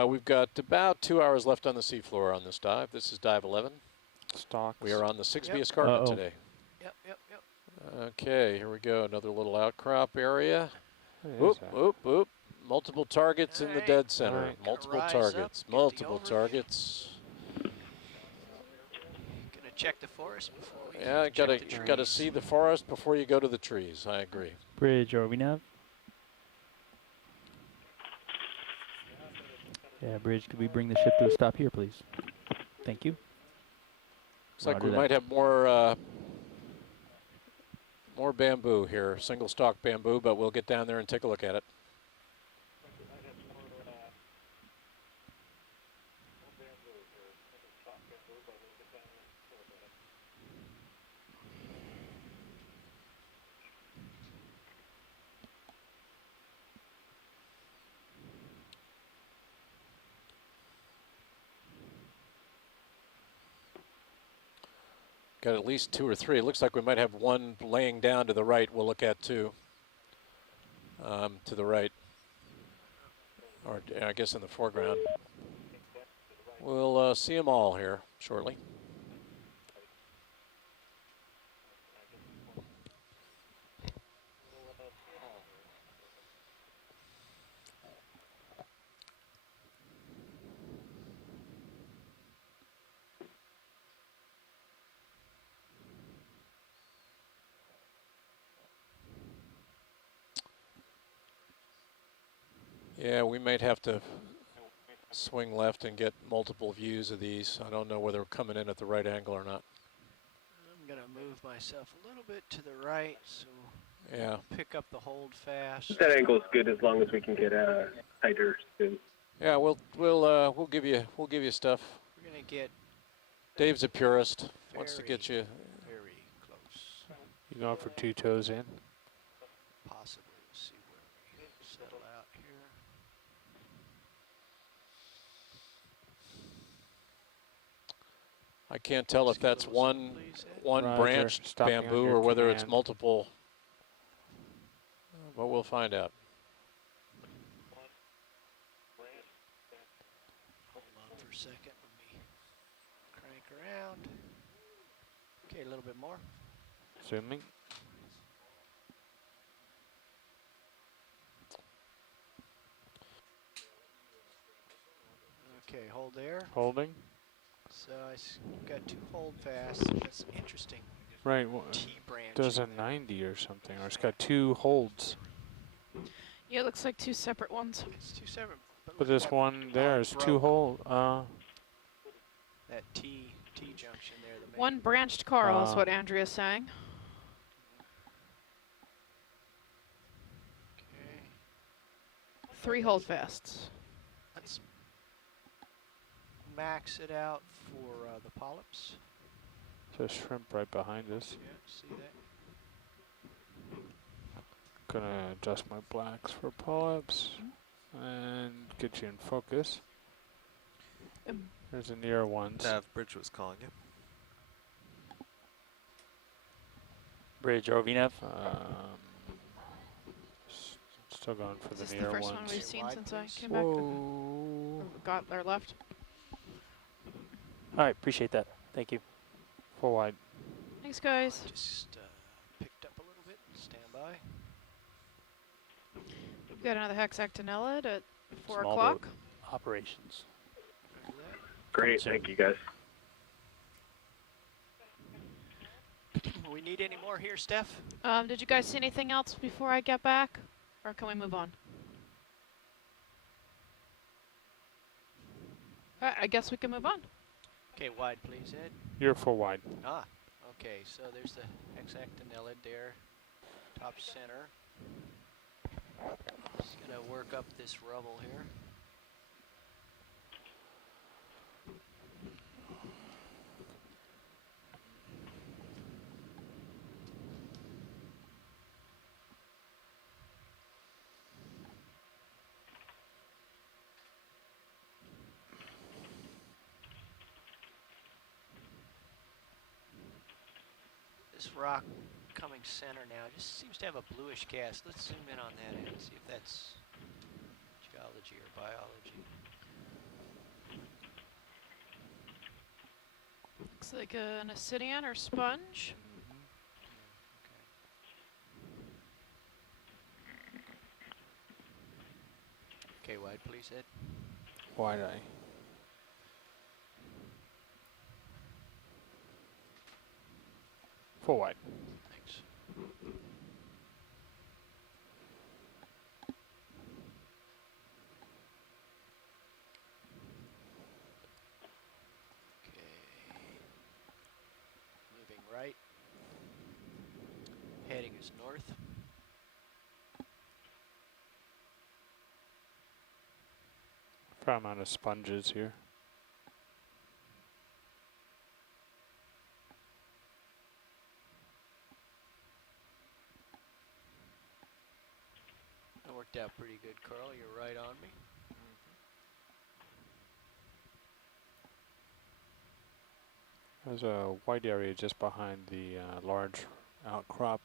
We've got about 2 hours left on the seafloor on this dive. This is dive 11. Stocks. We are on the 6B Yep. escarpment Uh-oh. today. Yep, yep, yep. Okay, here we go. Another little outcrop area. What is Whoop, that? whoop, whoop. Multiple targets in the Alright. dead center. Alright. Multiple Gonna rise up, targets. get the Multiple overview. targets. Gonna check the forest before we Yeah, check the gotta trees. see the forest before you go to the trees. I agree. Bridge, are we nav? Yeah, Bridge, could we bring the ship to a stop here, please? Thank you. Looks like Roger we that. might have more bamboo here, single stalk bamboo, but we'll get down there and take a look at it. Got at least 2 or 3. It looks like we might have one laying down to the right. We'll look at too. To the right, or I guess in the foreground. We'll see them all here shortly. Yeah, we might have to swing left and get multiple views of these. I don't know whether we're coming in at the right angle or not. I'm going to move myself a little bit to the right so Yeah. pick up the hold fast. That angle's good as long as we can get tighter soon. Yeah, we'll give you stuff. We're going to get Dave's a purist. Wants to get you. Very close. You going for 2 toes in? Possibly. We'll see where we settle out here. I can't tell if that's one Roger. branched Stopping on bamboo your or whether it's command. multiple. But we'll find out. Hold on for a second. Let me crank around. Okay, a little bit more. Zooming. Okay, hold there. Holding. So got 2 hold fast. That's interesting. Right. T branch. Does a 90 or something, or it's got 2 holds. Yeah, it looks like 2 separate ones. It's 2 separate. But this one there is 2 hold. That T junction there. The main One branched coral is what Andrea's saying. Okay. 3 holdfasts. Let's max it out for the polyps. There's a shrimp right behind us. Yeah, see that? Gonna adjust my blacks for polyps and get you in focus. There's a near ones. Nav Bridge was calling you. Bridge, RV nav? Still going for Is the this near the first ones. one we've seen since I came Whoa. back? Or got or left? All right, appreciate that. Thank you. Full wide. Thanks, guys. Just picked up a little bit. Stand by. We've got another Hexagonal at 4 Small o'clock. boat operations. Great, thank you guys. We need any more here, Steph? Did you guys see anything else before I get back? Or can we move on? All right, I guess we can move on. Okay, wide please, Ed. You're full wide. Ah, okay, so there's the hexactinella there, top center. Just gonna work up this rubble here. This rock coming center now just seems to have a bluish cast. Let's zoom in on that and see if that's geology or biology. Looks like an ascidian or sponge. Okay, wide please, Ed. Wide eye. Full wide. Thanks. Okay. Moving right. Heading is north. Fair amount of sponges here. That worked out pretty good, Carl. You're right on me. There's a white area just behind the large outcrop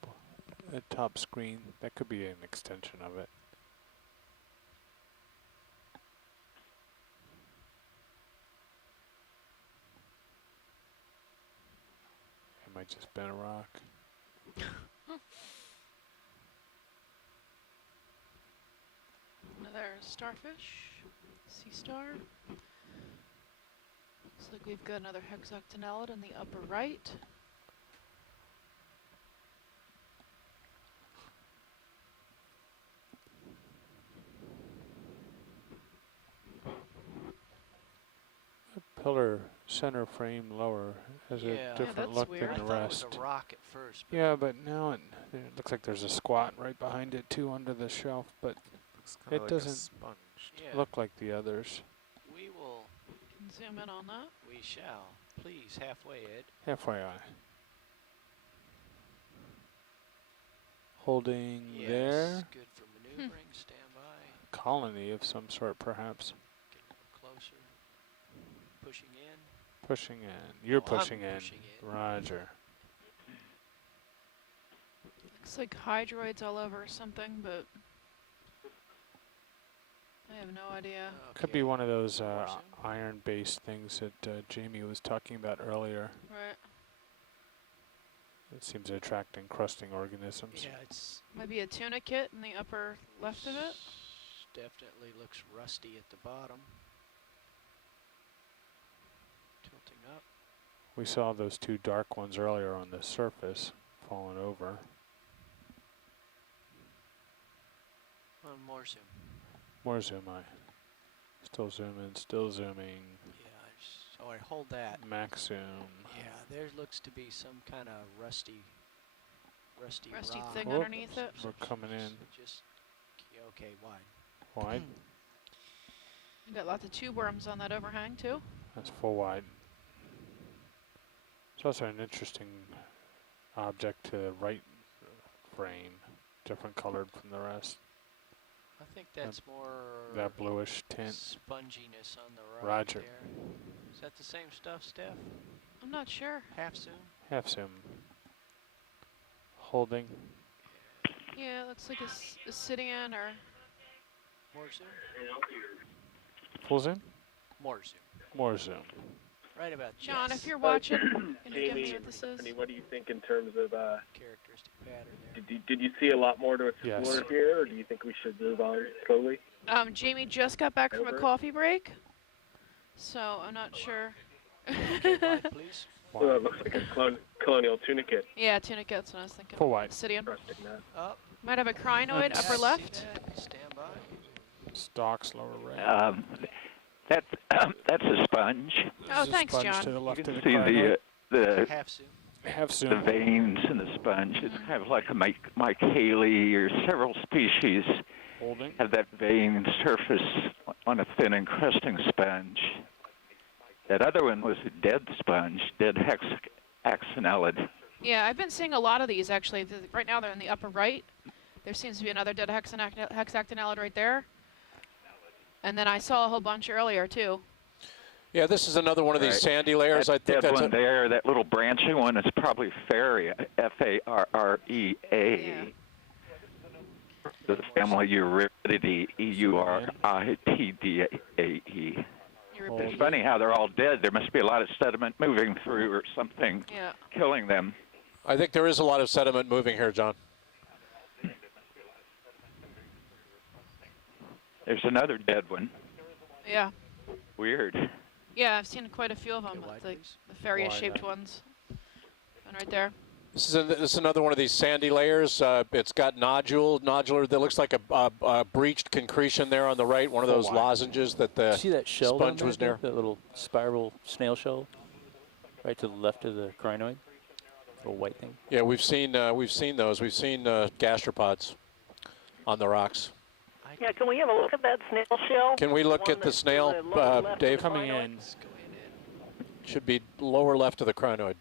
at top screen. That could be an extension of it. It might just been a rock. Another starfish, sea star. Looks like we've got another hexagonalid in the upper right. Pillar center frame lower has a different that's look weird. than the I thought rest. it was a rock at first. But Yeah, but now it looks like there's a squat right behind it too under the shelf, but Looks it kind of like a doesn't sponge. yeah, look like the others. we will. Zoom in on that. We shall. Please, halfway, Ed. FYI. Holding Yes, there. good for maneuvering. Stand by. Colony of some sort, perhaps. Getting a little closer. Pushing in. Pushing in. You're Oh, I'm pushing in. pushing in. Roger. Looks like hydroids all over or something, but I have no idea. Could be one of those More zoom. iron-based things that Jamie was talking about earlier. Right. It seems to attract encrusting organisms. Yeah, it's Might be a tunicate in the upper left of it. definitely looks rusty at the bottom. Tilting up. We saw those two dark ones earlier on the surface falling over. One more zoom. More zoom eye. Still zooming, still zooming. Yeah, I hold that. Max zoom. Yeah, there looks to be some kind of rusty rock. thing Whoop. underneath it. We're coming in. Just okay, wide. Wide. You got lots of tube worms on that overhang too. That's full wide. It's also an interesting object to the right frame. Different colored from the rest. I think that's more That bluish tint. sponginess on the right Roger. there. Is that the same stuff, Steph? I'm not sure. Half zoom? Half zoom. Holding. Yeah, it looks like a Sidian or More zoom? Full zoom? More zoom. More zoom. Right about John. yes. If you're watching, can you give me Jamie, what this is? Anthony, what do you think in terms of, Characteristic pattern there. did you see a lot more to explore Yes. here, or do you think we should move on slowly? Jamie just got back from a Over. coffee break, so I'm not sure. Wide, please. Well, it looks like a colonial tunicate. Yeah, tunicates. That's what I was thinking. Full wide. Sidian. Trusting that. Up. Might have a crinoid Yeah, upper I see left. that. Stand by. Stalks lower right. That's a sponge. Oh, There's a thanks, sponge John. to the You left can of see crinoid. the Half zoom. Half the zoom. veins in the sponge. It's kind of like a mycale, or several species Holding. have that vein surface on a thin encrusting sponge. That other one was a dead sponge, dead hexagonalid. Yeah, I've been seeing a lot of these actually. Right now they're in the upper right. There seems to be another dead hexagonalid right there. And then I saw a whole bunch earlier too. Yeah, this is another one of these Right. sandy layers. I That think dead that's one there, that little branching one, is probably Farrea, Farrea. Yeah. The family Euripidae, Euritdae. It's funny how they're all dead. There must be a lot of sediment moving through or something, Yeah. killing them. I think there is a lot of sediment moving here, John. There's another dead one. Yeah. Weird. Yeah, I've seen quite a few of them. Wide, Like please. the Farrea-shaped Wide, ones. And right there. This is another one of these sandy layers. It's got nodular that looks like a breached concretion there on the right, one of those lozenges that the See that shell down sponge there, was Dave? near. That little spiral snail shell, right to the left of the crinoid, little white thing. Yeah, we've seen those. We've seen gastropods on the rocks. Yeah, can we have a look at that snail shell? Can we look one at the that's to snail, lower left of Dave? the Coming crinoid? in. Should be lower left of the crinoid.